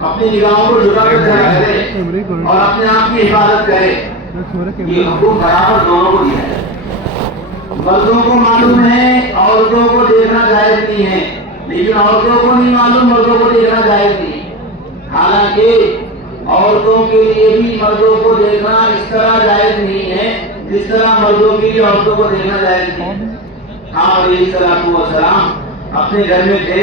اپنی نگاہوں کو جھکا کر چلا کرے اور اپنے آپ کی حفاظت کرے. یہ حکم برابر دونوں کو دیا ہے. مردوں کو معلوم ہے عورتوں کو دیکھنا جائز نہیں ہے، لیکن عورتوں کو نہیں معلوم مردوں کو دیکھنا جائز نہیں. حالانکہ عورتوں کے لیے بھی مردوں کو دیکھنا اس طرح جائز نہیں ہے جس طرح مردوں کے لیے عورتوں کو دیکھنا جائز نہیں ہے. آپ علیہ السلام اپنے گھر میں تھے،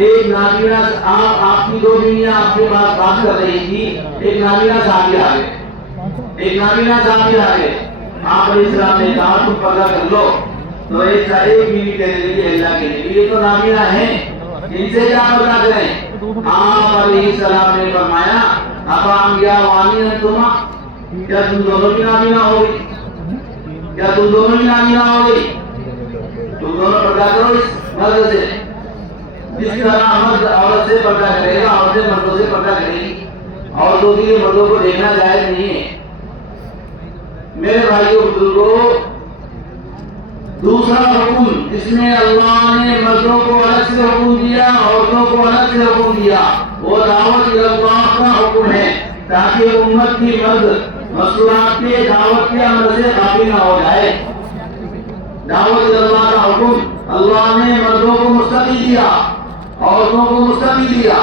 ایک نابینا آپ کی دو بیویاں آپ کے پاس بات کر رہی تھی، ایک نابینا صحابی آ گئے. آپ علیہ السلام نے کہا تم پردہ کر لو. تو ایک بیوی کہنے لگی اللہ کے لیے یہ تو نابینا ہے، ان سے کیا پردہ کریں؟ آپ علیہ السلام نے فرمایا ابام یا وانی انتما، کیا تم دونوں کی نابینا ہو گئی؟ تم دونوں پردہ کرو اس مرد سے. جس طرح مرد عورت سے پردہ کرے گا عورتیں مردوں سے پردہ کرے گی. عورتوں کے لیے مردوں کو دیکھنا جائز نہیں ہے. میرے بھائیوں بزرگوں، دوسرا حکم جس میں اللہ نے مردوں کو الگ سے حکم دیا عورتوں کو الگ سے حکم دیا وہ دعوت اللہ کا حکم ہے، تاکہ امت کی مرد مسکرات کے دعوت کے عمل سے غافل نہ ہو جائے. دعوت اللہ کا حکم اللہ نے مردوں کو مستقل دیا عورتوں کو مستقل دیا.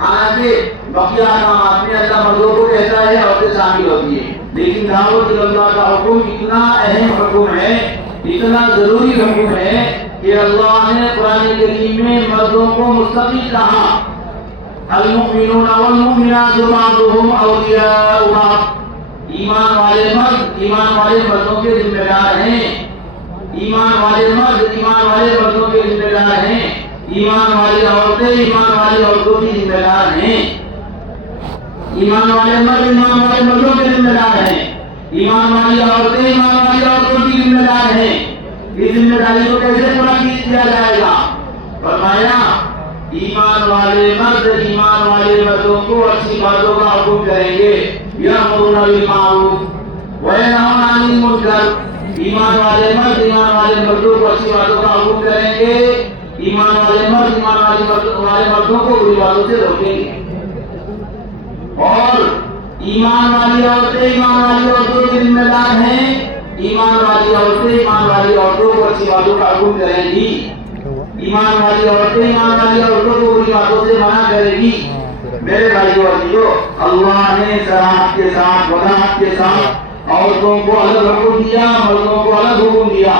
حالانکہ بقیہ احکامات میں اللہ مردوں کو کہتا ہے عورتیں شامل ہوتی ہیں، لیکن دعوت اللہ کا حکم اتنا اہم حکم ہے، اتنا ضروری حکم ہے کہ اللہ نے قرآن کریم میں مردوں کو مستقل کہا. المؤمنون والمؤمنات بعضهم اولیاء بعض. ایمان والے مرد ایمان والے مردوں کے ذمہ دار ہیں. ایمان والے مرد ایمان والے مردوں کے ذمہ دار ہیں. ایمان والی عورتیں ایمان والی عورتوں کی ذمہ دار ہیں. ایمان والے مرد ایمان والے مردوں کے ذمہ دار ہیں. ایمان والی عورتیں ایمان والی عورتوں کی ذمہ دار ہیں. اس ذمہ داری کو کیسے پورا کیا جائے گا؟ فرمایا ایمان والے مرد ایمان والے مردوں کو اچھی باتوں کا حکم کریں گے. یأمرون بالمعروف وینہون عن المنکر. ایمان والے مرد ایمان والے مردوں کو اچھی باتوں کا حکم کریں گے. ایمان والے مرد ایمان والے مردوں کو بری باتوں سے روکیں گے. اور ایمان والی عورتیں ایمان والی عورتوں کے ذمہ دار ہیں. ایمان والی عورتیں ایمان والی عورتوں کو اچھی باتوں کا حکم کریں گی. ایمان والی عورتیں ایمان والی عورتوں کو بری باتوں سے منع کرے گی. میرے بھائیوں اور بھائیوں، اللہ نے صراحت کے ساتھ وضاحت کے ساتھ عورتوں کو الگ حکم دیا مردوں کو الگ حکم دیا.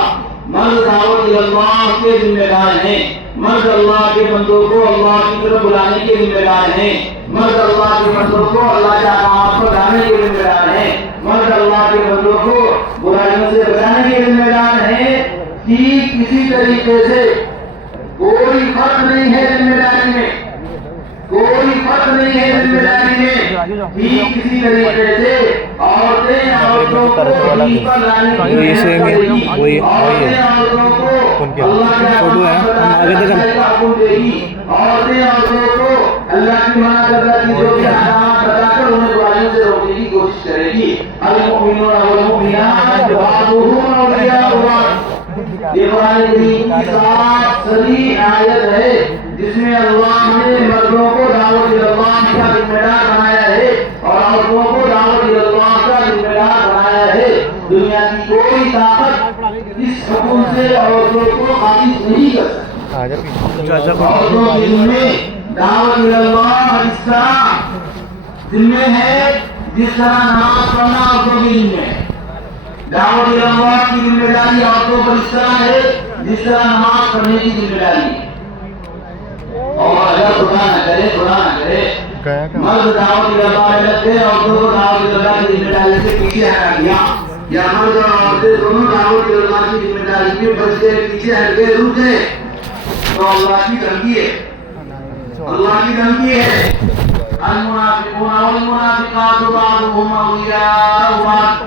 مرد دعوت اللہ کے ذمہ دار ہیں. مرد اللہ کے بندوں کو اللہ کی طرف بلانے کے ذمہ دار ہیں. مرد اللہ کے بندوں کو اللہ کے احکامات پر لانے کے ذمہ دار ہیں. مرد اللہ کے بندوں کو برائیوں سے بچانے کے ذمہ دار ہیں. کسی طریقے سے کوئی فرق نہیں ہے ذمہ داری میں، کوئی فرق نہیں ہے ذمہ داری میں. کسی طریقے سے عورتیں عورتوں کو دین پر لانے کی محنت کرے گی. عورتیں عورتوں کو اللہ کے احکامات پر لانے کا حکم دے گی. عورتیں عورتوں کو اللہ کی منع کردہ چیزوں کے احکامات بتا کر انہیں برائیوں سے روکنے کی کوشش کرے گی. المؤمنون والمؤمنات بعضهم اولیاء بعض. یہ قرآن کریم کی صاف صریح آیت ہے جس میں اللہ نے مردوں کو دعوت اللہ کا ذمہ دار بنایا ہے اور عورتوں کو دعوت اللہ کا ذمہ دار بنایا ہے. دنیا کی کوئی طاقت اس حکم سے عورتوں کو خارج نہیں کر سکتی. عورتوں کے ذمہ دعوت اللہ اس طرح ذمہ ہے جس طرح نماز پڑھنا عورتوں کے ذمہ ہے. دعوت اللہ کی ذمہ داری عورتوں پر اس طرح ہے جس طرح نماز پڑھنے کی ذمہ داری ہے. اور اگر خدا نہ کرے مرد دعوت اللہ میں لگتے عورتوں کو دعوت اللہ کی ذمہ داری سے پیچھے ہٹا دیا، یا مرد اور عورتیں دونوں دعوت اللہ کی ذمہ داری میں بچ گئے پیچھے ہٹ گئے رک گئے تو اللہ کی دھمکی ہے. اللہ کی دھمکی ہے. المنافقون والمنافقات بعضهم اولیاء بعض.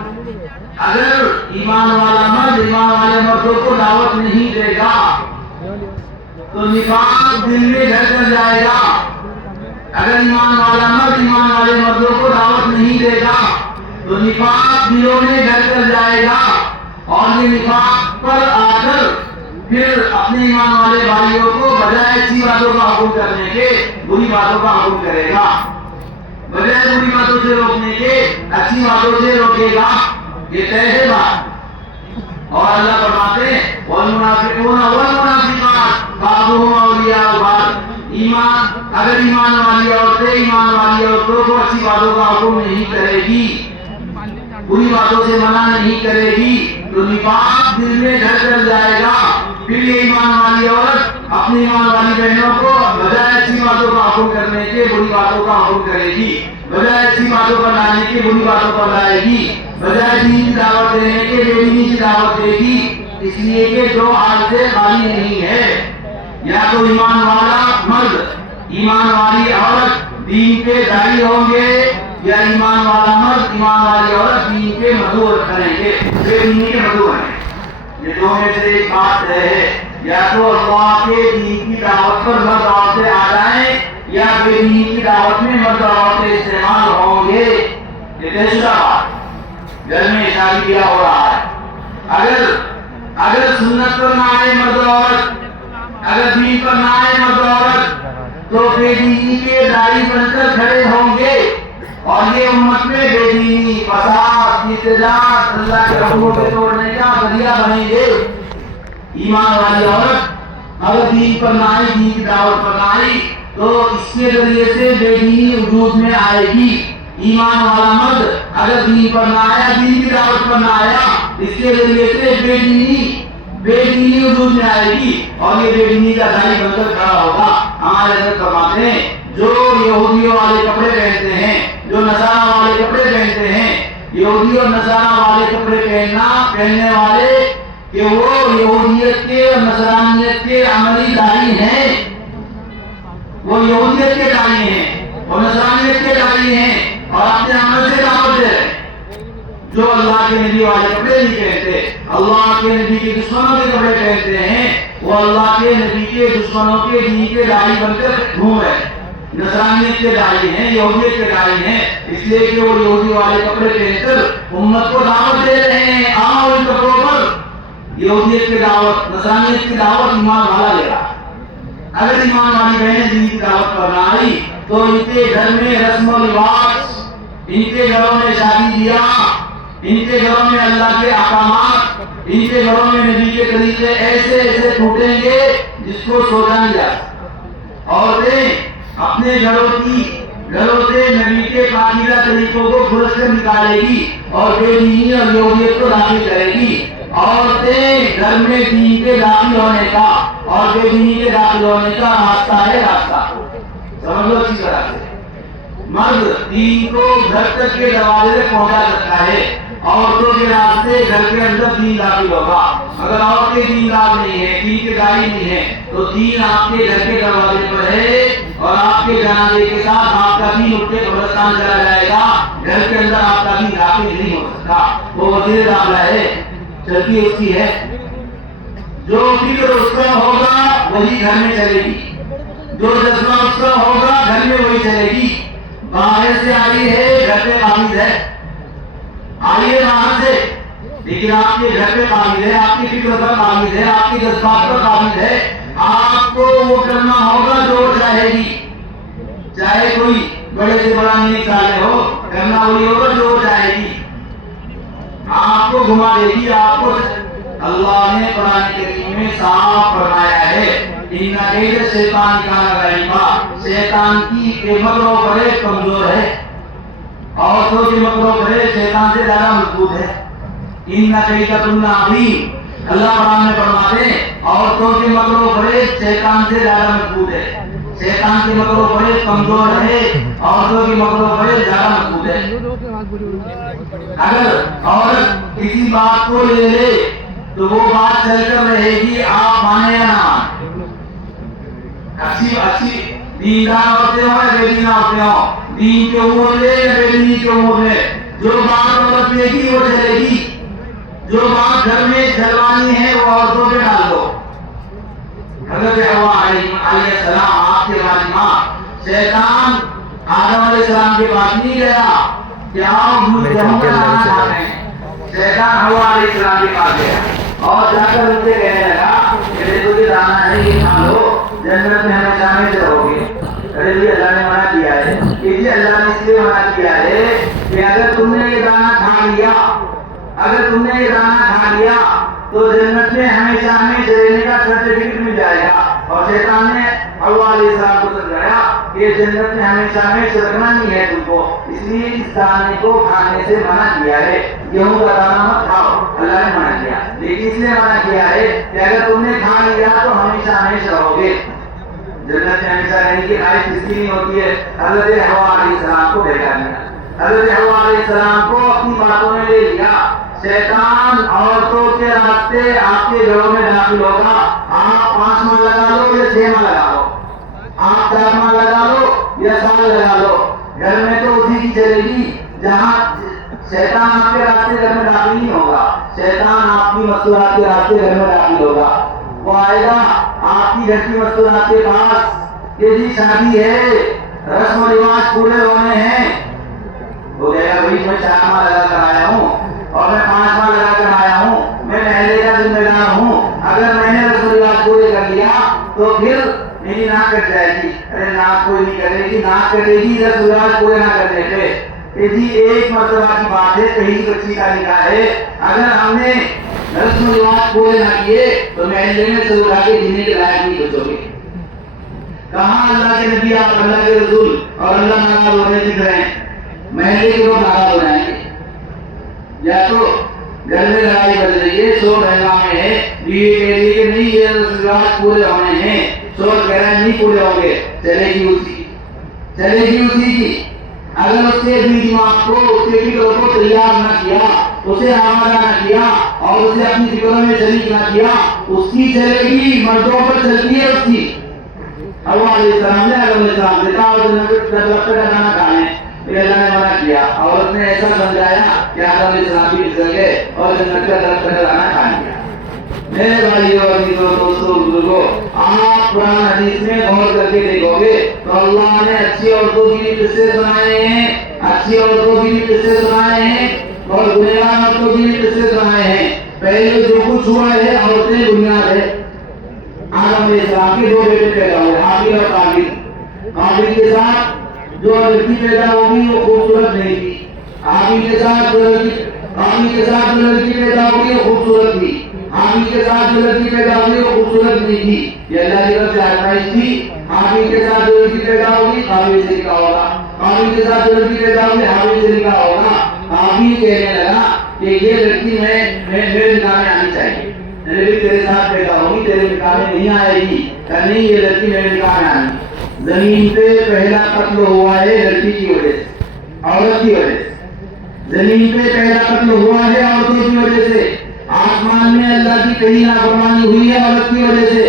اگر ایمان والا مرد ایمان والے مردوں کو دعوت نہیں دے گا تو نفاق دل میں گھر کر جائے گا. اگر ایمان والا مرد ایمان والے مردوں کو دعوت نہیں دے گا تو نفاق دلوں میں گھر کر جائے گا اور یہ نفاق پر آ کر پھر اپنے ایمان والے بھائیوں کو بجائے اچھی باتوں کا حکم کرنے کے بری باتوں کا حکم کرے گا، بجائے بری باتوں سے روکنے کے اچھی باتوں سے روکے گا، یہ طے ہے بات۔ اور اللہ فرماتے ہیں والمنافقون والمنافقات بعضهم اولیاء بعض، ایمان اگر ایمان والی عورتیں ایمان والی عورتوں کو اچھی باتوں کا حکم نہیں کرے گی، بری باتوں سے منع نہیں کرے گی، تو نفاق دل میں گھر کر جائے گا۔ پھر یہ ایمان والی عورت اپنی ایمان والی بہنوں کو بجائے اچھی باتوں کا حکم کرنے کے بری باتوں کا حکم کرے گی، بجائے اچھی باتوں پر لانے کے بری باتوں پر لائے گی، بجائے دین کی دعوت دینے کے بے دینی کی دعوت دے گی، اس لیے کہ دو حال سے خالی نہیں ہے، یا تو ایمان والا مرد ایمان والی عورت دین کے داعی ہوں گے، یا ایمان والا مرد ایمان والی عورت دین کے مدعو کریں گے، بے دینی کے مدعو ہیں۔ یہ دو میں سے ایک بات ہے، یا تو اللہ کے دین کی دعوت پر مرد عورتیں آ جائیں، یا بے دینی کی دعوت میں مرد عورتیں استعمال ہوں گے۔ یہ تیسرا بات، گھر میں شادی بیاہ ہو رہا ہے، اگر سنت پر نہ آئے مرد عورت، اگر دین پر نہ آئے مرد عورت، تو بے دینی کے داعی بن کر کھڑے ہوں گے، اور یہ امت میں بے دینی، فساد، ارتداد، اللہ کے حکموں کو توڑنے کا ذریعہ بنیں گے۔ ایمان والی عورت اگر دین پر نہ آئی، دین کی دعوت پر نہ آئی، تو اس کے ذریعے سے بے دینی وجود میں آئے گی۔ ایمان والا مرد اگر دین پر نہ آیا، دین کی دعوت پر نہ آیا، اس کے ذریعے سے بے دینی وجود میں آئے گی، اور یہ بے دینی کا داعی بن کر کھڑا ہوگا۔ ہمارے حضرت فرماتے ہیں جو یہودیوں والے کپڑے پہنتے ہیں، جو نصارہ والے کپڑے پہنتے ہیں، یہودی اور نصارہ والے کپڑے پہننے والے کہ وہ یہودیت کے اور نصرانیت کے عملی داعی ہیں، وہ یہودیت کے داعی ہیں اور نصرانیت کے داعی ہیں، اور اپنے عمل سے دعوت دے رہے ہیں۔ جو اللہ کے نبی والے کپڑے نہیں پہنتے، اللہ کے نبی کے دشمنوں کے کپڑے پہنتے ہیں، وہ اللہ کے نبی کے دشمنوں کے دین کے داعی بن کر گھوم رہے ہیں، نصرانیت کے داعی ہیں، یہودیت کے داعی ہیں، اس لیے کہ وہ یہودی والے کپڑے پہن کر امت کو دعوت دے رہے ہیں، آؤ ان کپڑوں پر۔ یہودیت کی دعوت، نصرانیت کی دعوت ایمان والا لے رہا۔ اگر ایمان والی بہنیں دین کی دعوت پر نہ آئی، تو ان کے گھر میں رسم و رواج، ان کے گھروں میں شادی بیاہ، ان کے گھروں میں اللہ کے احکامات، ان کے گھروں میں نبی کے طریقے ایسے ٹوٹیں گے جس کو سوچا نہیں جا سکتا۔ عورتیں اپنے گھروں سے نبی کے پاکیزہ طریقوں کو کھرچ کر نکالے گی اور بے دینی اور یہودیت کو داخل کرے گی۔ عورتیں گھر میں دین کے داخل ہونے کا اور بے دینی کے داخل ہونے کا راستہ سمجھ لو اچھی طرح سے۔ مرد دین کو گھر تک کے دروازے سے پہنچا سکتا ہے، عورتوں کے راستے گھر کے اندر دین داخل ہوگا۔ اگر عورتیں دیندار نہیں ہے، دین کے داعی نہیں ہے، تو دین آپ کے گھر کے دروازے پر ہے، اور آپ کے جنازے کے ساتھ آپ کا دین اٹھ کے قبرستان چلا جائے گا، گھر کے اندر آپ کا دین داخل نہیں ہو سکتا۔ وہ وزیر داخلہ ہے، چلتی اس کی ہے، جو فکر اس کا ہوگا وہی گھر میں چلے گی، جو جذبہ اس کا ہوگا گھر میں وہی چلے گی۔ باہر سے آئی ہے، گھر پہ قابض ہے، آئی ہے باہر سے، لیکن آپ کے گھر پہ قابض ہے، آپ کی فکر پر قابض ہے، آپ کی جذبات پر قابض ہے۔ آپ کو وہ کرنا ہوگا جو چاہے گی، چاہے کوئی بڑے سے بڑا نیک صالح ہو، کرنا وہی ہوگا جو چاہے گی، آپ کو گھما دے گی۔ آپ کو اللہ نے قرآن کریم میں صاف فرمایا ہے ان کید شیطان کان ضعیفا، شیطان کی مکر و فریب کمزور ہے، عورتوں کے مکر و فریب شیطان سے زیادہ مضبوط ہے۔ ان کید کن عظیم، اللہ قرآن میں فرماتے ہیں عورتوں کے مکر و فریب شیطان سے زیادہ مضبوط ہے، شیطان کے مکر و فریب کمزور ہے، عورتوں کے مکر و فریب زیادہ مضبوط ہے۔ اگر عورت کسی بات کو لے لے تو وہ بات چل کر رہے گی، آپ مانے یا نہ مانے۔ اچھی دیندار عورتیں ہوں یا بے دین عورتیں ہوں، دین کے امور لے یا بے دینی کے امور لے، جو بات عورت لے گی وہ چلے گی، جو بات گھر میں چلوانی ہے وہ عورتوں پہ ڈال دو۔ حضرت حوا علیہ السلام آپ کے والدہ، شیطان آدم علیہ السلام کے پاس نہیں گیا کہ آؤ مجھ جہوں کا نام کھاتے ہیں، شیطان حوا علیہ السلام کے پاس گیا اور جا کر ان سے کہنے لگا کہ جانا ہے یہ ٹھان لو جنت میں ہمیشہ ہمیشہ رہو گے. ارے جی اللہ نے منع کیا ہے کہ جی اللہ نے اس لیے منع کیا ہے کہ اگر تم نے یہ دانہ کھا لیا تو جنت میں ہمیشہ ہمیشہ رہنے کا سرٹیفکیٹ مل جائے گا. اور شیطان نے حوا علیہ السلام کو سمجھایا کہ جنت میں ہمیشہ ہمیشہ رکھنا نہیں ہے تم کو, اس لیے اس دانے کو کھانے سے منع کیا ہے. گیہوں کا دانہ مت کھاؤ, اللہ نے منع کیا, لیکن اس لیے منع کیا ہے کہ اگر تم نے کھا لیا تو ہمیشہ ہمیشہ رہو گے. جنت میں ہمیشہ رہنے کی خواہش کس کی نہیں ہوتی ہے؟ حضرت حوا علیہ السلام کو بھیجا گیا. حضرت حوا علیہ السلام کو اپنی باتوں میں لے لیا. شیطان عورتوں کے راستے آپ کے گھروں میں داخل ہوگا. آپ 5 ماہ لگا لو یا 6 ماہ لگا لو, آپ 4 ماہ لگا لو یا سال لگا لو, گھر میں تو اسی کی چلے گی جہاں شیطان آپ کے راستے گھر میں داخل نہیں ہوگا. شیطان آپ کی مصلحات کے راستے گھر میں داخل ہوگا. وہ آئے گا آپ کی گھر کی مصلحات کے پاس کہ جی شادی ہے, رسم و رواج پورے ہونے ہیں. وہ کہے گا بھائی میں 4 ماہ لگا کر آیا ہوں اور میں 5 ماہ لگا کر آیا ہوں, میں محلے کا ذمہ دار ہوں, اگر میں نے رسم و رواج پورے کر لیا تو پھر میری ناک کٹ جائے گی. ارے ناک کوئی نہیں کرے گی, ناک کٹے گی رسم و رواج پورے نہ کرنے پہ. کہ جی ایک مرتبہ کی بات ہے, پہلی بچی کا نکاح ہے, اگر ہم نے رسم و رواج پورے نہ کیے تو محلے میں سب اٹھا کے جینے کے لائق نہیں بچو گے. کہاں اللہ کے نبی آپ اللہ کے رسول اور اللہ ناراض ہونے دکھ رہے ہیں؟ محلے کے لوگ ناراض ہو جائیں گے. یا تو گھر میں لڑائی بج رہی ہے, شور ہنگامے ہے, بیوی کہہ رہی ہے کہ نہیں یہ رواج پورے ہونے ہیں, شور کہہ رہا ہے نہیں پورے ہوں گے, چلے گی اسی کی. اگر اس کے دماغ کو, اس کے فکر کو تیار نہ کیا, اسے آمادہ نہ کیا اور اسے اپنی فکروں میں شریک نہ کیا, اس کی چلے گی, مردوں پر چلتی ہے اس کی. حوا علیہ السلام نے آدم علیہ السلام سے کہا جنت کا کھانا کھانے, اللہ نے منع کیا. عورت نے ایسا سمجھایا کہ آدم علیہ السلام بھی پھسل گئے اور جنت کا درخت کا کھانا کھا لیا. میرے بھائیوں اور دوستوں بزرگوں, آپ قرآن حدیث میں غور کر کے دیکھو گے تو اللہ نے اچھی عورتوں کی بھی قصے سنائے ہیں, اور گنہگار عورتوں کی بھی قصے سنائے ہیں. پہلے جو کچھ ہوا ہے عورتیں بنیاد ہے. آدم علیہ السلام کے 2 بیٹے پیدا ہوئے, حابیل اور قابیل. قابیل کے ساتھ جو لڑکی پیدا ہوگی وہ خوبصورت نہیں تھی. حابیل کے ساتھ جو لڑکی پیدا ہوگی وہ خوبصورت تھی. حابیل کے ساتھ جو لڑکی پیدا ہوگی وہ خوبصورت نہیں تھی. یہ اللہ کی طرف سے آزمائش تھی. حابیل کے ساتھ جو لڑکی پیدا ہوگی قابیل سے نکاح ہوگا, قابیل کے ساتھ جو لڑکی پیدا ہوگی حابیل سے نکاح ہوگا. حابیل کہنے لگا کہ یہ لڑکی میرے نکاح میں آنی چاہیے, تیرے ساتھ پیدا ہوگی, تیرے نکاح میں نہیں آئے گی. نہیں, یہ لڑکی میرے نکاح میں آنی. زمین پہ پہلا قتل ہوا ہے لڑکی کی وجہ سے, عورت کی وجہ سے. زمین پہ پہلا قتل ہوا ہے عورتوں کی وجہ سے. آسمان میں اللہ کی کہیں نافرمانی ہوئی ہے عورت کی وجہ سے.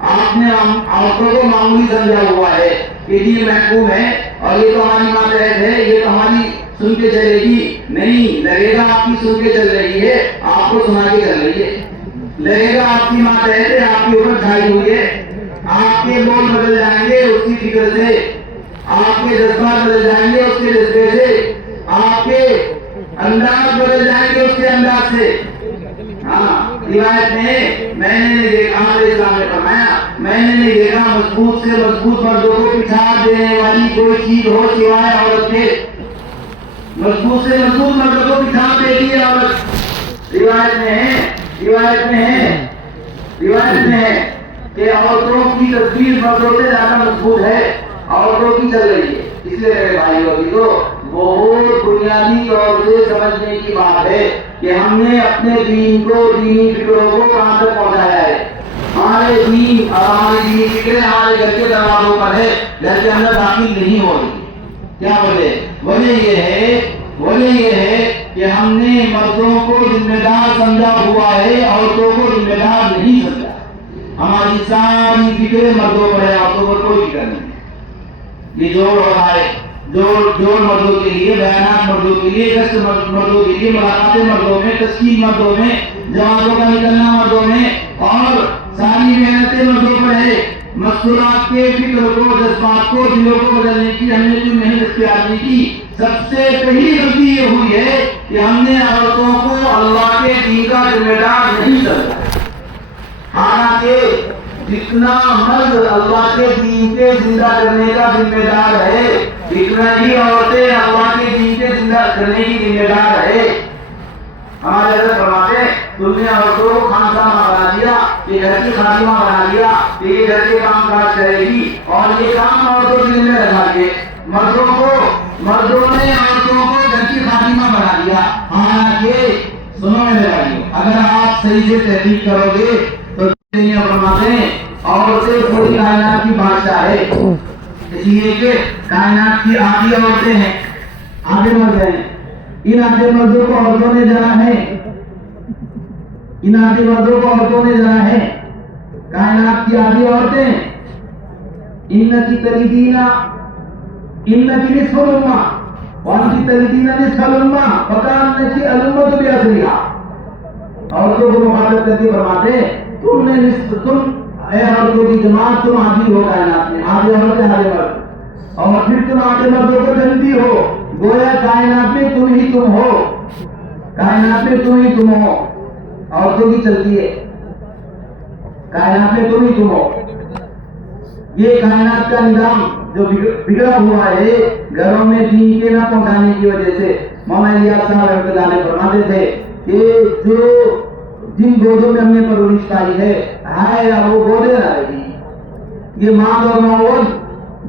آپ نے عورتوں کو معمولی سمجھا ہوا ہے کہ یہ محکوم ہے اور یہ تو ہماری ماتحت ہے, یہ تو ہماری سن کے چلے گی. نہیں, لگے گا آپ کی سن کے چل رہی ہے, آپ کو سنا کے چل رہی ہے. لگے گا آپ کی ماتحت ہے, آپ کے اوپر چھائی ہوئی ہے. آپ کے بول بدل جائیں گے اس کی فکر سے, آپ کے جذبات بدل جائیں گے اس کے جذبے سے, آپ کے انداز بدل جائیں گے اس کے انداز سے. ہاں, روایت میں نے نہیں دیکھا, اسلام نے فرمایا میں نے نہیں دیکھا مضبوط سے مضبوط مردوں کو پچھا دینے والی کوئی چیز ہو سوائے عورت کے. مضبوط سے مضبوط مردوں کو پچھا دیتی ہے عورت. روایت میں ہے کہ عورتوں کی تصویر مردوں سے زیادہ مضبوط ہے, عورتوں کی چل رہی ہے. اس لیے میرے بھائیوں کو بہت بنیادی طور سے سمجھنے کی بات ہے کہ ہم نے اپنے دین کو, دینی فکروں کو کہاں تک پہنچایا ہے. ہمارے دین اور ہماری دینی فکریں ہمارے گھر کے دروازوں پر ہے, گھر کے اندر داخل نہیں ہو رہی. کیا وجہ یہ ہے کہ ہم نے مردوں کو ذمہ دار سمجھا ہوا ہے, عورتوں کو ذمہ دار نہیں سمجھا. ہماری ساری فکریں مردوں پر ہے, عورتوں پر کوئی فکر نہیں. یہ جوڑ ہو رہا ہے, جوڑ مردوں کے لیے, بیانات مردوں کے لیے, گشت مردوں کے لیے, ملاقاتیں مردوں میں, تشکیل مردوں میں, جماعتوں کا نکلنا مردوں میں, اور ساری محنتیں مردوں پر ہے. مستورات کے فکر کو, جذبات کو, دلوں کو بدلنے کی ہم نے جو محنت اختیار نہیں کی. سب سے پہلی غلطی یہ ہوئی ہے کہ ہم نے عورتوں کو اللہ کے دین کا ذمہ دار نہیں سمجھا. حالانکہ جتنا مرد اللہ کے دین کے زندہ کرنے کا ذمہ دار ہے اتنا ہی عورتیں اللہ کے دین کے زندہ کرنے کی ذمہ دار ہے. ہمارے حضرت فرماتے ہیں تم نے عورتوں کو خانسامہ بنا دیا، یہ گھر کی خادمہ بنا دیا، یہ گھر کے کام کاج کرے گی اور یہ کام عورتوں کے ذمہ رکھا کے مردوں نے عورتوں کو گھر کی خادمہ بنا دیا. حالانکہ سنو میرے بھائیو، اگر آپ صحیح سے تحقیق کرو گے تو فرماتے ہیں عورتیں پوری کائنات کی بادشاہ ہے، اس لیے کہ کائنات کی آدھی عورتیں ہیں، آدھے مرد ہیں. ان آدھے مردوں کو عورتوں نے جنا ہے، ان آدھے مردوں کو عورتوں نے جنا ہے. کائنات کی آدھی عورتیں ان کی تلیدینا ان کی نصف الامہ وان کی تلیدینا نصف الامہ فکان کی الامہ تو بیاسریہ. عورتوں کو مخاطب کر کے فرماتے ہیں تم نے تم اے عورتوں کی جماعت تم آدھی ہو کائنات میں، آدھے عورتیں آدھے مرد، اور پھر تم آدھے مردوں کو جنتی ہو. گویا کائنات میں تم ہی تم ہو، کائنات میں تم ہی تم ہو. عورتوں کی چلتی ہے کائنات میں تم ہی تم ہو. یہ کائنات کا نظام جو بگڑا ہوا ہے گھروں میں دین کے نہ پہنچانے کی وجہ سے. مولانا الیاس صاحب رحمۃ اللہ علیہ فرماتے تھے کہ جو جن گودوں میں ہم نے پرورش پائی ہے ہائے وہ گودے نہ رہی. یہ ماں اور ماحول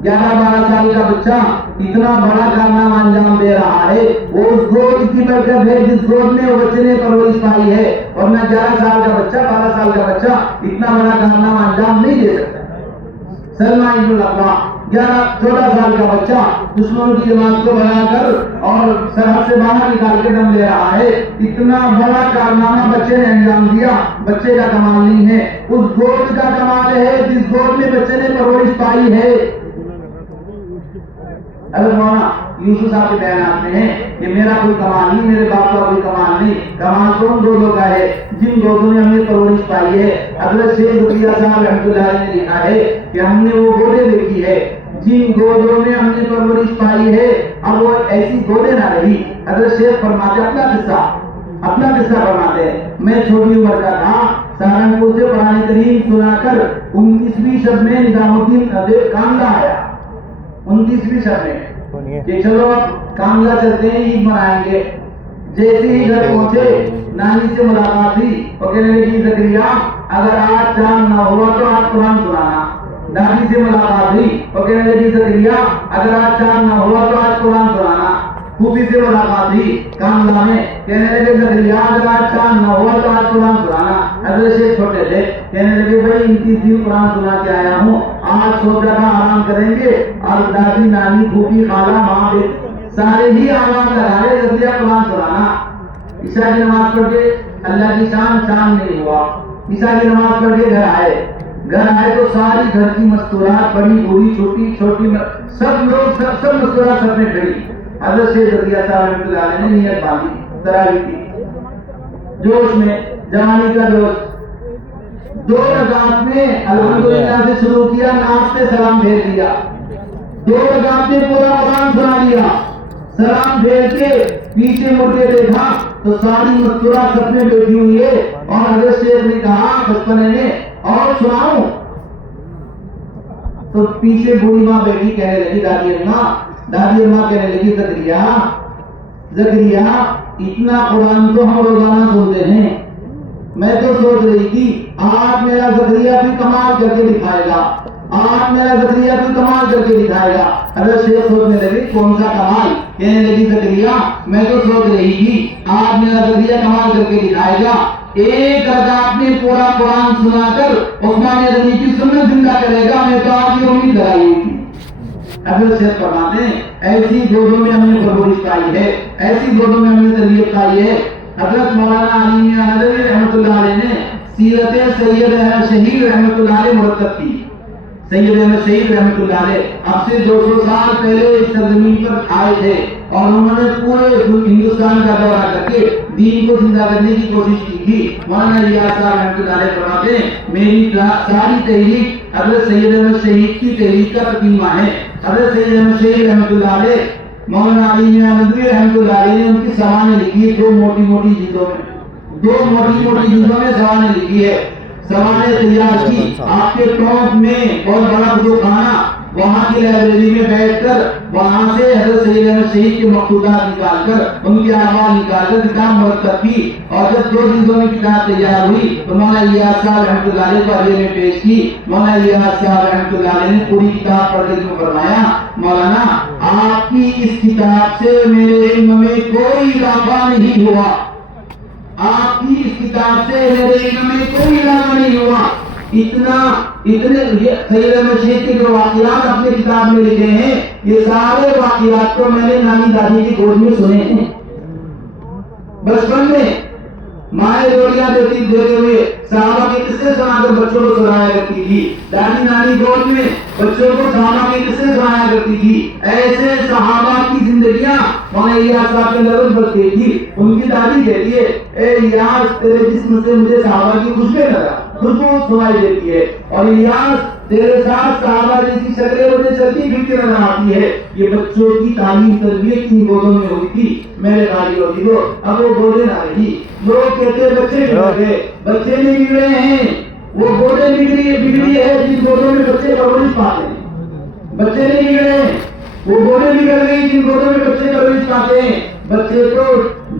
11-12 سال کا بچہ اتنا بڑا کارنامہ انجام دے رہا ہے، وہ اس گود کی برکت ہے جس گود میں وہ بچے نے پرورش پائی ہے، ورنہ 11 سال کا بچہ 12 سال کا بچہ اتنا بڑا کارنامہ انجام نہیں دے سکتا. سلمان ابن الاقوع 14 سال کا بچہ دشمنوں کی جماعت کو بنا کر اور سرحد سے باہر نکال کے دم لے رہا ہے. اتنا بڑا کارنامہ بچے نے انجام دیا. بچے کا کمال نہیں ہے، اس گود کا کمال ہے جس گود میں بچے نے پرورش پائی ہے. اگر مولانا یوسف صاحب کے بیانات میں ہیں کہ میرا کوئی کمال نہیں، میرے باپ کا کوئی کمال نہیں، کمال تو ان گودوں کا ہے جن گودوں نے ہم نے پرورش پائی ہے. حضرت شیخ زکریا صاحب رحمۃ اللہ علیہ نے لکھا ہے کہ ہم نے وہ گودیں دیکھی ہے جن گودوں میں ہم نے پرورش پائی ہے، اب وہ ایسی گودیں نہ رہی. حضرت شیخ فرماتے اپنا قصہ فرماتے ہیں میں چھوٹی عمر کا تھا، سہارنپور سے قرآن کریم سنا کر 29ویں شب میں نظام الدین کاملہ آیا. 29ویں شب میں کہ چلو اب کاملہ چلتے ہیں، عید منائیں گے. جیسے ہی گھر پہنچے نانی سے ملاقات ہوئی، وہ کہنے لگی زکریا اگر آج چاند نہ ہوا تو آج قرآن سنانا. دادی سے ملاقات ہوئی، وہ کہنے لگی زکریا اگر آج چاند نہ ہوا تو آج قرآن سنانا. پھوپھی سے ملاقات ہوئی کاملہ میں، کہنے لگے زکریا اگر آج چاند نہ ہوا تو آج قرآن سنانا. حضرت شیخ چھوٹے تھے، کہنے لگے بھائی 29 دن قرآن سنا کے آیا ہوں، آج سوچا تھا آرام کریں گے. اور دادی نانی پھوپھی خالہ ماں بیٹی سارے ہی آواز لگا رہے زکریا قرآن سنانا. عشاء کی نماز پڑھ کے اللہ کی شان چاند نہیں ہوا. عشاء کی نماز پڑھ کے گھر آئے تو ساری گھر کی مستورات بڑی بوڑھی چھوٹی سب لوگ سب مستورات سب نے کھڑی. حضرت شیخ زکریا صاحب رحمۃ اللہ علیہ نے نیت باندھی تراویح کی، جوش میں جوانی کا جوش. 2 رکعت میں الحمدللہ سے شروع کیا، ناز سے سلام بھیج دیا. 2 رکعت میں پورا قرآن سنا دیا. سلام بھیج کے پیچھے مڑ کے دیکھا تو ساری مستورات سب میں بیٹھی ہوئی ہے. اور حضرت شیخ نے کہا بچپنے میں اور سناؤں، تو پیچھے بوڑھی ماں بیٹی کہنے لگی دادی اماں کہنے لگی زکریا اتنا قرآن تو ہم روزانہ سنتے ہیں، میں تو سوچ رہی تھی آج میرا زکریا بھی کمال کر کے دکھائے گا، آج میرا زکریا بھی کمال کر کے دکھائے گا. حضرت شیخ سوچنے لگی کون سا کمال؟ کہنے لگی زکریا میں تو سوچ رہی تھی آج میرا زکریا کمال کر کے دکھائے گا. 1 رکعت میں پورا قرآن سنا کر عثمان غنی کی سنت زندہ کرے گا، میں تو آج یہ امید لگائی ہوئی تھی. حضرت شیخ فرماتے ہیں ایسی گودوں میں ہم نے پرورش پائی ہے، ایسی گودوں میں ہم نے تربیت پائی ہے. حضرت مولانا علی میاں ندوی رحمۃ اللہ علیہ نے سیرت سید احمد شہید رحمۃ اللہ علیہ مرتب کی. سید احمد شہید رحمۃ اللہ علیہ اب سے 200 سال پہلے اس سرزمین پر آئے تھے اور انہوں نے پورے ہندوستان کا دورہ کر کے دین کو زندہ کرنے کی کوشش کی تھی. مولانا الیاس صاحب رحمۃ اللہ علیہ فرماتے ہیں میری ساری تحریک حضرت سید احمد شہید کی تحریک کا ترجمہ ہے. حضرت سید احمد شہید رحمۃ اللہ علیہ مولانا علی میاں ندوی رحمۃ اللہ علیہ نے ان کی سوانح لکھی ہے 2 موٹی موٹی چیزوں میں 2 موٹی موٹی چیزوں میں سوانح لکھی ہے. سوارے تیار کی آپ کے ٹاپ میں بہت بڑا خانہ، وہاں کی لائبریری میں بیٹھ کر وہاں سے حضرت سید احمد شہید کے مقصودات نکال کر ان کے اعمال نکال کر کتاب مرتب کی، اور جب 2 دنوں میں کتاب تیار ہوئی تو مولانا الیاس صاحب رحمۃ اللہ علیہ کو اجے میں پیش کی۔ مولانا الیاس صاحب رحمۃ اللہ علیہ نے پوری کتاب پڑھ کے فرمایا مولانا آپ کی اس کتاب سے میرے علم میں کوئی اضافہ نہیں ہوا، آپ کی اس کتاب سے میرے علم میں کوئی اضافہ نہیں ہوا۔ اتنے سید احمد شہید کے جو واقعات اپنے کتاب میں لکھے ہیں یہ سارے واقعات کو میں نے نانی دادی کی گود میں سنے ہیں۔ بچپن میں مائیں روٹیاں دیتے ہوئے صحابہ کے قصے سنا کر بچوں کو سنایا کرتی تھی، دادی نانی گود میں بچوں کو صحابہ کے قصے سنایا کرتی تھی۔ ایسے صحابہ کی زندگیاں مولانا الیاس صاحب کے لفظ بچ گئی تھی۔ ان کی دادی کہتی ہے اے الیاس تیرے جسم سے مجھے صحابہ کی خوشبو سنائی دیتی ہے، اور الیاس تیرے ساتھ صحابہ جیسی شکلیں مجھے چلتی پھرتی نظر آتی ہے۔ یہ بچوں کی تعلیم تربیت کی گودوں میں ہوئی تھی میرے بھائی اور دیو، اب وہ گودیں نہ رہی۔ لوگ کہتے بچے بگڑ گئے، بچے نہیں بگڑے ہیں، وہ گودیں بگڑی ہے جن گودوں میں بچے پرورش پاتے ہیں۔ بچے نہیں بگڑے ہیں، وہ گودیں بگڑ گئی جن گودوں میں بچے پرورش پاتے ہیں۔ بچے تو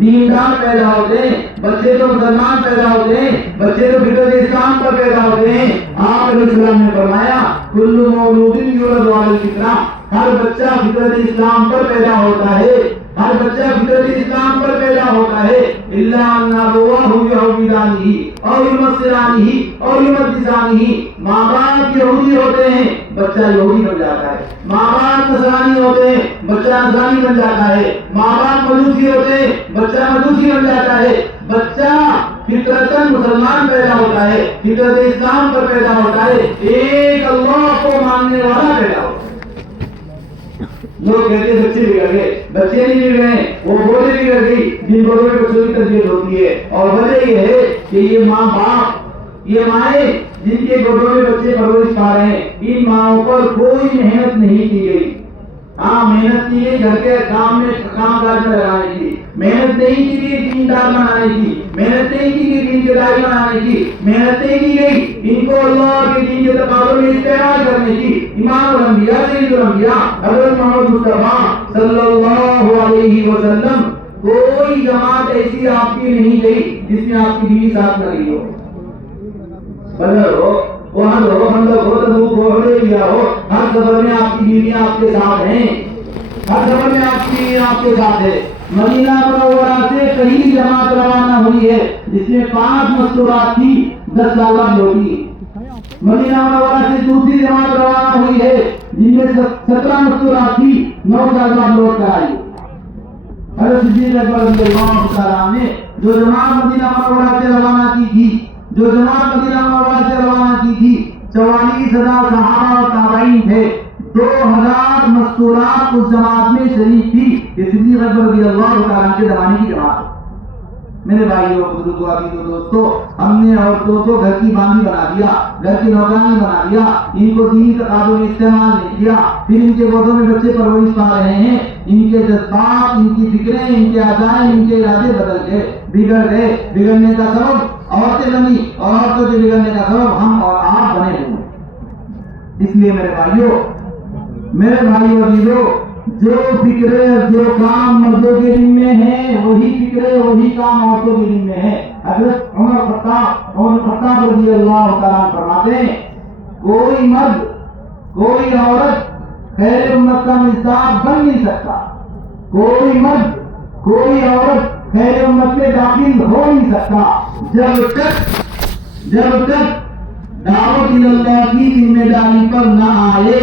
دیندار پیدا ہوتے ہیں، بچے تو مسلمان پیدا ہوتے ہیں، بچے تو فطرت اسلام پر پیدا ہوتے ہیں۔ آپ علیہ السلام نے فرمایا کل مولود یولد علی الفطرہ، ہر بچہ فطرت اسلام پر پیدا ہوتا ہے، ہر بچہ فطرت اسلام پر پیدا ہوتا ہے، الا ان ابواه یہودانہ اور یمسرانہ اور یمجسانہ۔ ماں باپ یہودی ہوتے ہیں بچہ یہودی بن جاتا ہے، ماں باپ نصرانی ہوتے ہیں بچہ نصرانی بن جاتا ہے، ماں باپ مجوسی ہوتے ہیں بچہ مجوسی بن جاتا ہے۔ بچہ فطرتاً مسلمان پیدا ہوتا ہے، فطرت اسلام پر پیدا ہوتا ہے، ایک اللہ کو ماننے والا پیدا ہوتا ہے۔ لوگ کہتے ہیں بچے بگڑ گئے، بچے نہیں بگڑ گئے، وہ گودیں بگڑ گئی جن گودوں میں بچوں کی تربیت ہوتی ہے۔ اور وجہ یہ ہے کہ یہ ماں باپ، یہ مائیں جن کے گودوں میں بچے پرورش پا رہے ہیں، ان ماؤں پر کوئی محنت نہیں کی گئی۔ ہاں محنت کی گئی گھر کے کام کاج میں لگانے کی، محنت نہیں کی گئی دیندار بنانے کی، محنت نہیں کی گئی دین کے داعی بنانے کی، محنت نہیں کی گئی ان کو اللہ کے دین کے تقاضوں میں استعمال کرنے کی۔ امام الانبیاء سید الانبیاء حضرت محمد مصطفیٰ صلی اللہ علیہ وسلم، کوئی جماعت ایسی آپ کی نہیں گئی جس میں آپ کی بیوی ساتھ نہ گئی ہو۔ بدر ہو، وہاں ہو، خندق ہو، تبوک ہو، حدیبیہ ہو، ہر سفر میں آپ کی بیویاں آپ کے ساتھ ہیں، ہر سفر میں آپ کی بیویاں آپ کے ساتھ ہے۔ مدینہ منورہ سے پہلی جماعت روانہ ہوئی ہے جس میں 5 مستورات تھی، 10 سال بعد لوٹی۔ مدینہ منورہ سے دوسری جماعت روانہ ہوئی ہے جن میں 17 مستورات تھی، 9 سال بعد لوٹ کر آئی۔ حضرت صدیق اکبر رضی اللہ تعالیٰ عنہ نے جو جماعت مدینہ منورہ سے روانہ کی تھی، جو جماعت مدینہ منورہ سے روانہ کی تھی، 44,000 صحابہ اور تابعین تھے، 2000 مستورات اس جماعت میں شریک تھی۔ یہ صدیق اکبر رضی اللہ تعالیٰ کے زمانے کی جماعت ہے۔ میرے بھائیوں بزرگوں عزیزوں دوستوں، ہم نے عورتوں کو گھر کی باندھی بنا دیا، گھر کی نوکرانی بنا دیا، ان کو دینی تقاضوں میں استعمال نہیں کیا، پھر ان کے گودوں میں بچے پرورش پا رہے ہیں، ان کے جذبات، ان کی فکریں، ان کے عزائم، ان کے ارادے بدل گئے، بگڑ گئے۔ بگڑنے کا سبب عورتیں بنی، عورتوں کے بگڑنے کا سبب ہم اور آپ بنے ہوئے۔ اس لیے میرے بھائیوں عزیزوں، جو فکریں جو کام مردوں کے دل میں ہیں وہی فکریں وہی کام عورتوں کے دل میں ہے۔ حضرت عمر خطاب رضی اللہ تعالیٰ فرماتے ہیں کوئی مرد کوئی عورت خیر امت کا مصداق بن نہیں سکتا، کوئی مرد کوئی عورت خیر امت میں داخل ہو نہیں سکتا جب تک دعوت اللہ کی ذمہ داری پر نہ آئے۔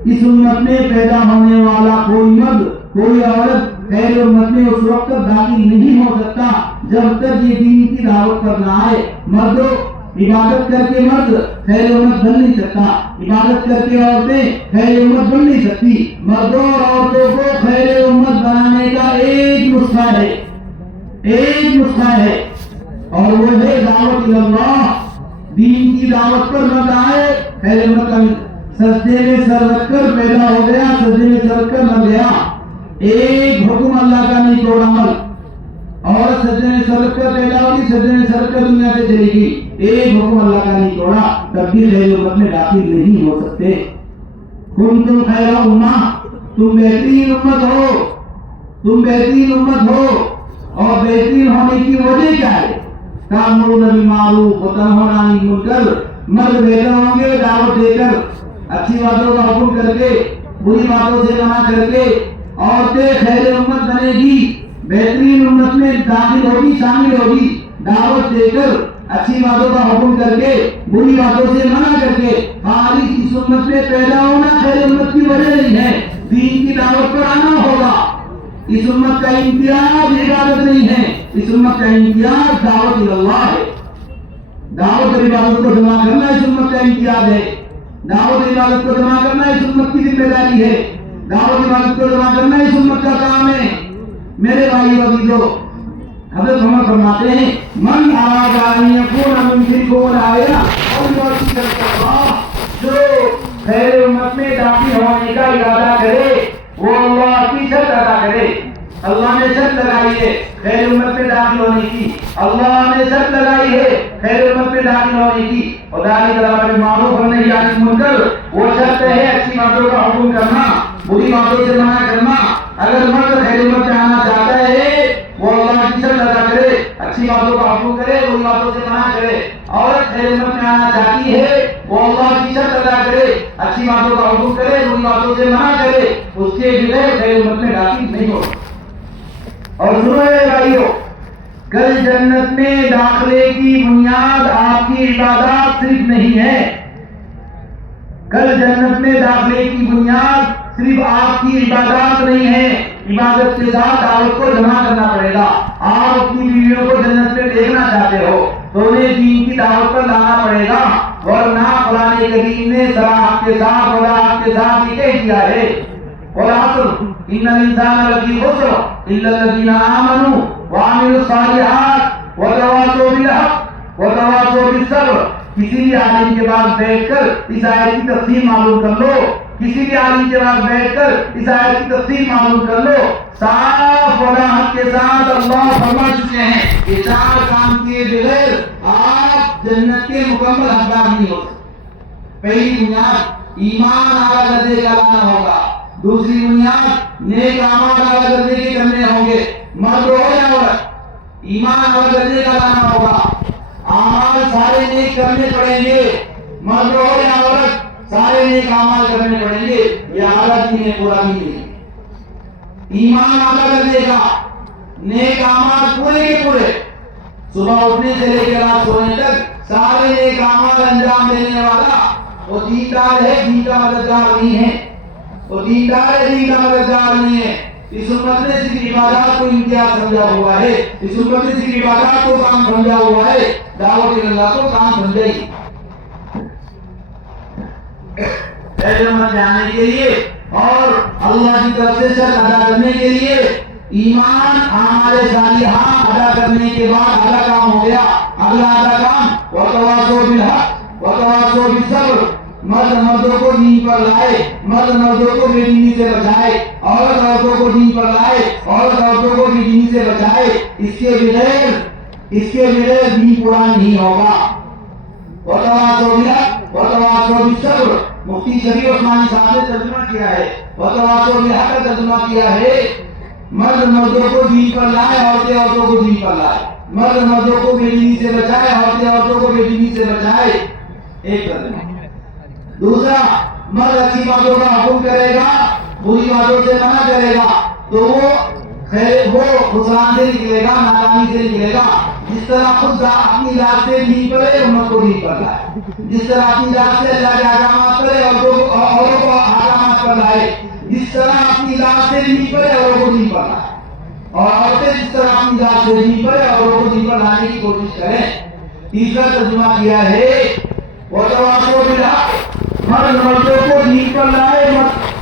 اس امت میں پیدا ہونے والا کوئی مرد کوئی عورت خیر امت میں اس وقت تک داخل نہیں ہو سکتا جب تک یہ دین کی دعوت پر نہ آئے۔ مردوں عبادت کر کے مرد خیر امت بن نہیں سکتا، عبادت کر کے عورتیں خیر امت بن نہیں سکتی۔ مردوں اور عورتوں کو خیر امت بنانے کا ایک نسخہ ہے اور وہ ہے دعوت اللہ۔ دین کی دعوت پر مرد آئے، خیر امت کا سجدے میں سر رکھ کر پیدا ہو گیا، سجدے میں سر رکھ کر مر گیا۔ ایک حکم اللہ کا نہیں توڑ عمل، عورت سجدے میں سر رکھ کر پیدا ہوگی، سجدے میں سر رکھ کر دنیا سے چلے گی، ایک حکم اللہ کا نہیں توڑا، تب بھی غیر امت میں داخل نہیں ہو سکتے۔ کنتم خیر امہ، تم بہترین امت ہو، تم بہترین امت ہو، اور بہترین ہونے کی وجہ کیا ہے؟ تأمرون بالمعروف وتنہون عن المنکر، مرد بہتر ہوں گے دعوت دے کر، اچھی باتوں کا حکم کر کے، بری باتوں سے منع کر کے، عورتیں خیر امت بنے گی، بہترین امت میں داخل ہوگی، شامل ہوگی، دعوت دے کر، اچھی باتوں کا حکم کر کے، بری باتوں سے منع کر کے۔ خالی اس امت میں پیدا ہونا خیر امت کی وجہ نہیں ہے، دین کی دعوت پر آنا ہوگا۔ اس امت کا امتیاز عبادت نہیں ہے، اس امت کا امتیاز دعوت اللہ ہے۔ دعوت اور عبادت کو جمع کرنا اس امت کا امتیاز ہے، دعوت عبادت کو جمع کرنا اس امت کی ذمہ داری ہے، دعوت عبادت کو جمع کرنا اس امت کا کام ہے۔ میرے بھائی عزیزو، حضرت عمر فرماتے ہیں من اراد ان یکون من تلکم الآیہ فلیعصم اللہ، جو خیر امت میں داخل ہونے کا ارادہ کرے وہ اللہ کی شرط ادا کرے۔ اللہ نے شرط لگائی ہے خیر امت میں داخل ہونے کی، اللہ نے شرط لگائی ہے خیر امت میں داخل ہونے کی۔ وذالک الامر بالمعروف والنہی عن المنکر، وہ شرط ہے اچھی باتوں کا حکم کرنا، بری باتوں سے منع کرنا۔ اگر مرد خیر امت میں آنا چاہتا ہے وہ اللہ کی شرط ادا کرے، اچھی باتوں کا حکم کرے، بری باتوں سے منع کرے۔ عورت خیر امت میں آنا چاہتی ہے وہ اللہ کی شرط ادا کرے، اچھی باتوں کا حکم کرے، بری باتوں سے منع کرے، اس کے بغیر خیر امت میں داخل نہیں ہو۔ اور سنو میرے بھائیو، کل جنت میں داخلے کی بنیاد آپ کی عبادات صرف نہیں ہے، کل جنت میں داخلے کی بنیاد صرف آپ کی عبادات نہیں ہے، عبادت کے ساتھ دعوت کو جمع کرنا پڑے گا۔ آپ اپنی بیویوں کو جنت میں دیکھنا چاہتے ہو تو انہیں دین کی دعوت پر لانا پڑے گا، ورنہ قرآن کریم نے صراحت کے ساتھ وضاحت کے ساتھ یہ کہہ دیا ہے والعصر ان الانسان لفی خسر الا الذین آمنوا وعملوا الصالحات وتواصوا بالحق وتواصوا بالصبر۔ کسی بھی عالم کے پاس بیٹھ کر اس آیت کی تفسیر معلوم کر لو، کسی بھی عالم کے پاس بیٹھ کر اس آیت کی تفسیر معلوم کر لو، صاف وضاحت کے ساتھ اللہ فرما چکے ہیں کہ چار کام کیے بغیر آپ جنت کے مکمل حقدار نہیں ہو سکتے۔ پہلی بنیاد ایمان اعلیٰ درجے کا لانا ہوگا، دوسری بنیاد نیک اعمال اعلیٰ درجے کے کرنے ہوں گے، مرد ہو یا عورت، ایمان اعلیٰ درجے کا لانا ہوگا، اعمال سارے نیک کرنے پڑیں گے، مرد ہو یا عورت سارے نیک اعمال کرنے پڑیں گے، یہ اعلیٰ دین ہے، پورا دین ہے۔ ایمان اعلیٰ درجے کا، نیک اعمال پورے کے پورے، صبح اٹھنے سے لے کے رات سونے تک سارے نیک اعمال انجام دینے والا وہ دیندار ہے، دین کا مددگار نہیں ہے، وہ دیندار ہے، دین کا مددگار نہیں ہے۔ اس امت نے صرف عبادات کو امتیاز سمجھا ہوا ہے، اس امت نے صرف عبادات کو کام سمجھا ہوا ہے، دعوت اللہ کو کام سمجھائی۔ امت جانے کے لیے اور اللہ کی طرف سے شرط ادا کرنے کے لیے ایمان اعمال صالحہ ادا کرنے کے بعد اگلا کام ہو گیا، اگلا کام وتواصوا بالحق وتواصوا بالصبر۔ مرد مردوں کو دین پر لائے، مرد مردوں کو بے دینی سے بچائے، عورت عورتوں کو دین پر لائے، عورت عورتوں کو بے دینی سے بچائے۔ اس کے بغیر دین پورا نہیں ہوگا۔ وتواصوا بالحق وتواصوا بالصبر، مفتی شفیع عثمانی صاحب نے ترجمہ کیا ہے، وتواصوا بالحق کا ترجمہ کیا ہے مرد مردوں کو دین پر لائے، عورتیں عورتوں کو دین پر لائے، مرد مردوں کو بے دینی سے بچائے، عورتیں عورتوں کو بے دینی سے بچائے، ایک ترجمہ۔ دوسرا، مرد اچھی باتوں کا حکم کرے گا، بری باتوں سے منع کرے گا تو وہ خسران سے نکلے گا، ناکامی سے نکلے گا۔ جس طرح خود اپنی ذات سے دین پر ہے، امت کو دین پر لائے، جس طرح اپنی ذات سے اللہ کے احکامات پر ہے، اوروں کو احکامات پر لائے، جس طرح اپنی ذات سے دین پر ہے، اوروں کو دین پر لائے، اور عورتیں جس طرح اپنی ذات سے دین پر ہے، اوروں کو دین پر لانے کی کوشش کریں۔ تیسرا ترجمہ کیا ہے وتواصوا بالحق، مرد مردوں کو دین پر لائے،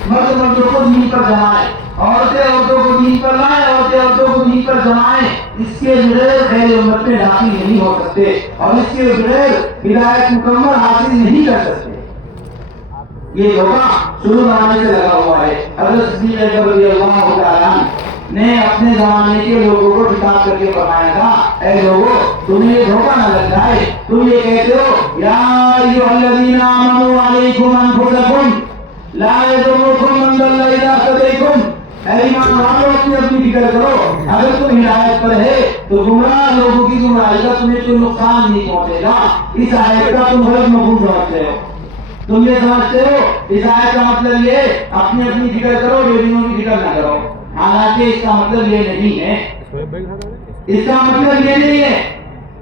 مرد مردوں کو دین پر جمائے، عورتیں عورتوں کو دین پر لائیں، عورتیں عورتوں کو دین پر جمائیں۔ اس کے بغیر خیر امت میں داخل نہیں ہو سکتے اور اس کے بغیر ہدایت مکمل حاصل نہیں کر سکتے۔ یہ دھوکہ شروع زمانے سے لگا ہوا ہے۔ حضرت صدیق اکبر رضی اللہ تعالیٰ عنہ نے اپنے زمانے کے لوگوں کو خطاب کر کے فرمایا تھا اے لوگوں تمہیں یہ دھوکہ نہ لگ جائے تم یہ کہتے ہو یا ایھا الذین آمنوا علیکم انفسکم لا یضرکم من ضل اذا اهتدیتم اے ایمان والو اپنی فکر کرو اگر تم ہدایت پر ہے تو گمراہ لوگوں کی گمراہی کا تمہیں کوئی نقصان نہیں پہنچے گا اس آیت کا تم غلط مفہوم سمجھتے ہو تم یہ سمجھتے ہو اس آیت کا مطلب یہ اپنی فکر کرو بیویوں کی فکر نہ کرو حالانکہ اس کا مطلب یہ نہیں ہے اس کا مطلب یہ نہیں ہے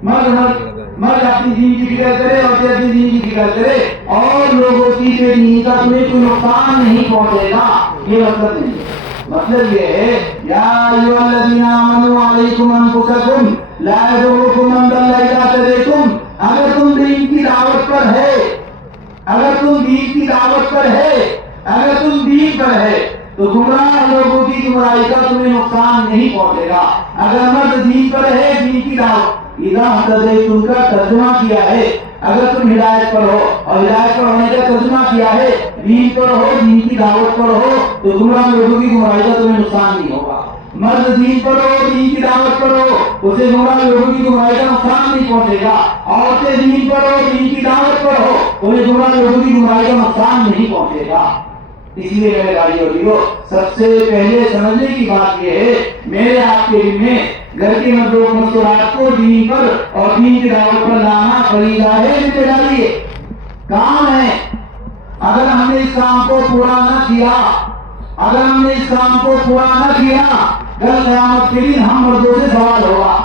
مرد اپنی دین کی فکر کرے عورتیں اپنی دین کی فکر کرے اور لوگوں کی بے دینی کا تمہیں کوئی نقصان نہیں پہنچے گا یہ مطلب نہیں ہے مطلب یہ ہے یا ایھا الذین آمنوا علیکم انفسکم لا یضرکم من ضل اذا اهتدیتم اگر تم دین کی دعوت پر ہے اگر تم دین پر ہے تو گمراہ لوگوں کی گمراہی کا تمہیں نقصان نہیں پہنچے گا اگر مرد دین پر ہے دین کی دعوت اذا اهتدیتم کا ترجمہ کیا ہے اگر تم ہدایت پر ہو اور ہدایت پر ہونے کا ترجمہ کیا ہے دین پر ہو دین کی دعوت پر ہو تو گمراہ لوگوں کی گمراہی کا تمہیں نقصان نہیں ہوگا مرد دین پر ہو دین کی دعوت پر ہو اسے گمراہ لوگوں کی گمراہی کا نقصان نہیں پہنچے گا عورتیں دین پر ہو دین کی دعوت پر ہو انہیں گمراہ لوگوں کی گمراہی کا نقصان نہیں پہنچے گا اس لیے میرے بھائیو دیو سب سے پہلے سمجھنے کی بات یہ ہے میرے آپ کے دل میں گھر کے مستورات کو دین پر اور دین کی دعوت پر لانا فریضہ ہے ذمہ داری ہے کام ہے اگر ہم نے اس کام کو پورا نہ کیا کل قیامت کے دن ہم مردوں سے سوال ہوگا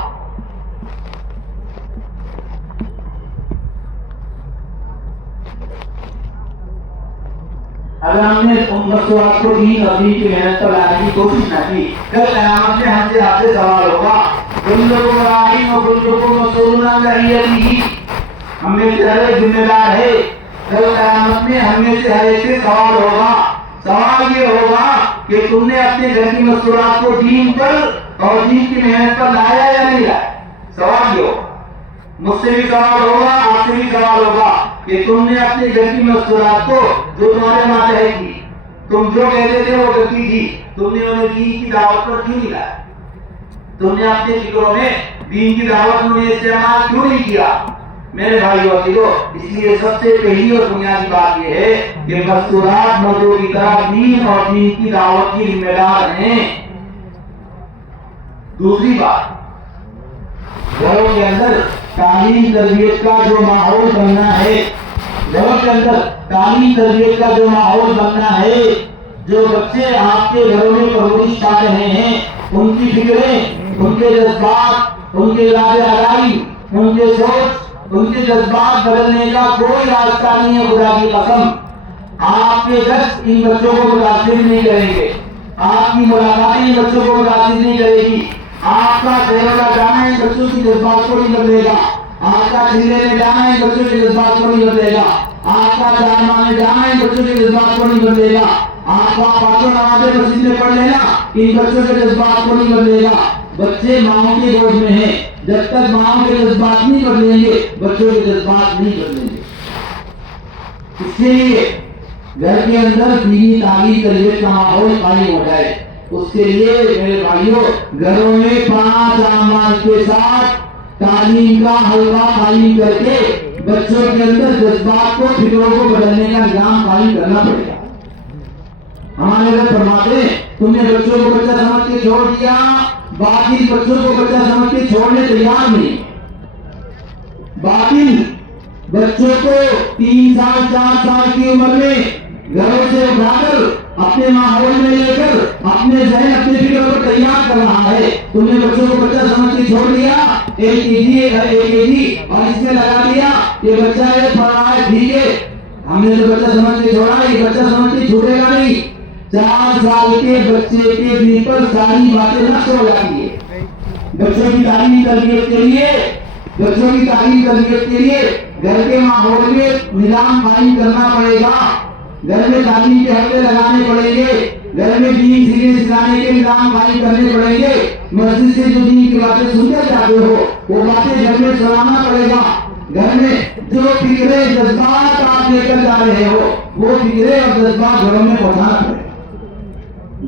اگر ہم نے مستورات کو دین اور دین کی محنت پر لانے کی کوشش نہ کی کل قیامت میں ہم سے آپ سے سوال ہوگا ہم میں سے ہر ایک ذمہ دار ہے کل قیامت میں ہم میں سے ہر ایک سے سوال ہوگا سوال یہ ہوگا کہ تم نے اپنے گھر کی مستورات کو دین پر اور دین کی محنت پر لایا یا نہیں لایا سوال یہ ہوگا مجھ سے بھی سوال ہوگا آپ سے بھی سوال ہوگا کہ تم نے اپنے گھر کی مستورات کو جو تمہارے ماتحت کی تم جو کہتے تھے وہ غلطی تھی تم نے انہیں دین کی دعوت پر کیوں نہیں لایا تم نے اپنے فکروں میں دین کی دعوت میں استعمال کیوں نہیں کیا میرے بھائیو اس لیے سب سے پہلی اور بنیادی بات یہ ہے کہ مستورات مردوں کی طرح دین اور دین کی دعوت کی ذمہ دار ہیں دوسری بات گھروں کے اندر تعلیم تربیت کا جو ماحول بننا ہے جو بچے آپ کے گھروں میں پرورش پا رہے ہیں ان کی فکریں ان کے جذبات ان کے ارادے ادائی ان کے سوچ ان کے جذبات بدلنے کا کوئی راستہ نہیں ہے خدا کی قسم آپ کے دست ان بچوں کو متاثر نہیں کریں گے آپ کی ملاقاتیں ان بچوں کو متاثر نہیں کرے گی آپ کا شہروں کا جانا ان بچوں کی جذبات کو نہیں بدلے گا آپ کا ضلع میں جانا ان بچوں کے جذبات کو نہیں بدلے گا آپ کا جامع میں جانا ان بچوں کے جذبات کو نہیں بدلے گا آپ کا پانچوں نمازیں مسجد میں پڑھ لینا ان بچوں کے جذبات کو نہیں بدلے گا بچے ماؤں کے گود میں ہیں جب تک ماؤں کے جذبات نہیں بدلیں گے بچوں کے جذبات نہیں بدلیں گے اس کے لیے گھر کے اندر دینی تعلیم تربیت کا ماحول قائم ہو جائے اس کے لیے میرے بھائیوں گھروں میں 5 اعمال کے ساتھ تعلیم کا حلقہ قائم کر کے بچوں کے اندر جذبات کو فکروں کو بدلنے کا نظام قائم کرنا پڑے گا ہمارے گھر فرماتے ہیں تم نے بچوں کو بچہ سمجھ کے چھوڑ دیا باطل بچوں کو بچہ سمجھ کے چھوڑنے تیار نہیں باطل بچوں کو 3 سال 4 سال کی عمر میں گھروں سے اٹھا کر اپنے ماحول میں لے کر اپنے ذہن اپنے فکر پر تیار کر رہا ہے تم نے بچوں کو بچہ سمجھ کے چھوڑ دیا ایک جی اور اس میں لگا دیا یہ بچہ یہ پڑھ رہا ہے ٹھیک ہے ہم نے تو بچہ سمجھ کے چھوڑا یہ بچہ سمجھ کے چھوڑے گا نہیں 4 سال کے بچے کے دل پر ساری باتیں نقش ہو جاتی ہے بچوں کی تعلیم تربیت کے لیے گھر کے ماحول میں نظام قائم کرنا پڑے گا گھر میں تعلیم کے حلقے لگانے پڑیں گے گھر میں دین سکھانے کے نظام قائم کرنے پڑیں گے مسجد سے جو دین کی باتیں سن کر جاتے ہو وہ باتیں گھر میں سنانا پڑے گا گھر میں جو فکریں جذبات آپ لے کر جا رہے ہو وہ فکریں اور جذبات گھروں میں پہنچانا پڑے گا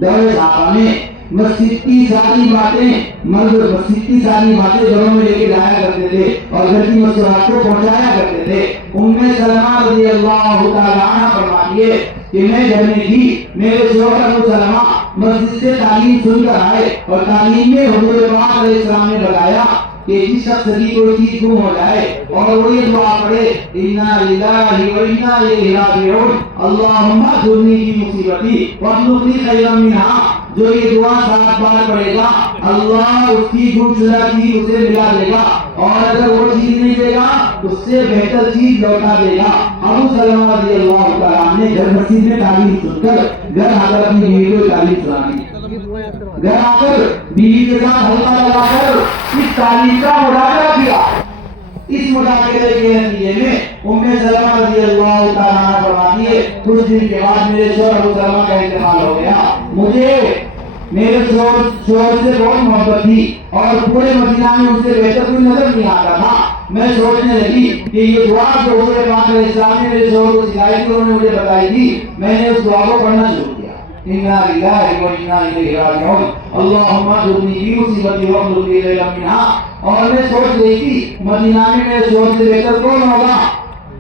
دور صحابہ میں مسجد کی ساری باتیں مسجد کی ساری باتیں گھروں میں لے کے جایا کرتے تھے اور گھر کی مصروفات کو پہنچایا کرتے تھے۔ ام سلمہ رضی اللہ تعالی عنہ فرماتی ہے کہ میں گھر میں تھی، میرے شوہر ابو سلمہ مسجد سے تعلیم سن کر آئے اور تعلیم میں حضور پاک علیہ السلام نے بتایا کہ جس شخص کی کوئی چیز گم ہو جائے اور وہ یہ دعا پڑھے انا للہ و انا الیہ راجعون اللہم اجرنی فی مصیبتی واخلفنی خیرا منہا، جو یہ دعا 7 بار پڑھے گا اللہ اس کی گمشدہ چیز اسے ملا دے گا، اور اگر وہ چیز نہیں دے گا اس سے بہتر چیز لوٹا دے گا۔ ابو سلمہ رضی اللہ تعالیٰ نے گھر مسجد میں تعلیم سن کر گھر آ کر اپنی بیوی کو تعلیم سنا دی، گھر آ کر بیوی کے ساتھ حلقہ لگا کر اس تعلیم کا مذاکرہ کیا۔ اس مذاکرے کے نتیجے میں ام سلمہ رضی اللہ تعالیٰ عنہ فرماتی ہے کچھ دن کے بعد میرے شوہر ابو سلمہ کا انتقال ہو گیا۔ مجھے میرے شوہر سے بہت محبت تھی اور پورے مدینہ میں ان سے بہتر کوئی نظر نہیں آتا تھا۔ میں سوچنے لگی کہ یہ دعا جو حضور پاک علیہ السلام نے میرے شوہر کو سکھائی تھی، انہوں نے مجھے بتائی تھی، میں نے اس دعا کو پڑھنا شروع کیا، انا للہ و انا الیہ راجعون اللہم اجرنی فی مصیبتی واخلفنی خیرا منہا۔ اور میں سوچ رہی تھی مدینہ میں میرے شوہر سے بہتر کون ہوگا،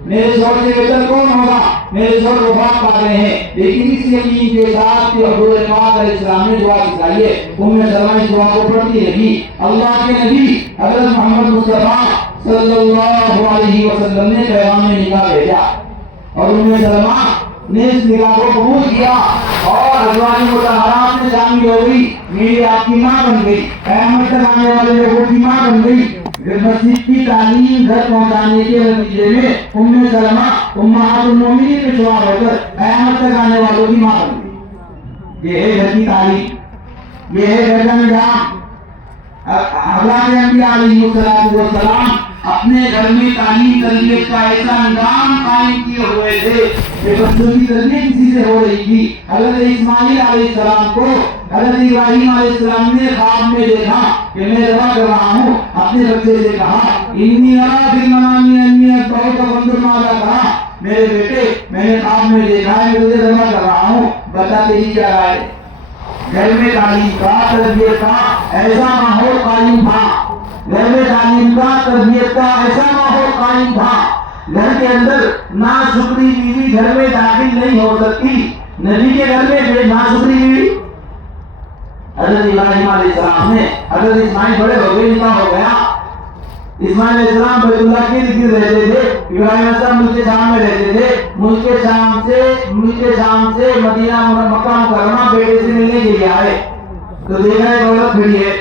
میرے شوہر سے بہتر کون ہوگا، میرے شوہر وفات پا گئے ہیں، لیکن اس یقین کے ساتھ کہ حضور پاک علیہ السلام نے دعا سکھائی ہے، ام سلمہ اس دعا کو پڑھتی رہی۔ اللہ کے نبی حضرت محمد مصطفیٰ صلی اللہ علیہ وسلم نے پیغام نکاح بھیجا اور ام سلمہ نے اس نکاح کو قبول کیا اور ازواج مطہرات میں شامل ہو گئی، میری آپ کی ماں بن گئی، قیامت تک آنے والے لوگوں کی ماں بن گئی۔ مسجد کی تعلیم گھر پہنچانے کے نتیجے میں ام سلمہ امہات المومنین میں شمار ہو کر قیامت تک آنے والوں کی ماں بن گئی۔ یہ ہے گھر کی تعلیم، یہ ہے گھر کا نظام۔ حضرات انبیاء علیہ السلام اپنے گھر میں تعلیم تربیت کا ایسا نظام قائم کیے ہوئے تھے کہ بچوں کی تربیت کسی سے ہو رہی تھی۔ حضرت اسماعیل علیہ السلام کو حضرت ابراہیم علیہ السلام نے خواب میں دیکھا کہ میں ذبح کر رہا ہوں، اپنے بچے سے کہا انی ارا فی المنام انی اذبحک فانظر ماذا ترى، میرے بیٹے میں نے خواب میں دیکھا ہے میں تجھے ذبح کر رہا ہوں، بتا تیری کیا رائے۔ گھر میں تعلیم کا تربیت کا ایسا ماحول قائم تھا، گھر میں تعلیم کا تربیت کا ایسا ماحول قائم تھا، گھر کے اندر ناشکری بیوی گھر میں داخل نہیں ہو سکتی۔ نبی کے گھر میں ناشکری بیوی، حضرت ابراہیم علیہ السلام نے حضرت اسماعیل بڑے ہو گئے، نکاح ہو گیا، اسماعیل علیہ السلام بیت اللہ کے ارد رہتے تھے، ابراہیم علیہ السلام ملک شام میں رہتے تھے، ملک شام سے مدینہ مکہ مکرمہ بیٹے سے ملنے کے لیے آئے تو دیکھا ایک عورت کھڑی ہے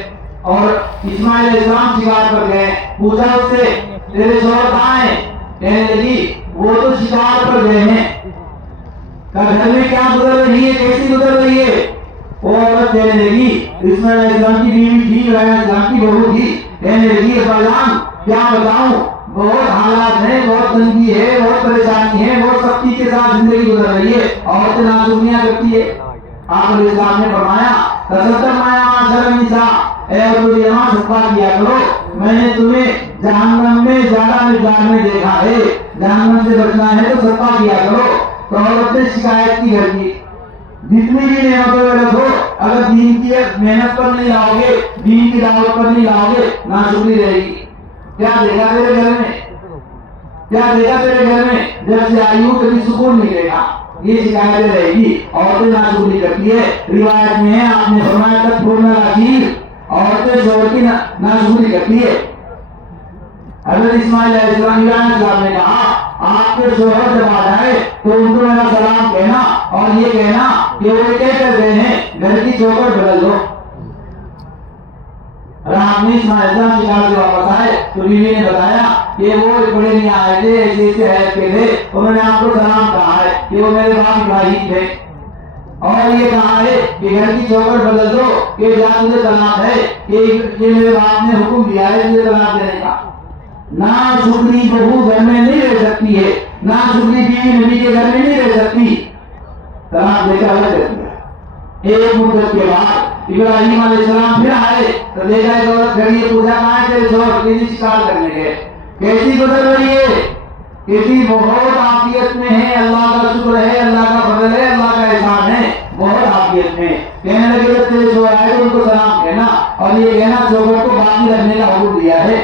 اور اسماعیل علیہ السلام شکار پر گئے، پوچھا اس سے تیرے شوہر کہاں ہیں، کہنے لگی وہ تو شکار پر گئے ہیں۔ کہا گھر میں کیا گزر رہی ہے، کیسی گزر رہی ہے؟ وہ عورت کہنے لگی اسماعیل علیہ السلام کی بیوی تھی، ابراہیم علیہ السلام کی بہو تھی، کہنے لگی فلان کیا بتاؤں، بہت حالات ہیں، بہت تنگی ہے، بہت پریشانی ہے، بہت سختی کے ساتھ زندگی گزر رہی ہے، عورتیں ناشکریاں کرتی ہے۔ آپ علیہ السلام نے فرمایا تصدق مایا معاشر النساء، اے عورتوں جماع صدقہ کیا کرو، میں نے تمہیں جہنم میں زیادہ مقدار میں دیکھا ہے، جہنم سے بچنا ہے تو صدقہ کیا کرو۔ تو عورت نے شکایت کی گھر کی، جتنی بھی نعمتوں میں رکھو اگر دین کی محنت پر نہیں لاؤ گے، دین کی دعوت پر نہیں لاؤ گے، ناشکری رہے گی۔ کیا دیکھا تیرے گھر میں، کیا دیکھا تیرے گھر میں، جب سے آئی ہوں کبھی سکون نہیں رہا، یہ شکایتیں رہے گی، عورتیں ناشکری کرتی ہے۔ روایت میں ہے آپ نے فرمایا تک پھولنا راکیر، عورتیں شوہر کی ناشکری کرتی ہے۔ حضرت اسماعیل علیہ السلام نے کہا آپ کے شوہر جب آ جائے تو ان کو میرا سلام کہنا اور یہ کہنا کہ وہ کہہ کر گئے ہیں گھر کی چوکھٹ بدل دو۔ رات میں اسماعیل علیہ السلام شکار سے واپس آئے تو بیوی نے بتایا کہ وہ بڑے نہیں آئے تھے، ایسے حیرت کے تھے، انہوں نے آپ کو سلام کہا ہے کہ وہ میرے باپ ابراہیم تھے، اور یہ کہا ہے کہ گھر کی چوکھٹ بدل دو کہ جا تجھے طلاق ہے، کہ میرے باپ نے حکم دیا ہے تجھے طلاق دینے کا۔ ناشکری بہو گھر میں نہیں رہ سکتی ہے، ناشکری بیوی نبی کے گھر میں نہیں رہ سکتی، طلاق دے کر الگ رہتی ہے۔ ایک مدت کے بعد ابراہیم علیہ السلام پھر آئے تو دیکھا ایک عورت کھڑی ہے، پوچھا کہاں ہے تیرے شوہر، کسی شکار کرنے گئے، کیسی گزر رہی ہے؟ کسی بہت عافیت میں ہے، اللہ کا شکر ہے، اللہ کا فضل ہے، اللہ کا احسان ہے، بہت عافیت میں۔ کہنے لگے جب تیرے شوہر آئے تو ان کو سلام کہنا اور یہ کہنا شوہر کو باقی رکھنے کا حکم دیا ہے.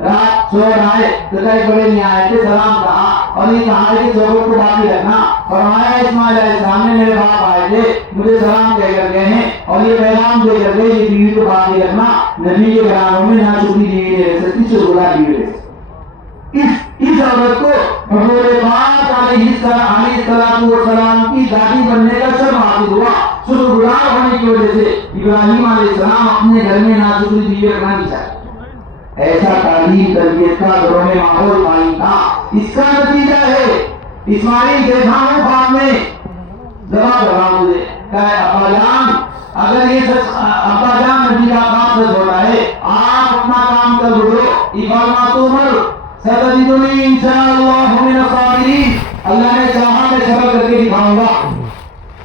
رات شوہر آئے تو کئی بڑے نہیں آئے تھے سلام کہا اور یہ کہا کہ شوہر کو باقی رکھنا. فرمایا اسماعیل علیہ السلام نے میرے باپ آئے تھے مجھے سلام کہہ کر گئے ہیں اور یہ پیغام دے کر گئے یہ بیوی کو باقی رکھنا. نبی کے گھرانوں میں نہ چھوٹی بیوی نہیں رہ سکتی شکرگزار بیوی رہ سکتی. اس عورت کو حضور پاک علیہ السلام کی دادی بننے کا شرف حاصل ہوا. شکرگزار ہونے کی وجہ سے ابراہیم علیہ السلام اپنے گھر میں ناشکری بیوی رکھنا نہیں چاہتے. ایسا تعلیم تربیت کا گھروں میں ماحول قائم تھا. اس کا نتیجہ ہے اسماعیل دیکھا ہوں خواب میں ذبح کر رہا ہوں مجھے کہا ابا جان اگر یہ سچ ابا جان نبی کا خواب سچ ہوتا ہے آپ اپنا کام کر گزرو. ابا تمر ستجدنی انشاءاللہ من الصابرین. اللہ نے چاہا میں صبر کر کے دکھاؤں گا.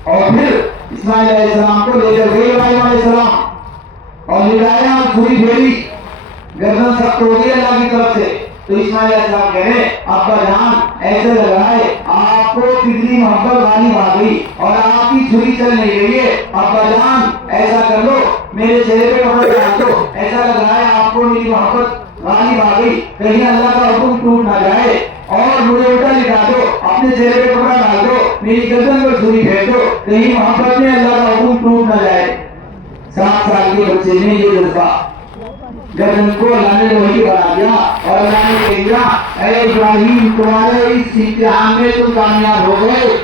اور پھر اسماعیل علیہ السلام کو لے کر گئے ابراہیم علیہ السلام اور لگایا چھری پھیری گردن سخت ہو گئی اللہ کی طرف سے. تو اسماعیل علیہ السلام کہہ رہے ابا جان ایسے لگ رہا ہے آپ کو کتنی محبت غالب آ گئی اور آپ کی چھری چل نہیں رہی ہے. ابا جان ایسا کر لو میرے چہرے پہ کپڑا ڈال دو. ایسا لگ رہا ہے آپ کو میری محبت غالب آ گئی کہیں اللہ کا حکم ٹوٹ نہ جائے اور مجھے الٹا لٹا دو اپنے چہرے پہ کپڑا ڈال دو میری گردن پر چھری پھیر دو کہیں محبت میں اللہ کا حکم ٹوٹ نہ جائے. 7 سال کے بچے نے یہ جذبہ جب ان کو اللہ نے وہی بنا دیا اور اللہ نے کہہ دیا اے ابراہیم تمہارے اس امتحان میں تم کامیاب ہو گئے.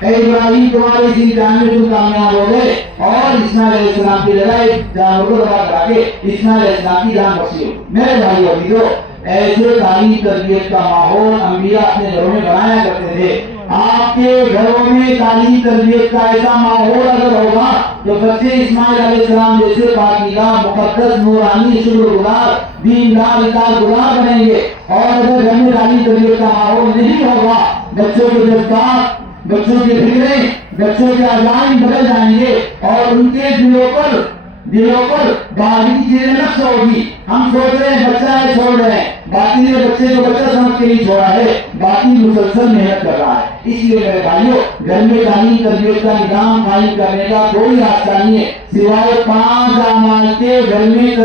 اے ابراہیم تمہارے اس امتحان میں تم کامیاب ہو گئے. اور اسماعیل علیہ السلام کی جگہ ایک جانور کو ذبح کرا کے اسماعیل علیہ السلام کی جان بخشی. میرے بھائی عزیزو ایسے تعلیم تربیت کا ماحول انبیاء اپنے گھروں میں بنایا کرتے تھے. آپ کے گھروں میں تعلیم تربیت کا ایسا ماحول اگر ہوگا تو بچے اسماعیل علیہ السلام جیسے پاکیزہ مقدس نورانی شکرگزار دیندار اطاعت گزار بنیں گے. اور اگر گھر میں تعلیم تربیت کا ماحول نہیں ہوگا بچوں کے جذبات بچوں کی فکریں بچوں کے عزائم بدل جائیں گے اور ان کے دلوں پر باہری چیزیں نقش ہوگی. ہم سوچ رہے ہیں بچہ ہے چھوڑ رہے ہیں باقی نے بچے کو بچہ سمجھ کے نہیں چھوڑا ہے باقی مسلسل محنت کر رہا ہے. اس لیے میرے بھائیوں گھر میں تعلیم تربیت کا نظام قائم کرنے کا کوئی راستہ نہیں ہے سوائے 5 اعمال کے. گھر میں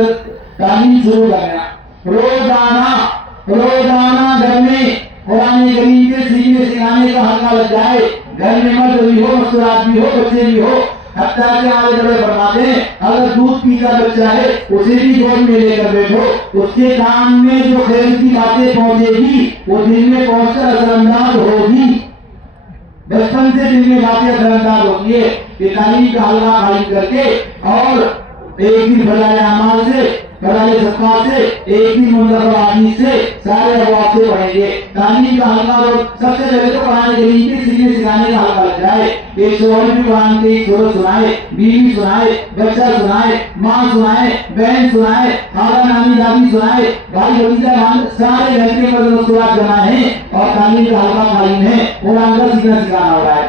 تعلیم شروع کرنا روزانہ گھر میں قرآن کریم کے سیکھنے سکھانے کا حلقہ لگ جائے. گھر میں مرد بھی ہو مستورات بھی ہو بچے بھی ہو. حتیٰ کہ آگے بڑے فرماتے ہیں اگر دودھ پیتا بچہ ہے اسے بھی گود میں لے کر بیٹھو اس کے کان میں جو خیر کی باتیں پہنچے گی وہ دل میں پہنچ کر اثر انداز ہوگی. بچپن سے دل میں باتیں اثر انداز ہوتی ہے کہ تعلیم کا حلقہ قائم کر کے اور ایک دن فضائل اعمال سے فضائل صدقات سے ایک دن منتخب حدیث سے سارے ابواب سے پڑھیں گے. تعلیم کا حلقہ اور سب سے پہلے تو قرآن کریم کے سیکھنے سکھانے کا حلقہ لگ جائے. ایک شوہر بھی قرآن کی سورت سنائے بیوی سنائے بچہ سنائے ماں سنائے بہن سنائے خالہ نانی دادی سنائے بھائی بھتیجا سارے گھر کے مرد مستورات جمع ہیں اور تعلیم کا حلقہ قائم ہے. قرآن کا سیکھنا سکھانا ہو رہا ہے.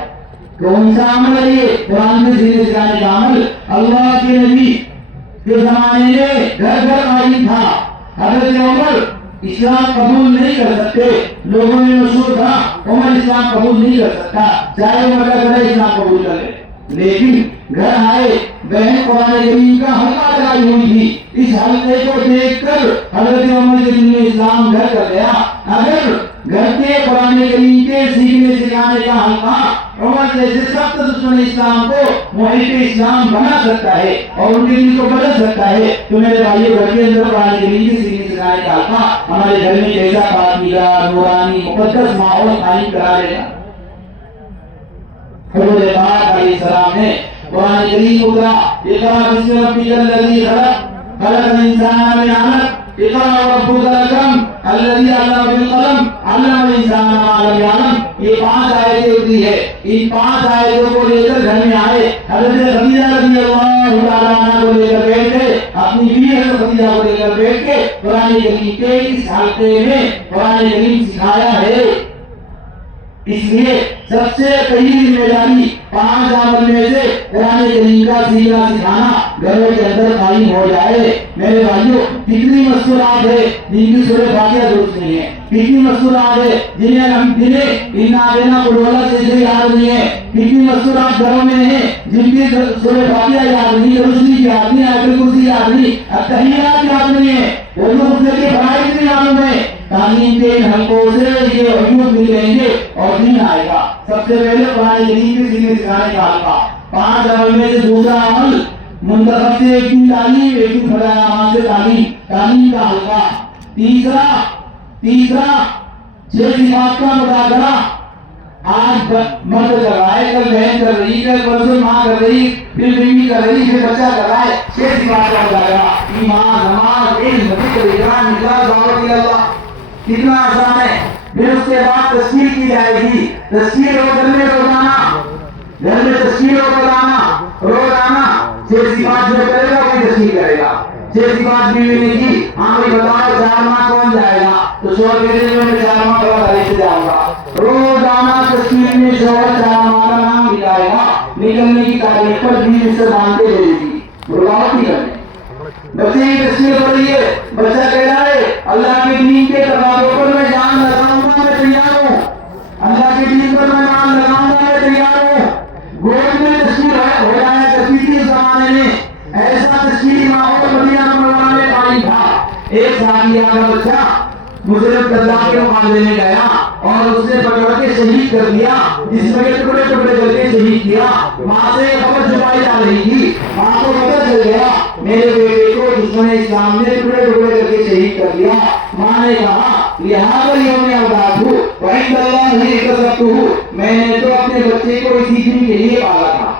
کون سا عمل ہے یہ قرآن کے سیکھنے سکھانے کا عمل؟ اللہ کے نبی کے زمانے میں گھر گھر قائم تھا. حضرت عمر اسلام قبول نہیں کر سکتے لوگوں میں مشہور تھا عمر اسلام قبول نہیں کر سکتا چاہے عمر کا گھر اسلام قبول کر لے. لیکن گھر آئے بہن قرآن کریم کا حلقہ لگائی ہوئی تھی. اس حلقے کو دیکھ کر حضرت عمر کے دل میں اسلام گھر کر گیا. اگر گھر کے قرآن کریم کے سیکھنے سکھانے کا حلقہ عمر جیسے سخت دشمن اسلام کو محب اسلام بنا سکتا ہے اور ان کے دل کو بدل سکتا ہے تو میرے بھائیو گھر کے اندر قرآن کریم کے سیکھنے سکھانے کا حلقہ ہمارے گھر میں کیسا پاکیزہ نورانی مقدس ماحول قائم کرا دے گا. حضور پاک علیہ السلام نے قرآن کریم اترا اقرا بسم ربک الذی خلق الانسان من علق اقرا وربک الاکرم الذی علم بالقلم علم الانسان ما لم یعلم. یہ 5 آیتیں اتری ہے. ان 5 آیتوں کو لے کر گھر میں آئے حضرت خدیجہ رضی اللہ تعالیٰ عنہ کو لے کر بیٹھ گئے اپنی بیوی حضرت خدیجہ کو لے کر بیٹھ کے قرآن کریم کے اس حلقے میں قرآن کریم سکھایا ہے. اس لیے سب سے پہلی ذمہ داری 5 عمل میں سے قرآن کریم کا سیکھنا سکھانا گھروں کے اندر قائم ہو جائے۔ میرے بھائیوں، کتنی مستورات ہے جن کی سورہ فاتحہ درست نہیں ہے، کتنی مستورات ہے جنہیں ہم انا دینا قرآن سے یاد نہیں ہے، کتنی مستورات گھروں میں ہیں جن کی سورہ فاتحہ یاد نہیں، روشنی یاد نہیں، آیت الکرسی یاد نہیں، التحیات یاد نہیں ہے، اردو مسلم کے فرائض نہیں معلوم ہے۔ تعلیم کے حلقوں سے یہ عیوب ملیں گے اور دین آئے گا۔ سب سے پہلے قرآن کریم کے سیکھنے سکھانے کا حلقہ، 5 عمل میں سے دوسرا عمل منتخب سے ایک دن تعلیم، ایک دن خدا امان سے تعلیم کا حلقہ۔ تیسرا 6 صفات کا مذاکرہ۔ آج مرد کر رہا ہے، کل بہن کر رہی، کل پرسوں ماں کر رہی، پھر بیوی کر رہی، پھر بچہ کر رہا ہے۔ 6 صفات کا مذاکرہ، ایمان، نماز، علم، ذکر، اقرار، نکاح، دعوت اللہ، کتنا آسان ہے۔ پھر اس کے بعد تشکیل کی جائے گی، تشکیل ہو گھر میں روزانہ، گھر میں تشکیل ہو روزانہ 6 صفات جو کرے گا وہی تشکیل کرے گا۔ 6 صفات بیوی نے کی، ہاں بھی بتاؤ 4 ماہ کون جائے گا؟ تو شوہر کہتے ہیں میں 4 ماہ بڑا گھر سے جاؤں گا۔ روزانہ تشکیل میں شوہر 4 ماہ کا نام لکھائے گا، نکلنے کی تاریخ پر بیوی سے باندھ کے دے گی، رکاوٹ نہیں کرنے۔ بچے کی تشکیل ہو رہی ہے، بچہ کہہ رہا ہے اللہ کے دین کے تقاضوں پر میں جان لگاؤں گا، میں تیار ہوں، اللہ کے دین پر میں جان لگاؤں گا، میں تیار ہوں۔ گود میں تشکیل ہو رہا ہے۔ تشکیل کے زمانے میں ایسا تشکیلی ماحول مدینہ منورہ میں قائم تھا۔ ایک سالہ کا بچہ مسلم قذاب کے مقابلے میں گیا اور اس نے پکڑ کے شہید کر دیا، جس میں ٹکڑے ٹکڑے کر کے شہید کیا۔ ماں سے خبر چھپائی جا رہی تھی، ماں کو پتہ چل گیا میرے بیٹے کو دشمن اسلام نے ٹکڑے ٹکڑے کر کے شہید کر دیا۔ ماں نے کہا لہٰذا یوم اولاد ہوں وعند اللہ اکتسبتہ، میں نے تو اپنے بچے کو اسی دن کے لیے پالا تھا،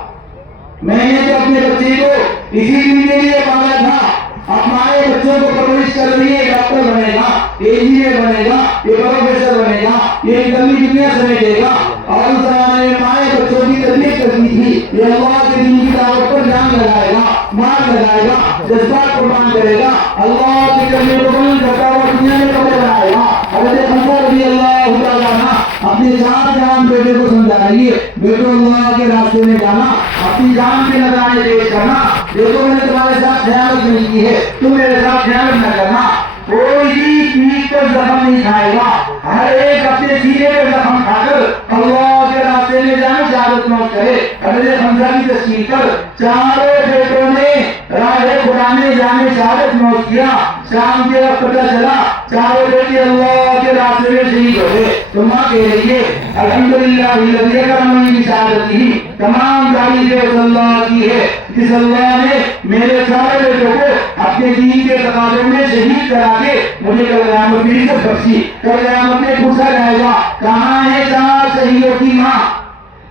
میں نے تو اپنے بچے کو اسی دن کے لیے پالا تھا۔ اب ہمارے بچوں کو پرورش کر رہی ہے، ڈاکٹر بنے گا، انجینئر بنے گا، یہ پروفیسر بنے گا، یہ کمی دنیا سمجھے گا۔ اور اس زمانے میں مائیں بچوں کی تربیت کرتی تھی، یہ اللہ کے دین کی دعوت پر جان لگائے گا، مال لگائے گا، جذبات قربان کرے گا، اللہ کے کلمے کو بلند کرتا ہوا دنیا میں کپڑے بنائے گا۔ حضرت حمزہ رضی اللہ تعالیٰ عنہ اپنے 4 جان بیٹے کو سمجھا رہی ہے، بیٹو اللہ کے راستے میں جانا، اپنی جان کے نذرانے پیش کرنا، دیکھو میں نے تمہارے ساتھ خیانت نہیں کی ہے، تم میرے ساتھ خیانت نہ کرنا۔ کوئی بھی پیٹھ پر زخم نہیں کھائے گا، ہر ایک اپنے سینے پہ زخم کھا کر اللہ کے راستے میں جانے شہادت نوش کرے۔ حضرت حمزہ کی تشکیل کر 4 بیٹوں نے راہ خدا میں جانے شہادت نوش کیا۔ شام کے وقت پتہ چلا 4 بیٹے اللہ کے راستے میں شہید ہو گئے۔ تو ماں کہہ رہی ہے الحمدللہ الذی کرمنی بشہادتہ، تمام تعریفیں اس اللہ کی ہے جس اللہ نے میرے 4 بیٹوں کو اپنے دین کے تقاضوں میں شہید کرا کے مجھے کل قیامت میں عزت بخشی۔ کل قیامت میں پوچھا جائے گا کہاں ہے 4 شہیدوں کی ماں،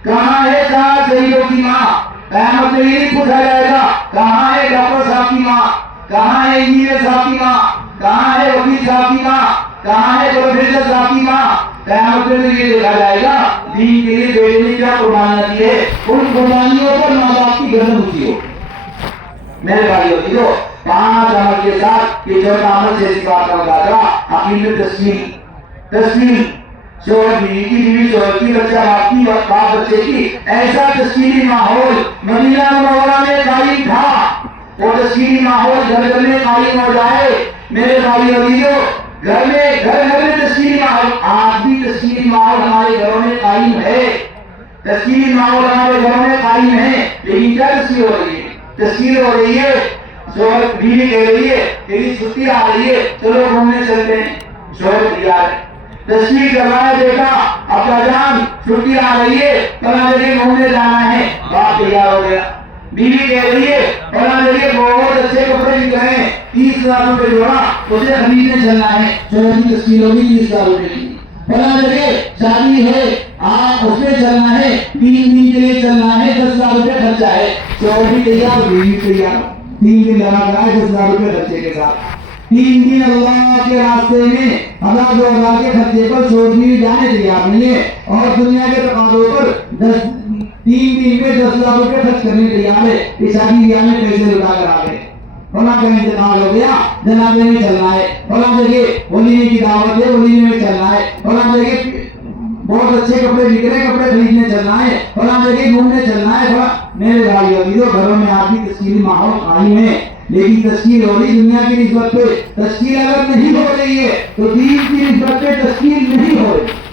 کہاں ہے 4 شہیدوں کی ماں؟ قیامت میں یہ نہیں پوچھا جائے گا کہاں ہے ڈاکٹر صاحب کی ماں، کہاں ہے انجینئر صاحب کی ماں، کہاں ہے وکیل صاحب کی ماں، کہاں ہے پروفیسر صاحب کی ماں؟ قیامت میں یہ دیکھا جائے گا دین کے لیے بیٹے نے کیا قربانیاں دی ہے، ان قربانیوں پر ماں باپ کی گردن اونچی ہو۔ میرے بھائیو دیکھو 5 عمل کے ساتھ یہ 4 عمل 6 صفات کا مذاکرہ، عقیدت میں تشکیل شوہر بیوی کی، بیوی شوہر کی، بچہ باپ کی، باپ بچے کی، ایسا تشکیلی ماحول مدینہ منورہ میں قائم تھا۔ وہ تشکیلی ماحول گھر گھر میں قائم ہو جائے۔ میرے بھائیو دیکھو گھر میں تشکیلی ماحول، آج بھی تشکیلی ماحول ہمارے گھروں میں قائم ہے، تشکیلی ماحول ہمارے گھروں میں قائم ہے، لیکن کیا تشکیل ہو رہی ہے؟ تشکیل ہو رہی ہے شوہر بیوی کہہ رہی ہے تیری چھٹی آ رہی ہے چلو گھومنے چلتے ہیں، شوہر تیار ہے۔ تشکیل کر رہا ہے بیٹا ابا جان چھٹی آ رہی ہے فلاں جگہ گھومنے جانا ہے، باپ تیار ہو گیا۔ بیوی کہہ رہی ہے فلاں جگہ بہت اچھے کپڑے بک رہے ہیں 30,000 روپے جوڑا، اسے خریدنے چلنا ہے، شوہر کی تشکیل ہوگی 30,000 روپے کی۔ فلاں جگہ شادی ہے اس میں چلنا ہے، 3 دن کے لیے چلنا ہے، 10,000 روپے خرچہ ہے، شوہر بھی تیار بیوی تیار، 3 دن لگا کر 10,000 روپے خرچے کے ساتھ۔ 3 دن اللہ کے راستے میں 1,000-2,000 کے خرچے پر چھوڑنے جانے تیار نہیں ہے، اور دنیا کے تقاضوں پر 3 دن میں 10,000 روپے خرچ کرنے تیار ہے۔ یہ شادی بیاہ میں پیسے لٹا کر آ گئے، فلاں کا انتقال ہو گیا جنازے میں چلنا ہے، فلاں جگہ ولیمے کی دعوت ہے ولیمے میں چلنا ہے، فلاں جگہ بہت اچھے کپڑے بک رہے ہیں، کپڑے خریدنے چلنا ہے، فلاں جگہ گھومنے چلنا ہے، فلاں میرے بھائی عزیزو گھروں میں آپ کی تشکیلی ماحول قائم ہے، لیکن تشکیل ہو رہی دنیا کی نسبت پہ، تشکیل اگر نہیں ہو رہی ہے تو دین کی نسبت پہ تشکیل نہیں ہو رہی۔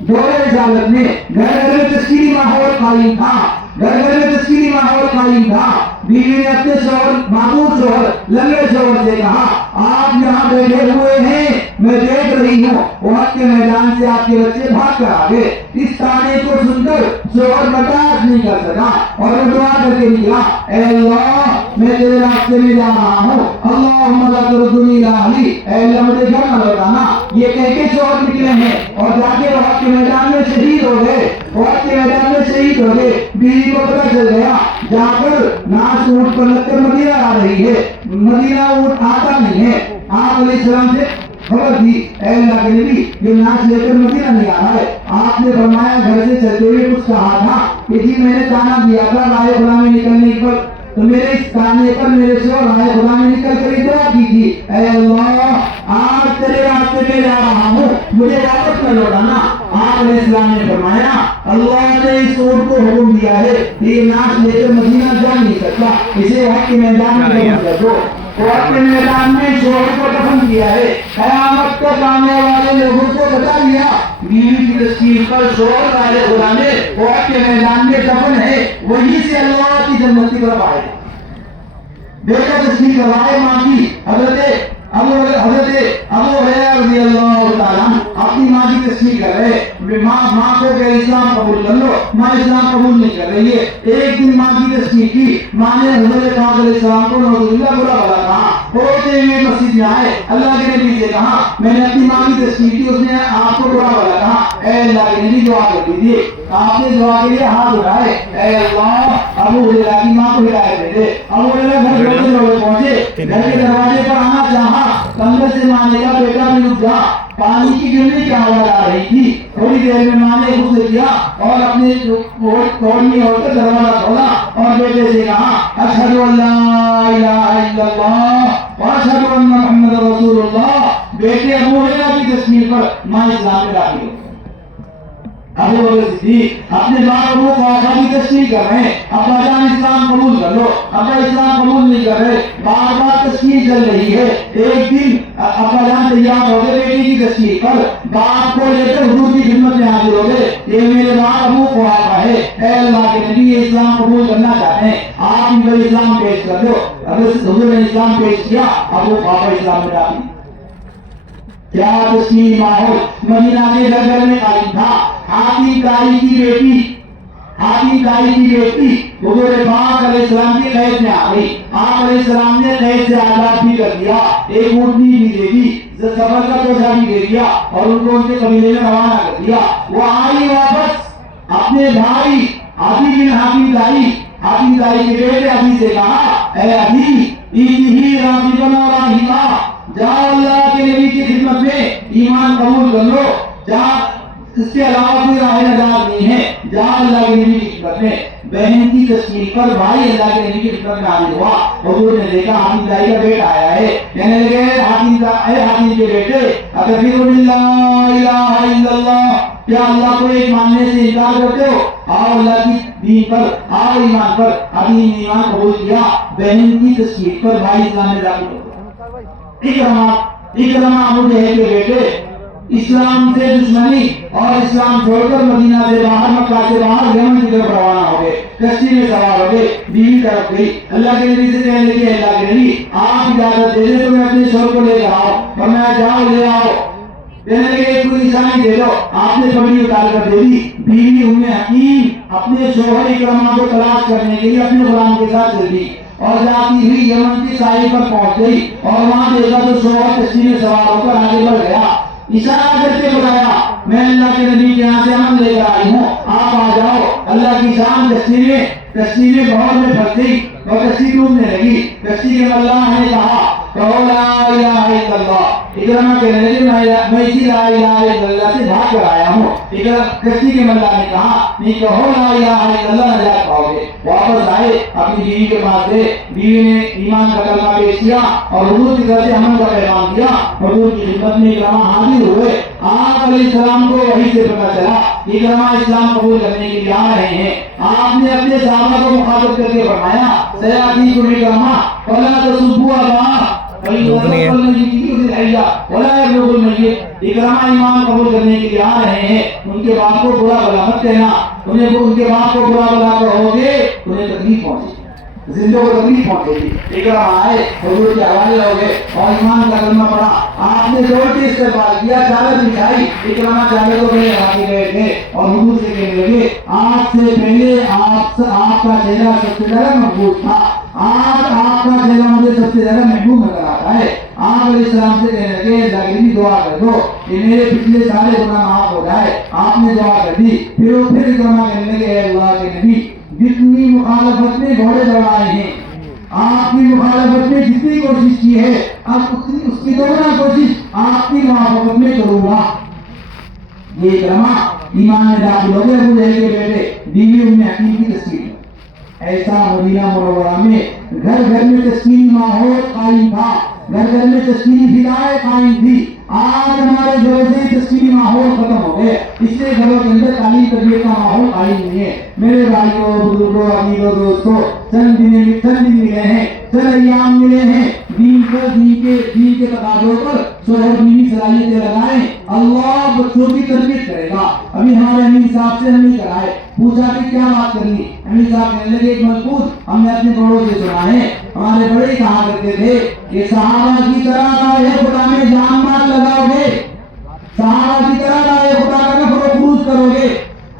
دور رسالت میں گھر گھر میں تشکیلی ماحول قائم تھا، گھر گھر میں تشکیلی ماحول قائم تھا۔ بیوی نے اپنے شوہر، معمول شوہر، لنگڑے شوہر سے کہا آپ یہاں بیٹھے ہوئے ہیں، میں دیکھ رہی ہوں، وقت کے میدان سے آپ کے بچے بھاگ کر آ گئے۔ اس تانے کو سن کر شوہر برداشت نہیں کر سکا اور وہ دعا کر کے نکلا، اے اللہ میں تیرے راستے میں جا رہا ہوں، اللہم لا تردنی الی اہلی، اے اللہ مجھے گھر نہ لوٹانا۔ یہ کہہ کے شوہر نکلے ہیں اور جا کے وقت کے میدان میں شہید ہو گئے، وقت کے میدان میں شہید ہو گئے۔ بیوی کو پتہ چل گیا، جا کر ناچ اونٹ پر لگ کر مدینہ آ رہی ہے، مدینہ اونٹ آتا نہیں ہے۔ آپ علیہ السلام سے خبر دی، اے اللہ کے نبی یہ ناچ لے کر مدینہ نہیں آ رہا ہے۔ آپ نے فرمایا گھر سے چلتے ہوئے کچھ کہا تھا کہ جی میں نے تانا دیا تھا رائے خدا میں نکلنے پر، تو میرے اس تانے پر میرے شوہر رائے خدا میں نکل کر دعا کی تھی، اے اللہ آج تیرے راستے میں جا رہا ہوں، مجھے واپس نہ لوٹانا۔ آپ علیہ السلام نے فرمایا اللہ نے اس اونٹ کو حکم دیا ہے یہ ناچ لے کر مدینہ جا نہیں سکتا، اسے وقت کے میدان میں دفن کر دو۔ وقت کے میدان میں شوہر کو دفن کیا ہے، قیامت تک آنے والے لوگوں کو بتا دیا بیوی کی تشکیل پر شوہر رائے خدا میں وقت کے میدان میں دفن ہے، وہیں سے اللہ کی جنت کی طرف آئے۔ بیٹا تشکیل کروائے ماں کی، حضرت ابو ہریرہ رضی اللہ تعالیٰ اپنی ماں کی تشکیل کر رہے، ماں کو کہ اسلام قبول کر لو، ماں اسلام قبول نہیں کر رہی ہے۔ ایک دن ماں کی تشکیل کی، ماں نے حضرت پاک علیہ السلام کو نعوذ باللہ برا بھلا کہا، پڑوتے ہوئے مسجد میں آئے، اللہ کے نبی سے کہا میں نے اپنی ماں کی تشکیل کی، اس نے آپ کو برا بھلا کہا، اے اللہ کے نبی دعا کر دیجیے۔ آپ نے دعا کے لیے ہاتھ اٹھائے، اے اللہ ابو ہریرہ کی ماں کو ہدایت دے دے۔ ابو ہریرہ گھر چھوڑتے ہوئے پہنچے، گھر کے دروازے پر آنا چاہا، اندر سے ماں نے کہا بیٹا بھی رک جا، پانی کی گرنے کی آواز آ رہی تھی۔ تھوڑی دیر میں ماں نے غسل کیا اور اپنے اوڑھنی اوڑھ کر دروازہ کھولا اور بیٹے سے کہا اشہد ان لا الہ الا اللہ واشہد ان محمد رسول اللہ۔ بیٹے ابو ہریرہ کی تشکیل پر ماں اسلام میں داخل ہو گئی۔ ابو بکر صدیق اپنے باپ ابو قحافہ کی تشکیل کر رہے ہیں، ابا جان اسلام قبول کر لو، ابا اسلام قبول نہیں کر رہے، بار بار تشکیل چل رہی ہے۔ ایک دن ابا جان تیار ہو گئے بیٹی کی تشکیل پر، باپ کو لے کر حضور کی خدمت میں حاضر ہو گئے، یہ میرے باپ ابو قحافہ ہے، اے اللہ کے نبی یہ اسلام قبول کرنا چاہتے ہیں، آپ ان کو اسلام پیش کر دو۔ حضور نے اسلام پیش کیا، ابو قحافہ اسلام میں داخل۔ کیا تشکیل ماحول مدینہ کے گھر گھر میں قائم تھا۔ حاتم طائی کی بیٹی حضور پاک علیہ السلام کی قید میں آ گئی، آپ علیہ السلام نے قید سے آزاد بھی کر دیا، ایک اونٹنی بھی دے دی، سفر کا توشہ بھی دے دیا اور ان کو ان کے قبیلے میں روانہ کر دیا۔ وہ آئی واپس اپنے بھائی عدی بن حاتم طائی کے بیٹے عدی سے کہا اے عدی انہی راغبا راہبا، جاؤ اللہ کے نبی کی خدمت میں ایمان قبول کر لو، جا اس کے علاوہ کوئی راہ نجات نہیں ہے، جا اللہ کے نبی کی خدمت میں۔ بہن کی تشکیل پر بھائی اللہ کے نبی کی خدمت میں حاضر ہوا، حضور نے دیکھا حاتم طائی کا بیٹا آیا ہے، کہنے لگے حاتم کے بیٹے اتفر باللہ الہ الا اللہ، کیا اللہ کو ایک ماننے سے انکار کرتے ہو؟ آؤ اللہ کی دین پر، آؤ ایمان پر۔ حاتم نے ایمان قبول کیا، بہن کی تشکیل پر بھائی اسلام میں داخل ہو گئے۔ اکرمہ ابو جہل کے بیٹے اسلام سے دشمنی اور اسلام چھوڑ کر مدینہ سے باہر، مکہ سے باہر یمن کی طرف روانہ ہو گئے، کشتی میں سوار ہو گئے، بیوی طرف گئی، اللہ کے نبی سے کہنے لگے اللہ کے نبی آپ اجازت دے دیں تو میں اپنے شوہر کو لے کر آؤ، فرمایا جاؤ لے آؤ۔ کہنے لگے ایک کوئی نشانی دے دو، آپ نے پگڑی اتار کر دے دی۔ بیوی ام حکیم اپنے شوہر اکرمہ کو تلاش کرنے کے لیے اپنے غلام کے ساتھ چل دی اور جاتی ہوئی یمن کی ساحل پر پہنچ گئی اور وہاں دیکھا تو شوہر کشتی میں سوار ہو کر آگے بڑھ گیا، اشارہ کر کے بتایا میں اللہ کے نبی کے یہاں سے امن لے کر آئی ہوں، آپ آ جاؤ۔ اللہ کی شان کشتی میں بہر میں پھنس گئی، اور کشتی ڈوبنے لگی. کشتی کے اللہ نے کہا کہو لا الہ الا اللہ. اکرمہ کہنے لگے میں اسی لا الہ الا اللہ سے بھاگ کر آیا ہوں. کشتی کے اللہ نے کہا نہیں کہو لا الہ الا اللہ نجات پاؤ گے. واپس آئے اپنی بیوی کے پاس سے. بیوی نے ایمان کا کلمہ پیش کیا اور حضور کی طرف سے امن کا پیغام دیا. حضور کی خدمت میں اکرمہ حاضر ہوئے. آپ علیہ السلام کو وحی سے پتہ چلا اکرمہ اسلام قبول کرنے کے لیے آ رہے ہیں. آپ نے اپنے صحابہ کو مخاطب کر کے فرمایا سیاتیکم اکرمہ ولا تسبوا اباہ اکرمہ ایمان قبول کرنے کے لیے آ رہے ہیں. ان کے باپ کو برا بلا مت کہنا. ان کے باپ کو برا بلا کہو گے انہیں تکلیف پہنچے گی, زندوں کو تکلیف پہنچے گی. اکرمہ آئے حضور کے حوالے ہو گئے اور ایمان کا کلمہ پڑھا. آپ نے زور سے استقبال کیا, چادر بچھائی. اکرمہ چادر کو پہلے ہٹا کے گئے تھے اور حضور سے کہنے لگے آپ سے پہلے آپ کا چہرہ سب سے زیادہ مقبول تھا. آج آپ کا چہرہ مجھے سب سے زیادہ محبوب نظر آتا ہے. آپ علیہ السلام سے کہنے لگے اللہ کی دعا کر دو کہ میرے پچھلے سارے گناہ معاف ہو جائے. آپ نے دعا کر دی. پھر اکرمہ کہنے لگے اے اللہ کے نبی جتنی مخالفت میں گھوڑے دوڑائے ہیں آپ کی مخالفت میں جتنی کوشش کی ہے اب اس کی دوگنا کوشش آپ کی موافقت میں کروں گا. یہ اکرمہ ایمان میں داخل ہو گئے. ابو جہل کے بیٹے بیوی ام حکیم کی تصویر. ایسا مدینہ منورہ میں گھر گھر میں تسکینی ماحول قائم تھا, گھر گھر میں تسکینی فضائیں قائم تھی. آج ہمارے گھروں سے تسکینی ماحول ختم ہو گئے. اس لیے گھروں کے اندر تعلیم تربیت کا ماحول قائم نہیں ہے. میرے بھائیوں بزرگوں عزیزوں دوستوں چند دن ملے ہیں, چند ایام ملے ہیں. دین کے تقاضوں پر شوہر بیوی صلاحیتیں لگائیں. اللہ بچوں کی تربیت کرے گا. ابھی ہمارے امین صاحب سے ہم نے کرائے پوچھا کہ کیا بات کرنی. امین صاحب کہنے لگے ایک ملفوظ ہم نے اپنے بڑوں سے سنا ہے. ہمارے بڑے کہا کرتے تھے کہ صحابہ کی طرح راہ خدا میں جان مال لگاؤ گے, صحابہ کی طرح راہ خدا کا نفر و خروج کرو گے,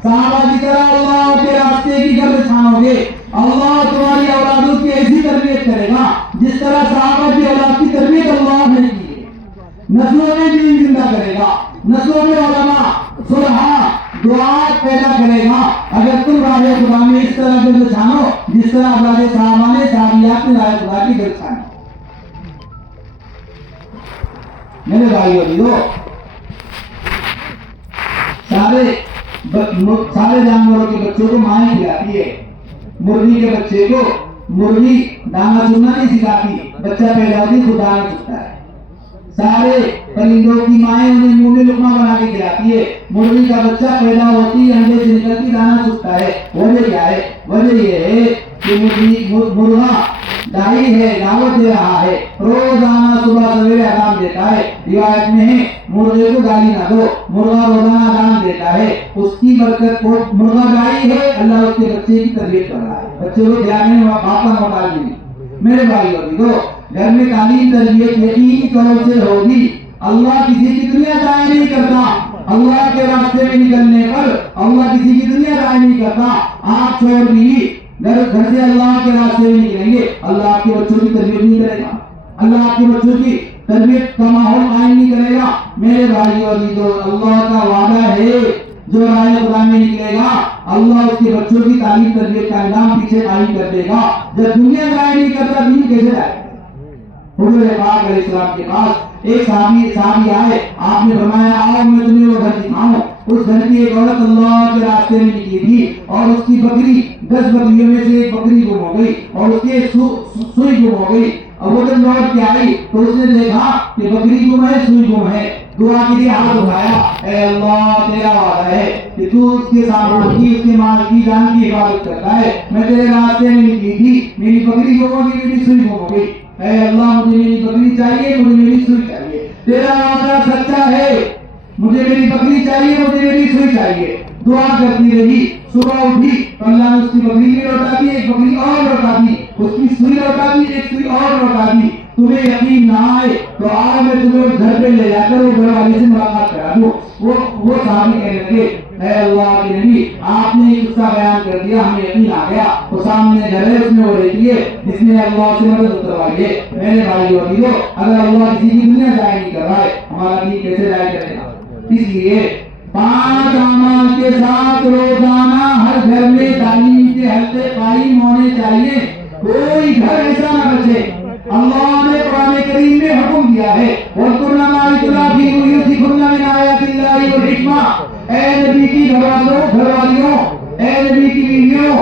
صحابہ کی طرح اللہ کے راستے کی گرد چھانو گے. اللہ تمہاری اولادوں کی ایسی تربیت کرے گا جس طرح صحابہ کی اولاد کی تربیت اللہ نے کی ہے. نسلوں میں دین زندہ کرے گا, نسلوں میں علماء صلحاء دعات پیدا کرے گا. اگر تم راہ خدا میں اس طرح گرد چھانو جس طرح اولاد صحابہ نے صحابیات میں راہ خدا کی گرد چھانی. میرے بھائیو عزیزو سارے جانوروں کے بچوں کو مائیں کھلاتی ہے. مرغی کے بچے کو مرغی دانا چننا نہیں سکھاتی, بچہ پیدا ہوتی خود دانا چنتا ہے. سارے پرندوں کی مائیں انہیں منہ میں لقمہ بنا کے کھلاتی ہے. مرغی کا بچہ پیدا ہوتی انڈے سے نکلتی دانا چنتا ہے. وجہ کیا ہے؟ وجہ یہ ہے کہ مرغا دائی ہے, دعوت دے رہا ہے, روزانہ صبح سویرے اذان دیتا ہے. روایت میں ہے مرغے کو گالی نہ دو, مرغا روزانہ اذان دیتا ہے. اس کی برکت کو مرغا دائی ہے, اللہ اس کے بچے کی تربیت کر رہا ہے. بچے کو دھیان میں باپ کا محتاج نہیں. میرے بھائیو عزیزو گھر میں تعلیم تربیت یقینی طور سے ہوگی. اللہ کسی کی دنیا ضائع نہیں کرتا. اللہ کے راستے میں نکلنے پر اللہ کسی کی دنیا ضائع نہیں کرتا. آپ چھوڑ دی گھر سے اللہ کے راستے میں نکلیں گے, اللہ آپ کے بچوں کی تربیت نہیں کرے گا, اللہ آپ کے بچوں کی تربیت کا ماحول قائم نہیں کرے گا. میرے بھائیو عزیزو اللہ کا وعدہ ہے جو راہ خدا میں نکلے گا اللہ اس کے بچوں کی تعلیم تربیت کا نظام پیچھے قائم کر دے گا. جب دنیا ضائع نہیں کرتا دین کیسے جائے گا؟ حضور پاک علیہ السلام کے پاس ایک صحابی آئے. آپ نے فرمایا آؤ میں تمہیں وہ گھر دکھاؤں. اس گھر کی ایک عورت اللہ کے راستے میں نکلی تھی اور اس کی بکری 10 بکریوں میں سے ایک بکری گم ہو گئی اور اس کی سوئی گم ہو گئی. اب وہ جب لوٹ کے آئی تو اس نے دیکھا کہ بکری گم ہے, سوئی گم ہے. دعا کے لیے ہاتھ اٹھایا, اے اللہ تیرا وعدہ ہے کہ تو اس کے سامان کی, اس کے مال کی, جان کی حفاظت کرتا ہے. میں تیرے راستے میں نکلی تھی, میری بکری گم ہو گئی, میری سوئی گم ہو گئی. اے اللہ مجھے میری بکری چاہیے, مجھے میری سوئی چاہیے. تیرا وعدہ سچا ہے, مجھے میری بکری چاہیے, مجھے میری سوئی چاہیے. دعا کرتی رہی. صبح اٹھی تو اللہ نے اس کی بکری بھی لوٹا دی, ایک بکری اور لوٹا دی, اس کی سوئی لوٹا دی, ایک سوئی اور لوٹا دی. تمہیں یقین نہ آئے تو آؤ میں تمہیں گھر پہ لے جا کر وہ گھر والے سے ملاقات کرا دوں. وہ صحابی کہنے لگے اے اللہ کے نبی آپ نے قصہ بیان کر دیا, ہمیں یقین آ گیا. وہ سامنے گھر ہے, اس میں وہ رہتی ہے جس نے اللہ سے مدد اتروائی ہے. میرے بھائیو عزیزو اگر اللہ کسی کی دنیا ضائع نہیں کر رہا ہے ہمارا دین کیسے ضائع کرے گا؟ اس لیے 5 اعمال کے ساتھ روزانہ ہر گھر میں تعلیم کے حلقے قائم ہونے چاہیے. کوئی گھر ایسا نہ بچے. اللہ نے قرآن کریم میں حکم دیا ہے وَاذْكُرْنَ مَا يُتْلَىٰ فِي بُيُوتِكُنَّ مِنْ آيَاتِ اللَّهِ وَالْحِكْمَةِ. اے نبی کی گھر والیوں، اے نبی کی بیویوں،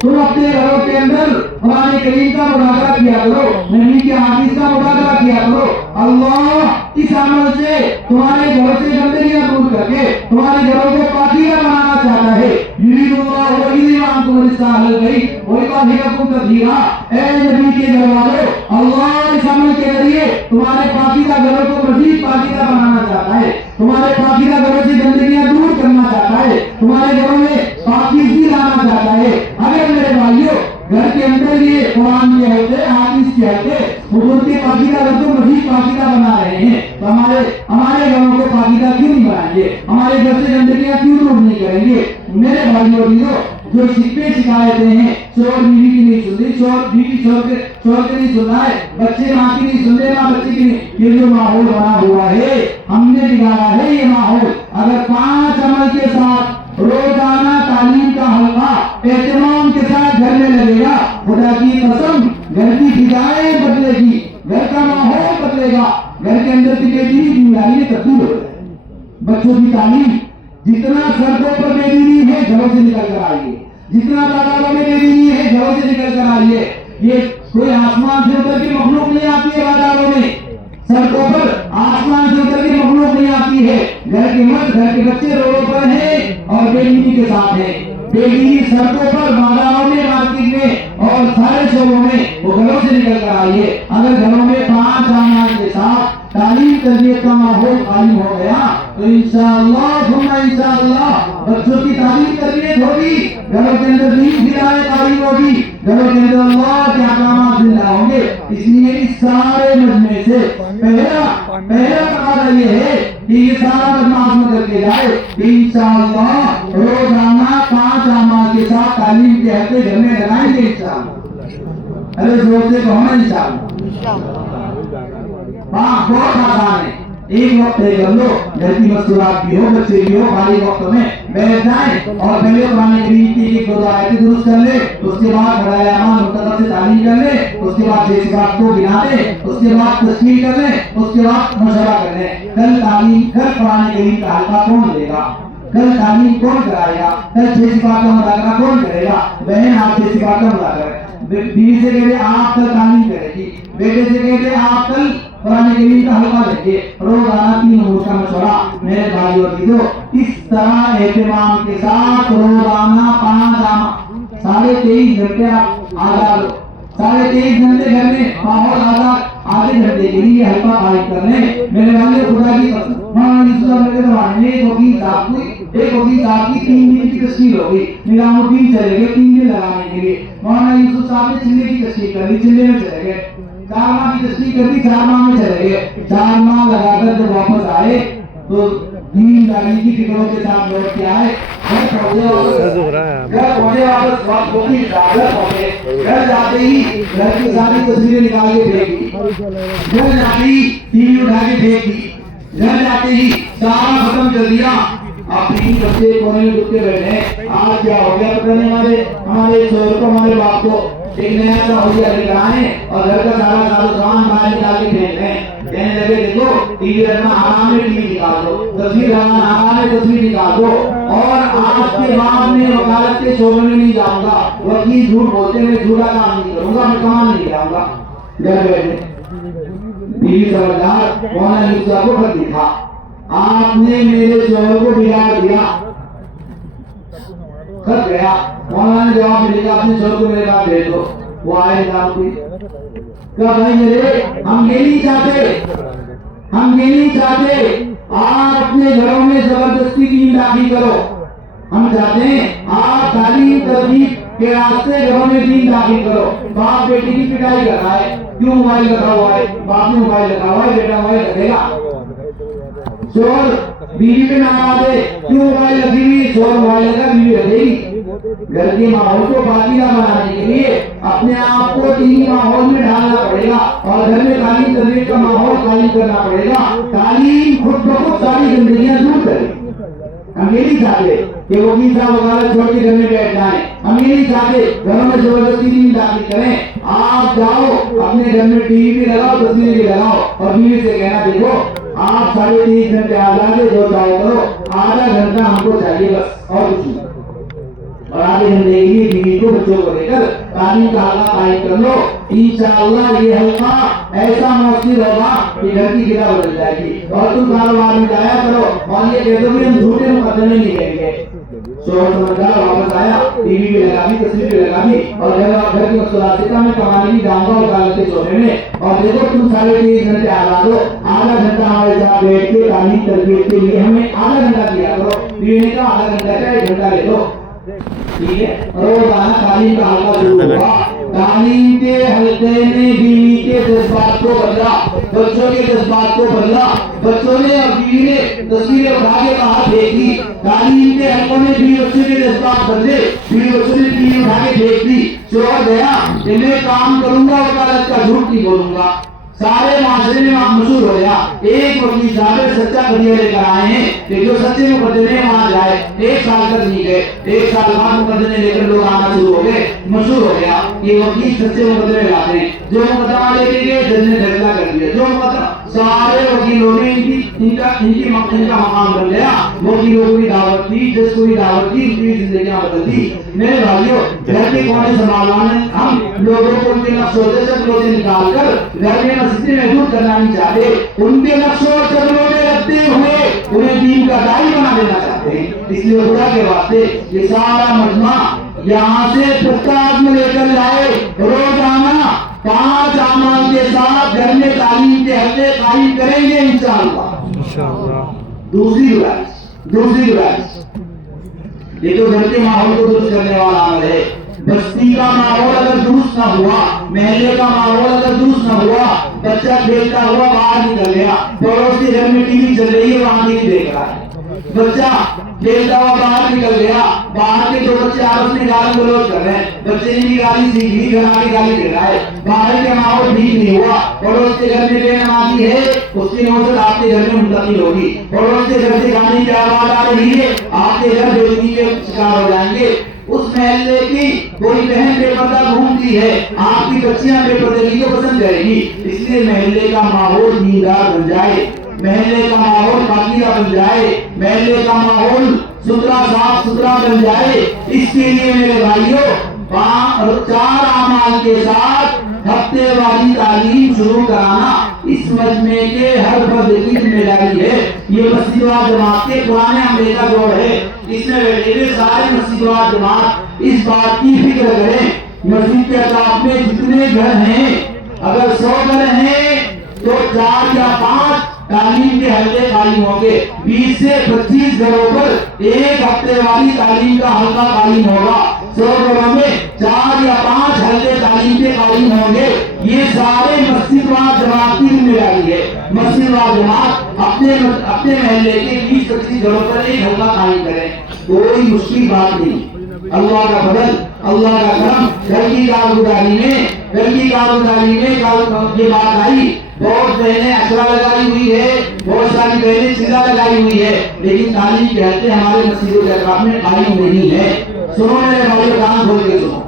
تم اپنے گھروں کے اندر قرآن کریم کا مذاکرہ کیا کرو، نبی کی حدیث کا مذاکرہ کیا کرو. اللہ اس عمل سے تمہارے گھروں سے گندگیاں دور کر کے تمہارے گھروں کو پاکیزہ بنانا چاہتا ہے. یرید اللہ وَإِذِ وَأَنْتُمْ الْإِسْلَامَ الْبَيْتِ وَيُطَهِّرَكُمْ تَطْهِيرًا. اے نبی کے گھر والوں، اللہ اس عمل کے ذریعے تمہارے پاکیزہ گھروں کو مزید پاکیزہ بنانا چاہتا ہے، تمہارے پاکیزہ گھروں سے گندگیاں دور کرنا چاہتا ہے، تمہارے گھروں میں پاکیزگی لانا چاہتا ہے. اگر میرے بھائیوں گھر کے اندر یہ قرآن کے ہوتے حدیث کے ہوتے حضور کے پاکیزہ گھر کو مزید پاکیزہ بنا رہے ہیں تو ہمارے گھروں کو پاکیزہ کیوں نہیں بنائیں گے؟ ہمارے گھر سے گندگیاں کیوں دور نہیں کریں گے؟ میرے بھائیوں جو شکوے شکایتیں ہیں، شوہر بیوی کی نہیں سن رہی، شوہر بیوی شوہر کے نہیں سن رہا ہے، بچے ماں کی نہیں سن رہے، ماں بچے کی نہیں. یہ جو ماحول بنا ہوا ہے ہم نے بگاڑا ہے یہ ماحول. اگر 5 عمل کے ساتھ روزانہ تعلیم کا حلقہ اہتمام کے ساتھ گھر میں لگے گا، خدا کی قسم گھر کی فضائیں بدلے گی، گھر کا ماحول بدلے گا، گھر کے اندر کی بے دینی بیماریاں تبدیل ہو جائیں. بچوں کی تعلیم جتنا سڑکوں پر بے دینی ہے گھروں سے نکل کر آئیے، جتنا بازاروں میں بے دینی ہے گھروں سے نکل کر آئیے. یہ کوئی آسمان سے اتر کی مخلوق نہیں آتی ہے، بازاروں میں سڑکوں پر آسمان سے اتر کی مخلوق نہیں آتی ہے. گھر کے مرد گھر کے بچے روڈوں پر ہیں اور بے دینی کے ساتھ ہیں. بے دینی سڑکوں پر، بازاروں میں، مارکیٹ میں اور سارے شعبوں میں وہ گھروں سے نکل کر آئیے. اگر گھروں میں 5 اعمال کے ساتھ تعلیم تربیت کا ماحول قائم ہو گیا تو انشاءاللہ ثم انشاءاللہ بچوں کی تعلیم تربیت ہوگی، گھروں کے اندر دین ہدایت تعلیم ہوگی، گھروں کے اندر اللہ کے احکامات زندہ ہوں گے. اس لیے اس سارے مجمع سے پہلا تقاضا یہ ہے کہ یہ سارا مجمع کر کے جائے کہ انشاءاللہ روزانہ 5 اعمال کے ساتھ تعلیم کے ہفتے گھر میں لگائیں گے انشاءاللہ. ارے زور سے کہو نا انشاءاللہ. بہت آسان ہے. ایک وقت طے کر لو، گھر کی مصروفیات بھی ہو، بچے بھی ہو، خالی وقت میں بیٹھ جائیں اور پہلے قرآن کریم کی 1-2 آیتیں درست کر لیں، اس کے بعد بڑے اعمال منتظم سے تعلیم کر لیں، اس کے بعد 6 صفات کو گنا لیں، اس کے بعد تسبیح کر لیں، اس کے بعد مشورہ کر لیں. کل قرآن کریم کا حلقہ کون دے گا؟ کل تعلیم کون کرائے گا؟ کل 6 صفات کا مذاکرہ کون کرے گا؟ بہن آپ 6 صفات کا مذاکرہ، بیوی سے کہتے آپ کل تعلیم کرے گی، بیٹے سے کہتے آپ کل قرآن کریم کا حلقہ لگے، روزانہ 3 امور کا مشورہ. میرے بھائیو عزیزو، اس طرح اہتمام کے ساتھ روزانہ 5 اعمال 23.5 گھنٹے آپ آزاد ہو، 23.5 گھنٹے گھر میں ماحول آزاد، آدھے گھنٹے کے لیے حلقہ قائم کرنے. میرے بھائیو خدا کی قسم ایک وکیل صاحب کی 3 دن کی تشکیل ہوگی، نظام الدین چلے گئے 3 دن لگانے کے لیے. مولانا یوسف صاحب نے چلے کی تشکیل کر لی، چلے میں چلے گئے. 4 ماہ کی تشکیل کر دی، 4 ماہ میں چلے گئے. 4 ماہ لگا کر جب واپس آئے تو دین داری کی فکروں کے ساتھ لوٹ کے آئے. گھر جاتے ہی گھر کی ساری تصویریں نکال کے پھینک دی، گھر جاتے ہی ٹی وی اٹھا کے پھینک دی، گھر جاتے ہی سارا ختم کر دیا. آپ 3 بچے کونے میں ڈوب کے بیٹھے. آج کیا ہو گیا پتہ نہیں، ہمارے شوہر کو، ہمارے باپ کو ایک نیا سا ہویا لے کر آئے اور گھر کا سارا سامان باہر نکال کے پھینک رہے ہیں. کہنے لگے دیکھو ٹی وی رکھنا حرام ہے، ٹی وی نکال دو، تصویر لگانا حرام ہے، تصویر نکال دو. اور آج کے بعد میں وکالت کے شعبے میں نہیں جاؤں گا، وکیل جھوٹ بولتے میں جھوٹا کام نہیں کروں گا، میں کمان نہیں جاؤں گا. گھر بیٹھے بیوی سمجھدار مولانا یوسف صاحب کو خط لکھا، آپ نے میرے شوہر کو بگاڑ دیا. خط گیا، مولانا نے جواب میں لکھا اپنے شوہر کو میرے پاس بھیج دو. وہ آئے نظام کوئی کہ بھائی میرے ہم یہ نہیں چاہتے آپ اپنے گھروں میں زبردستی دین داخل کرو. ہم چاہتے ہیں آپ تعلیم تربیت کے راستے گھروں میں دین داخل کرو. باپ بیٹی کی پٹائی کر رہا ہے، کیوں موبائل رکھا ہوا ہے؟ باپ نے موبائل رکھا ہوا ہے، بیٹا موبائل رکھے گا. شوہر بیوی پہ ناراض ہے، کیوں موبائل رکھی ہوئی؟ شوہر موبائل رکھا، بیوی رکھے گی. گھر کے ماحول کو پاکیزہ بنانے کے لیے اپنے آپ کو دینی ماحول میں ڈالنا پڑے گا اور گھر میں تعلیم تربیت کا ماحول قائم کرنا پڑے گا. تعلیم خود بخود ساری گندگیاں دور کرے. ہم یہ نہیں چاہتے کہ وہ صاحب وغیرہ چھوڑ کے گھر میں بیٹھ جائیں. ہم یہ نہیں چاہتے گھروں میں زبردستی دین داخل کریں. آپ جاؤ اپنے گھر میں ٹی وی بھی لگاؤ, تصویر بھی لگاؤ اور بیوی سے کہنا دیکھو آپ 3.5 گھنٹے آزاد ہے, جو چاہو کرو, آدھا گھنٹہ ہم کو چاہیے بس اور کچھ نہیں. اور آدھے گھنٹے کے لیے بیوی کو بچوں کو لے کر تعلیم کا حلقہ قائم کر لو. انشاءاللہ یہ حلقہ ایسا مؤثر ہوگا کہ گھر کی گرا بدل جائے گی. اور تم کاروبار میں جایا کرو اور یہ کہہ دو کہ ہم جھوٹے مقدمے نہیں لیں گے. شوہر سمجھدار واپس آیا, ٹی وی بھی لگا دی, تصویر بھی لگا دی اور گھر کی مصروفیات سے میں کمانے بھی جاؤں گا اور کالتے سونے میں. اور دیکھو تم 3.5 گھنٹے آزاد ہو, آدھا گھنٹہ ہمارے ساتھ بیٹھ کے تعلیم تربیت کے لیے ہمیں آدھا گھنٹہ دیا کرو. بیوی نے کہا آدھا گھنٹہ کا 1 گھنٹہ لے لو. ٹھیک ہے, روزانہ تعلیم کا حلقہ شروع ہوا. تعلیم کے حلقے نے بیوی کے جذبات کو بدلا, بچوں کے جذبات کو بدلا. بچوں نے اور بیوی نے تصویریں اٹھا کے باہر پھینک دی. تعلیم کے حلقوں نے بیوی بچوں کے جذبات بدلے. بیوی بچوں نے ٹی وی اٹھا کے پھینک دی. شوہر گیا کہ میں کام کروں گا وکالت کا جھوٹ نہیں بولوں گا. سارے معاشرے میں مشہور ہو گیا. ایک وکیل صاحب سچا قضیہ لے کر آئے ہیں کہ جو سچے مقدمے وہاں جائے. 1 سال تک نہیں گئے, 1 سال بعد مقدمے لے کر لوگ آنا شروع ہو گئے. مشہور ہو گیا کہ وکیل سچے مقدمے لاتے ہیں. جو مقدمہ لے کے گئے جج نے فیصلہ کر دیا. جو مقدمہ سارے وکیلوں نے ان کا مقام بن گیا. وکیلوں کو بھی دعوت دی, جج کو بھی دعوت دی, ان کی زندگیاں بدل دی. میرے بھائیوں, گھر کے کونے سنبھالنے ہم لوگوں کو ان کے نقش و چکروں سے نکال کر گھر میں مسجدیں محدود کرنا نہیں چاہتے. ان کے نقش و چکروں میں رکھتے ہوئے انہیں دین کا داعی بنا دینا چاہتے ہیں. اس لیے خدا کے واسطے یہ سارا مجمع یہاں سے پرتاعظم لے کر جائے. روزانہ 5 اعمال کے ساتھ گھر میں تعلیم کے حلقے قائم کریں گے انشاءاللہ. دوسری گزارش یہ تو گھر کے ماحول کو درست کرنے والا عمل ہے. بستی کا ماحول اگر درست نہ ہوا, محلے کا ماحول اگر درست نہ ہوا, بچہ کھیلتا ہوا باہر نکل گیا, پڑوس کے گھر میں ٹی وی چل رہی ہے وہاں ٹی وی دیکھ رہا ہے. بچہ کھیلتا ہوا باہر نکل گیا, باہر کے 2 بچے آپس میں گالی گلوچ کر رہے ہیں. بچے نے بھی گالی سیکھ لی, گھر آ کے گالی دے رہا ہے. باہر کا ماحول ٹھیک نہیں ہوا. پڑوس کے گھر میں بے نمازی ہے, اس کی نوزل آپ کے گھر میں منتقل ہوگی. پڑوس کے گھر سے گانے کی آواز آ رہی ہے, آپ کے گھر بےعزتی کے شکار ہو جائیں گے. اس محلے کی کوئی بہن بے پردہ گھومتی ہے, آپ کی بچیاں بے پردگی کو پسند کرے گی. اس لیے محلے کا ماحول دیندار بن جائے, محلے کا ماحول پاکیزہ بن جائے, محلے کا ماحول ستھرا صاف ستھرا بن جائے. اس کے لیے میرے بھائیوں 4 اعمال کے ساتھ ہفتے والی تعلیم شروع کرانا اس مجمع کے ہر فرد کی ذمہ داری ہے. یہ مسجد و جماعت کے پرانے عملے کا دور ہے. اس میں بیٹھے ہوئے سارے مسجد و جماعت اس بات کی فکر کریں, مسجد کے اطراف میں جتنے گھر ہیں, اگر 100 گھر ہیں تو 4 یا 5 تعلیم کے حلقے قائم ہوں گے. 20 سے 25 گھروں پر ایک ہفتے والی تعلیم کا حلقہ قائم ہوگا. 100 گھروں میں 4 یا 5 حلقے تعلیم کے قائم ہوں گے. یہ سارے مسجد و جماعت کی ذمہ داری ہے. مسجد و جماعت اپنے محلے کے 20-25 گھروں پر ایک حلقہ قائم کریں. کوئی مشکل بات نہیں. اللہ کا فضل, اللہ کا کرم. گھر کی کارگزاری میں یہ بات آئی. بہت بہنیں اشرا لگائی ہوئی ہے, بہت ساری بہنیں سزا لگائی ہوئی ہے, لیکن تعلیم کے حلقے ہمارے مسجدوں کے اطراف میں قائم نہیں ہے. سنو میرے بھائیو, کان کھول کے سنو.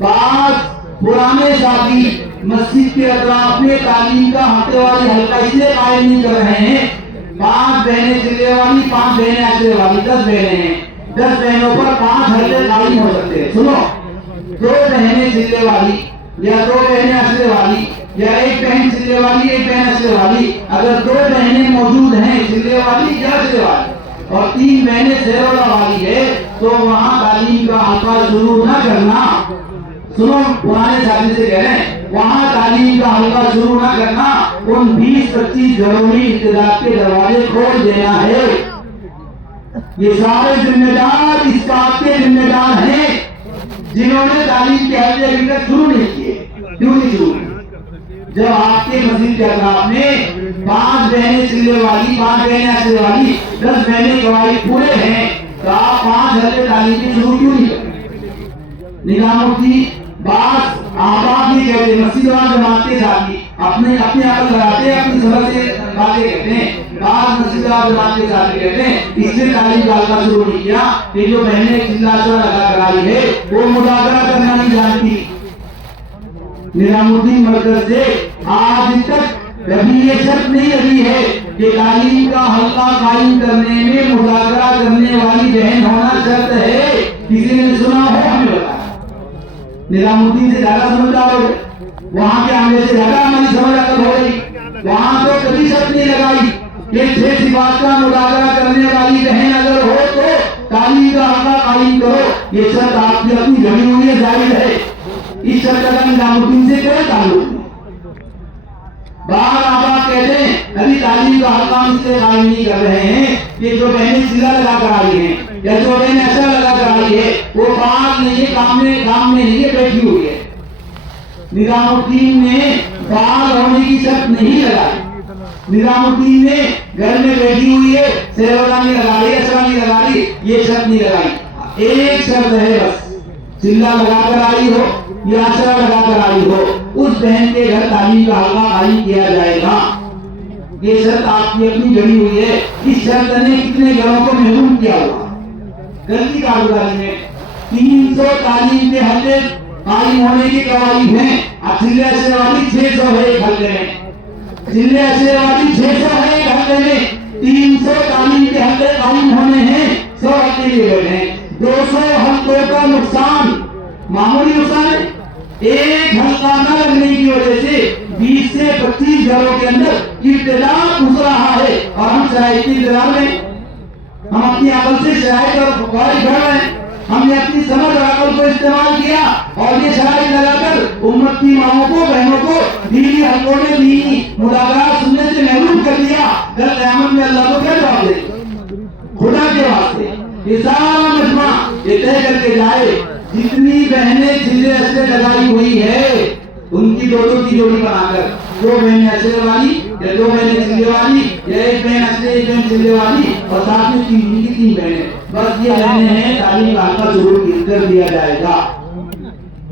بعض پرانے ساتھی مسجد کے اطراف میں تعلیم کا ہفتے والی حلقہ اس لیے قائم نہیں کر رہے ہیں. 5 بہنیں چلے والی, 5 بہنیں اشرے والی, 10 بہنیں ہیں. 10 بہنوں پر 5 حلقے قائم ہو سکتے ہیں. سنو, 2 بہنیں چلے والی یا 2 بہنیں اشرے والی یا 1 بہن چلے والی 1 بہن اشرے والی, اگر 2 بہنیں موجود ہیں چلے والی یا اشرے والی اور 3 بہنیں زیرولہ والی ہے, تو وہاں تعلیم کا حلقہ شروع نہ کرنا. سنو, پرانے ساتھی سے کہہ رہے ہیں, وہاں تعلیم کا حلقہ شروع نہ کرنا. ان 20-25 گھروں میں ابتداء کے دروازے کھول دینا ہے. یہ سارے ذمہ دار اس بات کے ذمہ دار ہیں جنہوں نے تعلیم کے حلقے ابھی تک شروع نہیں کیے. کیوں نہیں شروع کیے؟ جب آپ کے مسجد کے اطراف میں 5 بہنیں چلے والی, 5 بہنیں اشرے والی, 10 بہنیں گواہی پورے ہیں, تو آپ 5 ہفتے تعلیم کی شروع کیوں نہیں کرتے؟ نظام مفتی بعض آباد نہیں کہتے، مسجد و جماعت کے ساتھی اپنے عقل لگاتے ہیں، اپنی سمجھ سے باتیں کہتے ہیں، بعض مسجد و جماعت کے ساتھی کہتے ہیں اس نے تعلیم کا حلقہ شروع نہیں کیا کہ جو بہنیں چلا چلا لگا کر آئی ہے وہ مذاکرہ کرنا نہیں جانتی۔ نظام الدین مرکز سے آج تک کبھی یہ شرط نہیں لگی ہے کہ تعلیم کا حلقہ قائم کرنے میں مذاکرہ کرنے والی بہن ہونا شرط ہے۔ کسی نے سنا ہو ہمیں بتایا۔ نظام الدین سے زیادہ سمجھدار ہو گئے، وہاں کے عاملے سے زیادہ ہماری سمجھ عقل ہو گئی۔ وہاں تو کبھی شرط نہیں لگائی کہ 6 صفات کا مذاکرہ کرنے والی بہن اگر ہو تو تعلیم کا حلقہ قائم کرو۔ یہ شرط آپ کی اپنی جمی ہوئی ہے، ظاہر ہے، اس شرط کا نظام الدین سے کوئی تعلق نہیں۔ بعض آباد کہتے ہیں ابھی تعلیم کا حلقہ ہم اس سے قائم نہیں کر رہے ہیں کہ جو بہنیں سلا لگا کر آئی ہیں یا جو بہنیں ایسا لگا کر آئی ہے وہ بات نہیں ہے، کام میں نہیں ہے، بیٹھی ہوئی ہے۔ نظام الدین نے فعال ہونے کی شرط نہیں لگائی۔ نظام الدین نے گھر میں بیٹھی ہوئی ہے، سیرولا نہیں لگا رہی، ایسا نہیں لگا رہی، یہ شرط نہیں لگائی۔ ایک شرط ہے بس، چلا لگا کر آئی ہو یا آشرا لگا کر آئی ہو، اس بہن کے گھر تعلیم کا حلقہ قائم کیا جائے گا۔ یہ شرط آپ کی اپنی جڑی ہوئی ہے۔ اس شرط نے کتنے گھروں کو محروم کیا ہوا۔ غلطی کاروباری میں 300 تعلیم کے حلقے قائم ہونے کی قواعد ہیں، ضلع اشرے والی 600 ہے ایک حلقے میں، ضلع اشرے والی 600 ہے ایک حلقے میں، 300 تعلیم کے حلقے قائم ہونے ہیں، 100 حلقے لیے ہوئے ہیں، 200 حلقوں کا نقصان معمولی نقصان ہے۔ ایک حلقہ نہ لگنے کی وجہ سے 20 سے 25 گھروں کے اندر ابتلا گھس رہا ہے، اور ہم شرائط کی انتظار میں، ہم اپنی عقل سے شرائط اور فوائد گھڑ رہے ہیں، ہم نے اپنی سمجھ اور عقل کو استعمال کیا اور یہ شرائط لگا کر امت کی ماؤں کو، بہنوں کو دینی حلقوں میں دینی مذاکرات سننے سے محروم کر دیا۔ کل قیامت میں اللہ کو کیا جواب دے؟ خدا کے واسطے یہ سارا مجمع یہ طے کر کے جائے جتنی بہنیں چلے اشرے لگائی ہوئی ہے ان کی دو کی جوڑی بنا کر، 2 بہنیں اشرے والی یا 2 بہنیں چلے والی یا 1 بہن اشرے 1 بہن چلے والی اور ساتھ میں 3 بہنیں، بس یہ بہنیں ہیں، تعلیم کا حلقہ ضرور کر دیا جائے گا۔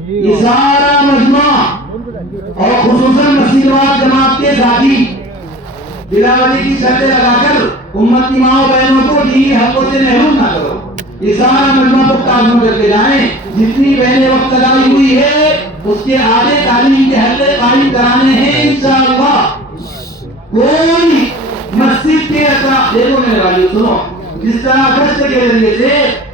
یہ سارا مجمع اور خصوصاً مسجد و جماعت کے ساتھی دلاوری کی شرطیں لگا کر امت کی ماں بہنوں کو دینی حقوں سے محروم نہ کرو۔ یہ سارا مجمع پختہ عزم کر کے جائیں، جتنی بہنیں وقت لگائی ہوئی ہے اس کے آگے تعلیم کے حلقے قائم کرانے ہیں انشاءاللہ۔ کوئی مسجد کے اطراف، دیکھو میرے بھائی سنو، جس طرح گشت کے ذریعے سے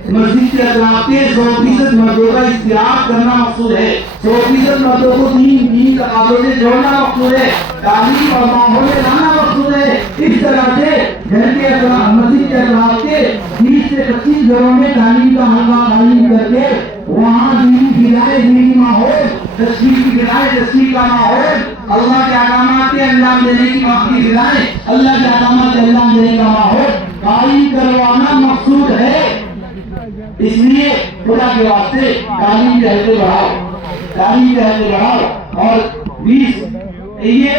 مسجد کے اطراف کے 100% مردوں کا اشتراک کرنا مقصود ہے، 100% مردوں کو دینی تقاضوں سے جوڑنا مقصود ہے، تعلیم اور ماحول میں لانا مقصود ہے، اس طرح سے گھر کے اطراف، مسجد کے اطراف کے 20 سے 25 گھروں میں تعلیم کا حلقہ قائم کر کے وہاں دینی فضائے، دینی ماحول، تشکیل کی فضائے، تشکیل کا ماحول، اللہ کے احکامات کے انجام دینے کی فضائے، اللہ کے احکامات کے انجام دینے کا ماحول قائم کروانا مقصود ہے۔ اس لیے خدا کے واسطے تعلیم کے حلقے بڑھاؤ، تعلیم کے حلقے بڑھاؤ، اور 20 یہ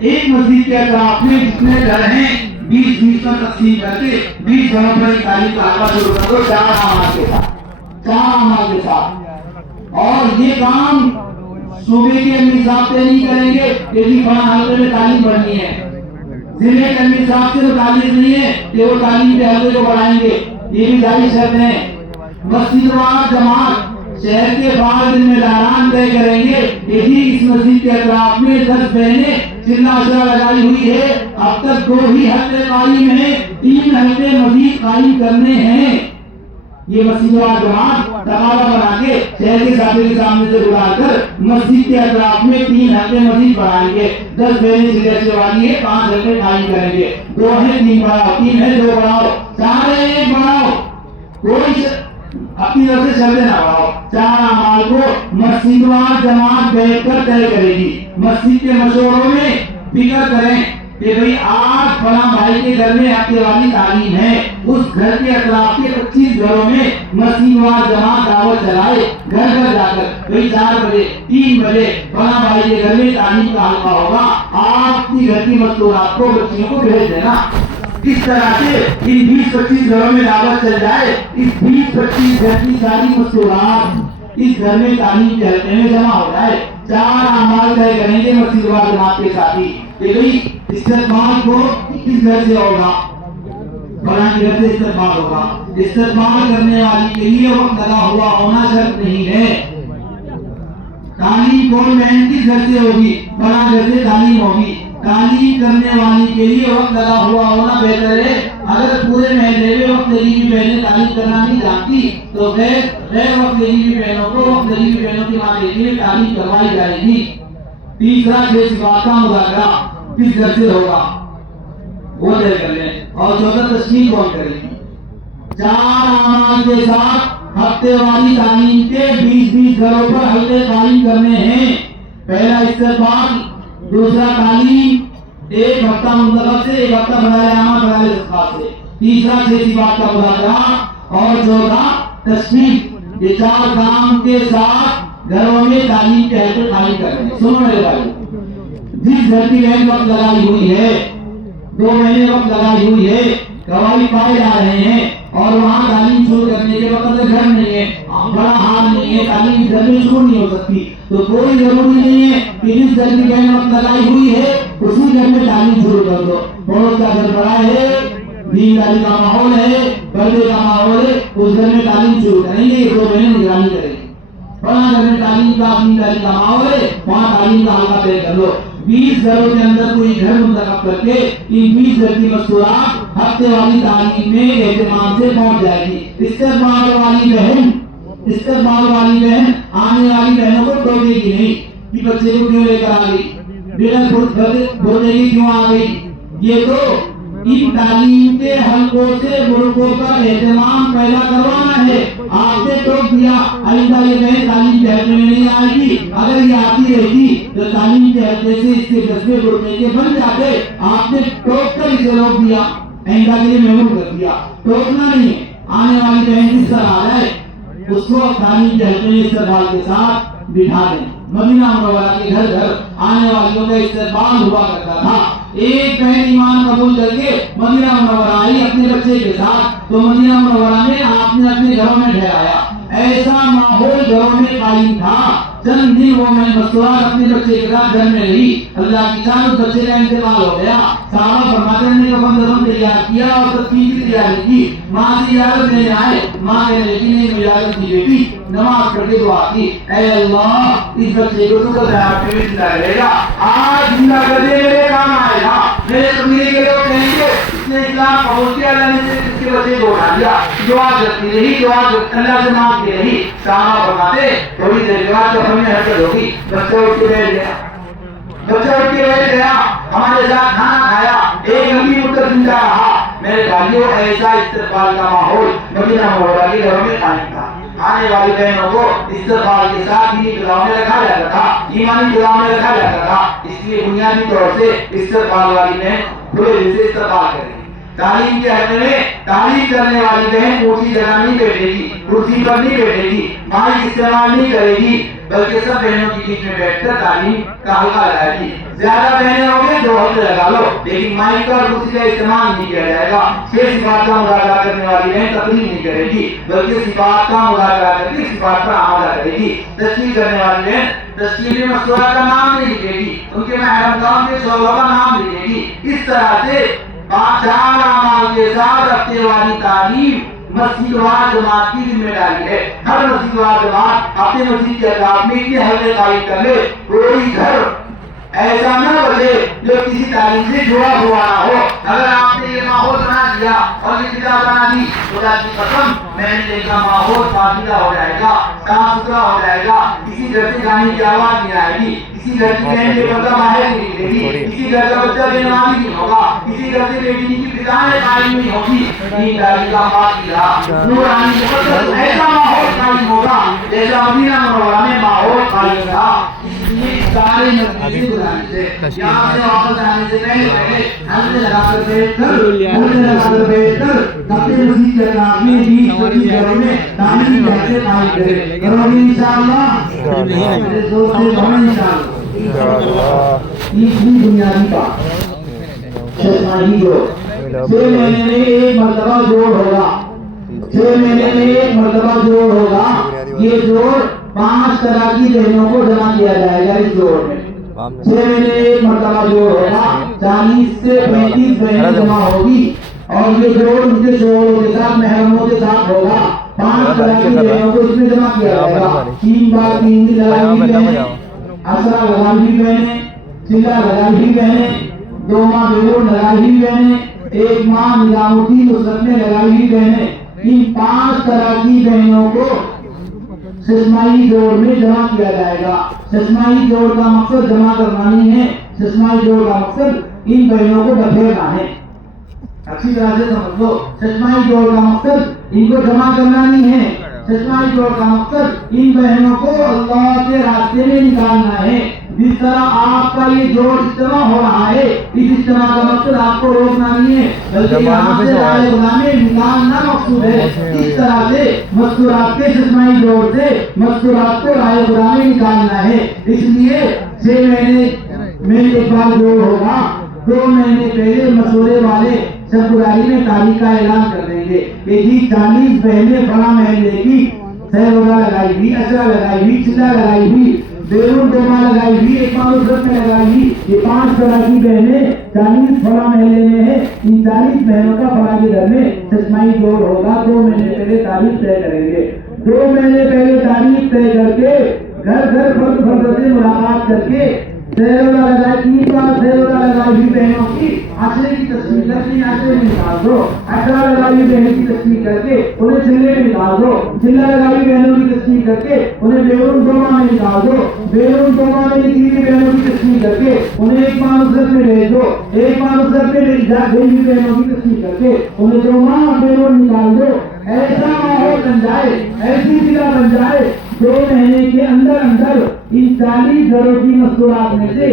ایک مسجد کے اطراف میں جتنے گھر ہیں 20 کا تقسیم کر کے 20 گھروں پر تعلیم کا حلقہ شروع کر دو، 4 اعمال کے ساتھ۔ اور یہ کام صوبے کے امیر صاحب سے نہیں کریں گے کہ جی فلاں حلقے میں تعلیم بڑھنی ہے، ضلع کے امیر صاحب سے تو تعلیم نہیں ہے کہ وہ تعلیم کے حلقے کو بڑھائیں گے، یہ بھی ظاہر شرط ہے۔ مسجد وار جماعت شہر کے بعض ذمہ داران طے کریں گے کہ جی اس مسجد کے اطراف میں 10 بہنیں چلا اشرا لگائی ہوئی ہے، اب تک 2 ہی حلقے قائم ہیں، 3 حلقے مزید قائم کرنے ہیں۔ یہ مسجد وار جماعت تقاضا بنا کے شہر کے ساتھی کے سامنے سے بلا کر مسجد کے اطراف میں 3 حلقے مزید بڑھائیں گے، 10 بہنیں چلے اشرے والی ہے، 5 حلقے قائم کریں گے، 2 ہے 3 بڑھاؤ، 3 ہے 2 بڑھاؤ، 4 ہے 1 بڑھاؤ، کوئی اپنی طرف سے شرطیں نہ بڑھاؤ۔ 4 اعمال کو مسجد وار جماعت بیٹھ کر طے کرے گی، مسجد کے مشوروں میں فکر کریں کہ بھئی آج فلاں بھائی کے گھر میں ہفتے والی تعلیم ہے، اس گھر کے اطراف کے 25 گھروں میں مسجد وار جماعت دعوت چلائے، گھر گھر جا کر بھئی 4 بجے 3 بجے فلاں بھائی کے گھر میں تعلیم کا حلقہ ہوگا، آپ کی گھر کی مستورات کو بچیوں کو بھیج دینا۔ اس طرح سے ان 20-25 گھروں میں دعوت چل جائے, اس 20-25 گھر کی ساری مستورات اس گھر میں تعلیم کے حلقے میں جمع ہو جائے, 4 اعمال طے کریں گے مسجد وال جماعت کے ساتھی کہ بھئی استقبال کو کس گھر سے ہوگا, فلاں گھر سے استقبال ہوگا. استقبال کرنے والی کے لیے وقت لگا ہوا ہونا شرط نہیں ہے. تعلیم کون بہن کس گھر سے ہوگی, فلاں گھر سے تعلیم ہوگی. تعلیم کرنے والی کے لیے وقت لگا ہوا ہونا بہتر ہے. اگر پورے محلے میں وقت لگی ہوئی بہنیں تعلیم کرنا نہیں جانتی تو غیر وقت لگی ہوئی بہنوں کو وقت لگی ہوئی بہنوں کی ماں کے لیے تعلیم کروائی جائے گی. تیسرا 6 صفات کا مذاکرہ کس گھر سے ہوگا وہ طے کر لیں. اور چوتھا تشکیل کون کرے گی. 4 اعمال کے ساتھ ہفتے والی تعلیم کے 20-20 گھروں پر حلقے قائم کرنے ہیں. پہلا استقبال, دوسرا تعلیم, 1 ہفتہ منتخب سے, 1 ہفتہ بڑھائے عامہ بڑھائے صفات سے, تیسرا 6 صفات کا مذاکرہ اور چوتھا تشکیل. یہ 4 کام کے ساتھ گھروں میں تعلیم کے حلقے قائم کرنے ہیں. سنو میرے بھائی, جس گھر کی بہن وقت لگائی ہوئی ہے, 2 مہینے وقت لگائی ہوئی ہے, گواہی پائے جا رہے ہیں اور وہاں تعلیم شروع کرنے کے وقت گھر نہیں ہے, بڑا حال نہیں ہے, تعلیم اس گھر میں شروع نہیں ہو سکتی, تو کوئی ضروری نہیں ہے کہ جس گھر کی بہن وقت لگائی ہوئی ہے اسی گھر میں تعلیم شروع کر دو. پڑوس کا گھر بڑا ہے, دینداری کا ماحول ہے, پردے کا ماحول ہے, اس گھر میں تعلیم شروع کریں گے, 2 مہینے نگرانی کریں گے. بڑا گھر میں تعلیم کا دینداری کا ماحول ہے, وہاں تعلیم کا حلقہ طے کر لو. 20 گھروں کے اندر کوئی گھر منتخب کر کے ان 20 گھر کی مستورات ہفتے والی تعلیم میں اہتمام سے پہنچ جائے گی. استقبال والی بہن آنے والی بہنوں کو ٹوکے گی نہیں کہ بچے کو کیوں لے کر آ گئی, بولے گی کیوں آ گئی. یہ تو ان تعلیم کے حلقوں سے ملکوں کا اہتمام پیدا کروانا ہے. آپ نے ٹوک دیا, آئندہ یہ بہن تعلیم کے حلقے میں نہیں آئے گی. اگر یہ آتی رہتی تو تعلیم کے حلقے سے اس کے جذبے بڑھنے کے بن جاتے. آپ نے ٹوک کر اسے روک دیا, آئندہ کے لیے محروم کر دیا. ٹوکنا نہیں ہے, آنے والی بہن جس طرح آ جائے اس کو تعلیم کے حلقے میں استقبال کے ساتھ بٹھا دیں. مدینہ منورہ کے گھر گھر آنے والیوں کا استقبال ہوا کرتا تھا. ایک بہن ایمان قبول کر کے مدینہ منورہ آئی اپنے بچے کے ساتھ, تو مدینہ منورہ میں آپ نے اپنے گھروں میں ٹھہرایا. ایسا ماحول گھروں میں قائم تھا. چند دن وہ میں مستورات اپنے بچے کے ساتھ گھر میں رہی. اللہ کی شان, اس بچے کا انتقال ہو گیا. صحابہ فرماتے ہیں کہ بندہ تیار کیا اور تدفین کی تیاری کی. ماں سے اجازت لینے آئے, ماں کہنے لگی نہیں میں اجازت دی بیٹی, نماز پڑھ کے دعا کی, اے اللہ اس بچے کو تو قیامت میں زندہ رہے گا, آج زندہ کر دے, میرے کام آئے گا. میرے قبیلے کے لوگ کہیں گے اس نے اسلام قبول کیا, اللہ نے اس کے بچے کو اٹھا دیا. دعا کرتی رہی, دعا اللہ سے مانگتی رہی. صحابہ فرماتے تھوڑی دیر کے بعد جب ہمیں حرکت ہوگی, بچہ اٹھ کے بیٹھ گیا, ہمارے ساتھ کھانا کھایا, ایک لمبی مدت زندہ رہا. میرے بھائیوں, ایسا استقبال کا ماحول مدینہ منورہ کے گھروں میں قائم تھا. آنے والی بہنوں کو استقبال کے ساتھ دینی کتابوں میں رکھا جاتا تھا, ایمانی کتابوں میں رکھا جاتا تھا. اس لیے بنیادی طور سے استقبال والی بہن کھلے دل سے استقبال کرے گی. تعلیم کے حلقے میں تعلیم کرنے والی بہن کرسی جگہ نہیں بیٹھے گی, کرسی پر نہیں بیٹھے گی, مائک استعمال نہیں کرے گی, بلکہ سب بہنوں کے بیچ میں بیٹھ کر تعلیم کا حلقہ لگائے گی. زیادہ بہنیں ہوں گے 2 حلقے لگا لو, لیکن مائک اور کرسی کا استعمال نہیں کیا جائے گا. 6 صفات کا مذاکرہ کرنے والی بہن تقریر نہیں کرے گی, بلکہ صفات کا مذاکرہ کر کے صفات پر آمادہ کرے گی. تشکیل کرنے والی بہن تشکیل میں مستورات کا نام نہیں لکھے گی, ان کے محرم کام کے شعبوں کا نام لکھے گی. اس طرح سے 4 اعمال کے ساتھ ہفتے والی تعلیم مسجد وار جماعت کی ذمہ داری ہے. ہر مسجد وار جماعت اپنے مسجد کے اطراف میں اتنے حلقے قائم کر لے, کوئی گھر ایسا نہ بچے جو کسی تعلیم سے جڑا ہوا نہ ہو. اگر آپ نے یہ ماحول بنا دیا اور یہ کتاب بنا دی, خدا کی قسم محلے کا ماحول پاکیزہ ہو جائے گا, صاف ستھرا ہو جائے گا. کسی گھر سے گانے کی آواز نہیں آئے گی, کسی گھر کی بہن بے پردہ باہر نہیں نکلے گی, کسی گھر کا بچہ بے نمازی نہیں ہوگا, کسی گھر سے بیٹی کی فضائیں قائم نہیں ہوگی. دینداری کا پاکیزہ نورانی مقدس ایسا ماحول قائم ہوگا جیسا مدینہ منورہ میں ماحول قائم تھا. سارے نزدیکی گزارنے سے یہاں سے واپس آنے سے پہلے ہم لگا کر بیٹھ کر اپنے مسجد کے اطراف میں 20-25 گھروں میں تعلیم جیسے قائم کرے. کرو گے انشاءاللہ, میرے دوست سے بہت انشاءاللہ. یہ بنیادی بات ششماہی جوڑ 6 مہینے میں ایک مرتبہ جوڑ ہوگا 6 مہینے میں ایک مرتبہ جوڑ ہوگا یہ جوڑ 5 طرح کی بہنوں کو جمع کیا جائے گا اس جوڑ میں 6 مہینے ایک مرتبہ جوڑ ہوگا 40 سے 35 بہنیں جمع ہوگی اور یہ جوڑ ان کے شوہروں کے ساتھ محرموں کے ساتھ ہوگا 5 طرح کی بہنوں کو اس میں جمع کیا جائے گا 3 بار 3 دن لگائی ہوئی بہنیں اسرا لگائی ہوئی بہنیں چلا لگائی ہوئی بہنیں 2 ماہ بیرون لگائی ہوئی بہنیں 1 ماہ نظامتی نصرت میں لگائی ہوئی بہنیں ان 5 طرح کی بہنوں کو ششماہی جوڑ میں جمع کیا جائے گا ششماہی جوڑ کا مقصد جمع کرنا نہیں ہے ششماہی جوڑ کا مقصد ان بہنوں کو بکھیرنا ہے اچھی طرح سے سمجھ لو ششماہی جوڑ کا مقصد ان کو جمع کرنا نہیں ہے ششماہی جوڑ کا مقصد ان بہنوں کو اللہ کے راستے میں نکالنا ہے جس طرح آپ کا یہ جوڑ اجتماع ہو رہا ہے اس اجتماع کا مقصد آپ کو روکنا نہیں ہے بلکہ یہاں سے رائے غلامی نکالنا مقصود ہے اس طرح سے مستورات کے ششماہی جوڑ سے مستورات کو رائے غلامی نکالنا ہے اس لیے 6 مہینے میں ایک بار جوڑ ہوگا 2 مہینے پہلے مشورے والے سب برائی میں تاریخ کا اعلان کر دیں گے کہ جی 40 بہنیں بڑا محلے کی سہروزہ لگائی ہوئی اسرا لگائی ہوئی چلا لگائی ہوئی بیرون 2 ماہ لگائی ہوئی 1 ماہ نصرت میں لگائی ہوئی یہ 5 طرح کی بہنیں 40 فلاں محلے میں ہیں ان 40 بہنوں کا فلاں کے گھر میں ششماہی جوڑ ہوگا 2 مہینے پہلے تاریخ طے کریں گے 2 مہینے پہلے تاریخ طے کر کے گھر گھر فرد فرد سے ملاقات کر کے سہروزہ لگائی 3 بار سہروزہ لگائی ہوئی بہنوں کی عشرے کی تصویر کر کے عشرے میں نکال دو اسرا لگائی ہوئی بہنوں کی تصویر کر کے انہیں چلے میں نکال دو چلا لگائی ہوئی بہنوں کی تصویر کر کے انہیں بیرون 2 ماہ میں نکال دو بیرون 2 ماہ میں نکلی ہوئی بہنوں کی تصویر کر کے انہیں 1 ماہ نصرت میں بھیج دو 1 ماہ نصرت میں گئی ہوئی بہنوں کی تصویر کر کے انہیں 2 ماہ بیرون نکال دو ایسا ماحول بن جائے ایسی جگہ بن جائے 2 مہینے کے اندر اندر ان 40 گھروں کی مستورات میں سے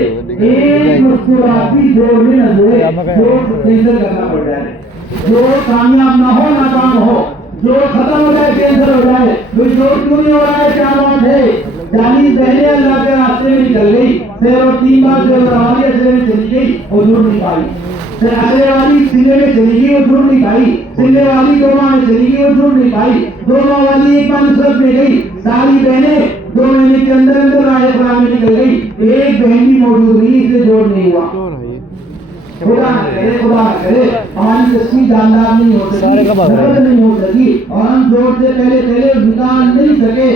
ایک مستورات بھی جوڑ میں نہ جوڑے جوڑ کینسل کرنا پڑ جائے جو کامیاب نہ ہو ناکام ہو جو ختم ہو جائے کینسل ہو جائے کوئی جوڑ کیوں نہیں ہو رہا ہے کیا بات ہے 40 بہنیں اللہ کے راستے میں نکل گئی پھر اور 3 بار سے والی اسرے میں چلی گئی اور جڑ نہیں پائی پھر اسرے والی سلے میں چلی گئی اور جڑ نہیں پائی سلے والی 2 ماہ میں چلی گئی اور جڑ نہیں پائی 2 ماہ والی 1 ماہ نصرت میں گئی ساری بہنیں 2 مہینے کے اندر اندر رائے خلا میں نکل گئی ایک بہن بھی موجود نہیں اس سے جوڑ نہیں ہوا خدا نہ کرے ہماری تصویر جاندار نہیں ہو سکی درد نہیں ہو سکی اور ہم جوڑ سے پہلے نکال نہیں سکے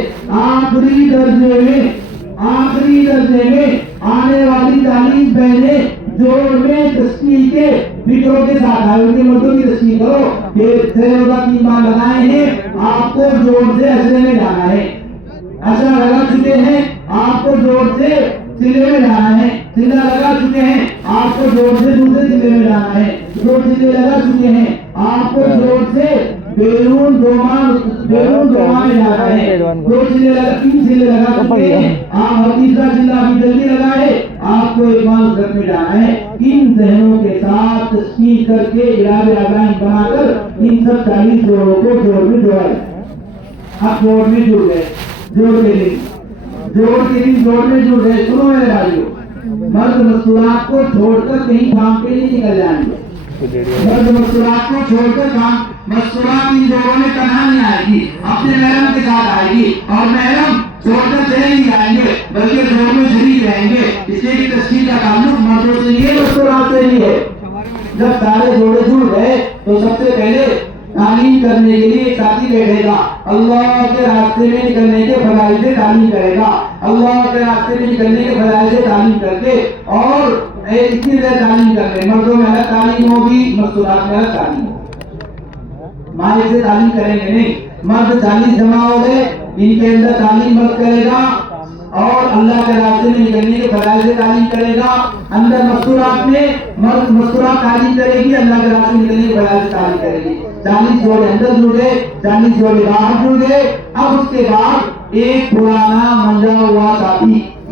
آخری درجے میں آنے والی 40 بہنیں جوڑ میں تصویر کے فکروں کے ساتھ آئے ان کے مردوں کی تصویر کرو کہ سہروزہ 3 بار لگائے ہیں آپ کو جوڑ سے اسرے میں جانا ہے اسرا لگا چکے ہیں آپ کو جوڑ سے چلے میں جانا ہے چلا لگا چکے ہیں آپ کو جوڑ سے دوسرے چلے میں جانا ہے جوڑ چلے لگا چکے ہیں آپ کو جوڑ سے بیرون 2 ماہ میں جانا ہے 2 چلے لگا 3 چلے لگا چکے ہیں آپ تیسرا چلا ابھی جلدی لگائے آپ کو 1 ماہ نصرت میں جانا ہے ان ذہنوں کے ساتھ تشکیل کر کے ارادے عزائم بنا کر ان سب 40 جوڑوں کو جوڑ میں جوڑا جائے اب جوڑ میں جڑ گئے جوڑ کے دن جوڑ میں جڑ گئے سنو میرے بھائیو مرد مستورات کو چھوڑ کر کہیں کام پہ نہیں نکل جائیں گے مرد مستورات کو چھوڑ کر کام مستورات ان جوڑوں میں تنہا نہیں آئے گی اپنے محرم کے ساتھ آئے گی اور محرم چھوڑ کر چلے نہیں جائیں گے بلکہ جوڑ میں شریک رہیں گے اس لیے کہ تشکیل کا تعلق مردوں سے نہیں ہے مستورات سے نہیں ہے جب سارے جوڑے جڑ گئے تو سب سے پہلے تعلیم کرنے کے لیے ایک ساتھی بیٹھے گا اللہ کے راستے میں نکلنے کے فضائل سے تعلیم کرے گا اللہ کے راستے میں نکلنے کے فضائل سے تعلیم کر کے اور اتنی دیر تعلیم کر کے مردوں میں الگ تعلیم ہوگی مستورات میں الگ تعلیم ہوگی مائیں سے تعلیم کریں گے نہیں مرد 40 جمع ہو گئے ان کے اندر تعلیم مرد کرے گا اور اللہ کے راستے میں نکلنے کے فضائل سے تعلیم کرے گا اندر مستورات میں مرد مستورات تعلیم کرے گی اللہ کے راستے میں نکلنے کے فضائل سے تعلیم کرے گی 40 جوڑے اندر جڑ گئے 40 جوڑے باہر جڑ گئے اب اس کے بعد ایک پرانا منجا ہوا ساتھی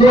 2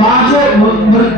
5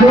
2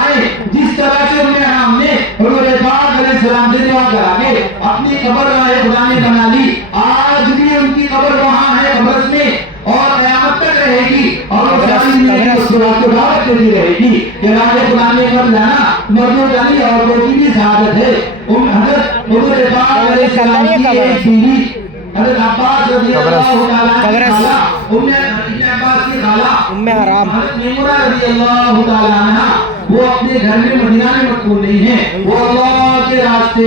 دعائیں جس طرح سے انہیں ہم نے حضور پاک علیہ السلام سے دعا کرا کے اپنی قبر رائے خدا نے بنا لی. آج بھی ان کی قبر وہاں ہے قبرس میں اور قیامت تک رہے گی اور وہ ساری زندگی اس بات کو دعوت دیتی رہے گی کہ رائے خدا نے قبر جانا مردوں جانی عورتوں کی بھی سعادت ہے. حضرت حضور پاک علیہ السلام کی ایک بیوی حضرت عباس رضی اللہ تعالیٰ عنہ ابن عباس کی خالہ حضرت میمونہ رضی اللہ تعالیٰ عنہ وہ اپنے گھر میں مدینہ میں مدفون نہیں ہے. وہ اللہ کے راستے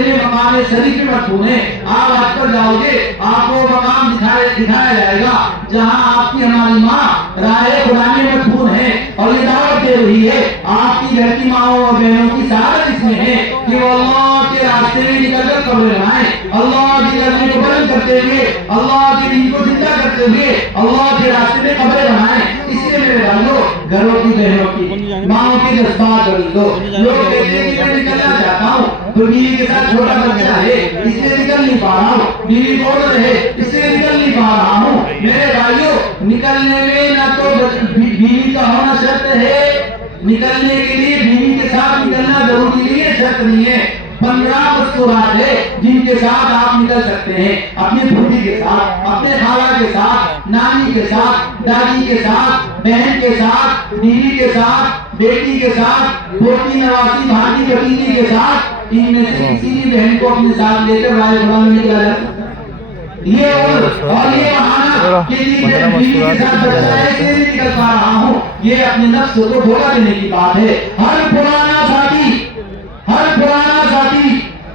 میں مقام شریف میں مدفون ہے. آپ آج پر جاؤ گے آپ کو مقام دکھایا جائے گا جہاں آپ کی ہماری ماں رائے خدا میں مدفون ہے اور یہ دعوت دے رہی ہے. آپ کی گھر کی ماؤں اور بہنوں کی سعادت اس میں ہے کہ وہ اللہ کے راستے میں نکل کر قبر بنائیں, اللہ کی کلمے کو بلند کرتے ہوئے, اللہ کے دین کو زندہ کرتے ہوئے اللہ کے راستے میں قبریں بنائیں. اس لیے میرے بھائیوں گھروں کی بہنوں کی ماؤں کی جذبات بڑی دو. لوگ کہتے ہیں کہ میں نکلنا چاہتا ہوں تو بیوی کے ساتھ چھوٹا بچہ ہے اس لیے نکل نہیں پا رہا ہوں, بیوی بول رہے اس لیے نکل نہیں پا رہا ہوں. میرے بھائیوں نکلنے میں نہ تو بیوی کا ہونا شرط ہے, نکلنے کے لیے بیوی کے ساتھ نکلنا ضروری نہیں ہے, شرط نہیں ہے. 15 مستورات ہے جن کے ساتھ آپ نکل سکتے ہیں, اپنی پھوپھی کے ساتھ, اپنے خالہ کے ساتھ, نانی کے ساتھ, دادی کے ساتھ, بہن کے ساتھ, بیوی کے ساتھ, بیٹی کے ساتھ, پوتی نواسی بھانجی بھتیجی کے ساتھ. ان میں سے کسی بھی بہن کو اپنے ساتھ لے کر رائے خدا میں نکلا جا سکتا ہے. یہ اور یہ بہانہ کہ بیوی کے ساتھ بچہ ہے اس لیے نہیں نکل پا رہا ہوں, یہ اپنے نفس کو دھوکہ دینے کی بات ہے. ہر پرانا ساتھی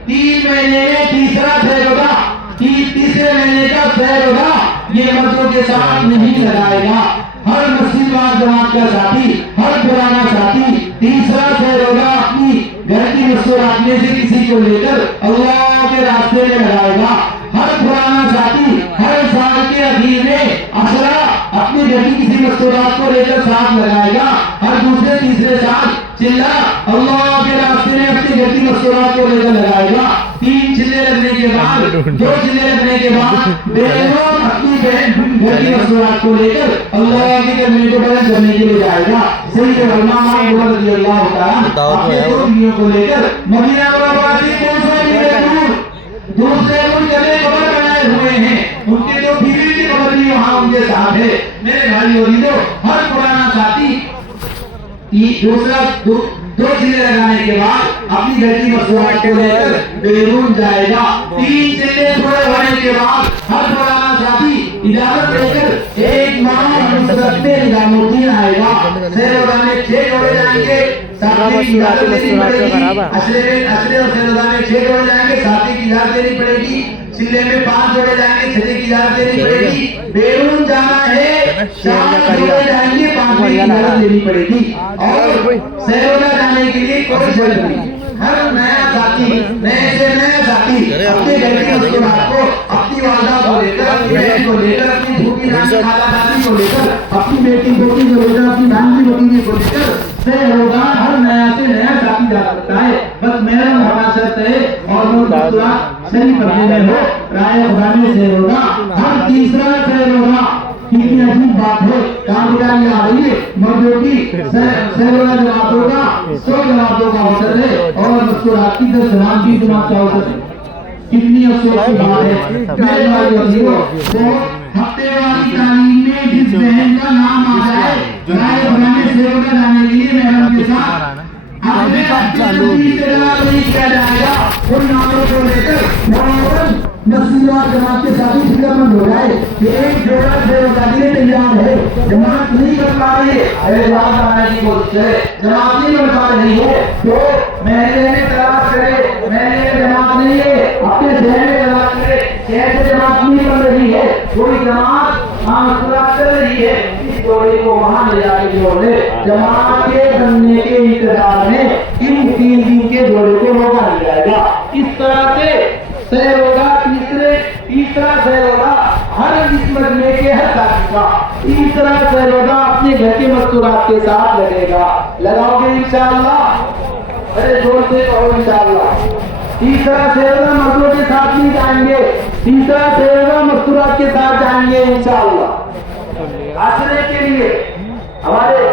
3 مہینے میں تیسرا سیروگا, تیسرے مہینے کا سیروگا یہ مردوں کے ساتھ نہیں لگائے گا. ہر مسجد وار جماعت کا ساتھی, ہر پرانا ساتھی تیسرا سیروگا اپنی گھر کی مستورات میں سے کسی کو لے کر اللہ کے راستے میں لگائے گا. ہر پرانا ساتھی ہر سال کے اخیر میں عشرہ اپنی گھر کی کسی مستورات کو لے کر ساتھ لگائے گا. ہر دوسرے تیسرے سال چلا اللہ کے راستے میں اپنی گھر کی مستورات کو لے کر لگائے گا. 3 چلے لگنے کے بعد 2 چلے لگنے کے بعد بہنوں اپنی بہن گھر کی مستورات کو لے کر اللہ کے کلمے کو بلند کرنے کے لیے جائے گا. سید علماء عمر رضی اللہ تعالیٰ اپنے 2 بیویوں کو لے کر مدینہ منورہ سے 500 میٹر دور دوسرے ملک میں قبر بنائے ہوئے ہیں. ان کے 2 بیوی کی قبر بھی وہاں ان کے ساتھ ہے. میرے بھائی اور عزیزو ہر پرانا ساتھی دوسرا 2 چلے لگانے کے بعد اپنی گھر کی مصروفات کو لے کر بیرون جائے گا. 3 چلے پورے ہونے کے بعد ہر پرانا ساتھی اجازت لے کر ایک ماہ مصرت میں نظام الدین آئے گا. سیروگاہ میں 6 جوڑے جائیں گے, ساتھی کی اجازت دینی پڑے گی. اشرے اور سیروگاہ میں 6 جوڑے جائیں گے, ساتھی کی اجازت دینی پڑے گی. چلے میں 5 جوڑے جائیں گے, چھٹے کی اجازت دینی پڑے گی. بیرون جانا ہے 4 جوڑے جائیں گے, 5 کی اجازت دینی پڑے گی. اور سیروگاہ جانے کے لیے کوئی شرط نہیں. ہر نیا ساتھی نئے سے نیا ساتھی اپنے گھر کی مستورات کو اپنی والدہ کو لے کر, اپنی بہن کو لے کر, اپنی پھوپھی نانی خالہ دادی کو لے کر, اپنی بیٹی پوتی کو لے کر, اپنی بھانجی بھتیجی کو لے کر سیروگاہ ہر نیا سے نیا ساتھی جا سکتا ہے. بس میرا ہونا شرط ہے اور وہ مستورات صحیح پڑھنے میں ہو. رائے خدا میں سیروگاہ ہر تیسرا سیروگاہ. کتنی عجیب بات ہے, کامیابی آ رہی ہے مردوں کی سیروگاہ جماعتوں کا 100 جماعتوں کا اوسط ہے اور مستورات کی 10 جماعت کا اوسط ہے. کتنی افسوس کی بات ہے. میرے بھائی اور عزیزو ہفتے والی تعلیم میں جس بہن کا نام آ جائے رائے خدا میں سیروگاہ جانے کے لیے محرم کے ساتھ اپنے اطلاع نہیں کیا جائے گا. ان ناموں کو لے کر مولانا مسجد اور جماعت کے ساتھی فکر مند ہو جائے کہ ایک جوڑا سیروگاہ کے لیے تیار ہے, جماعت نہیں کر پا رہی ہے, جماعت آنے کی کوشش ہے, جماعت نہیں کر پا رہی ہے تو محلے میں تلاش کرے. محلے میں جماعت نہیں ہے, اپنے شہر میں تلاش کرے. شہر سے جماعت نہیں بن رہی ہے, کوئی جماعت مستورات کر رہی ہے, اس جوڑے کو وہاں لے جا کے جوڑ لے. جماعت کے بننے کے انتظار میں ان 3 دن کے جوڑے کو روکا نہیں جائے گا. اس طرح سے سیروگاہ تیسرا سیروگاہ ہر اس مجمع کے ہر ساتھی کا تیسرا سیروگاہ اپنے گھر کے مستورات کے ساتھ لگے گا. لگاؤ گے انشاءاللہ؟ ارے زور سے کہو انشاءاللہ. تیسرا سیروگاہ مردوں کے ساتھ نہیں جائیں گے, تیسرا سیروگاہ مستورات کے ساتھ جائیں گے انشاءاللہ. عشرے کے لیے ہمارے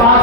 5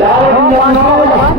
4.5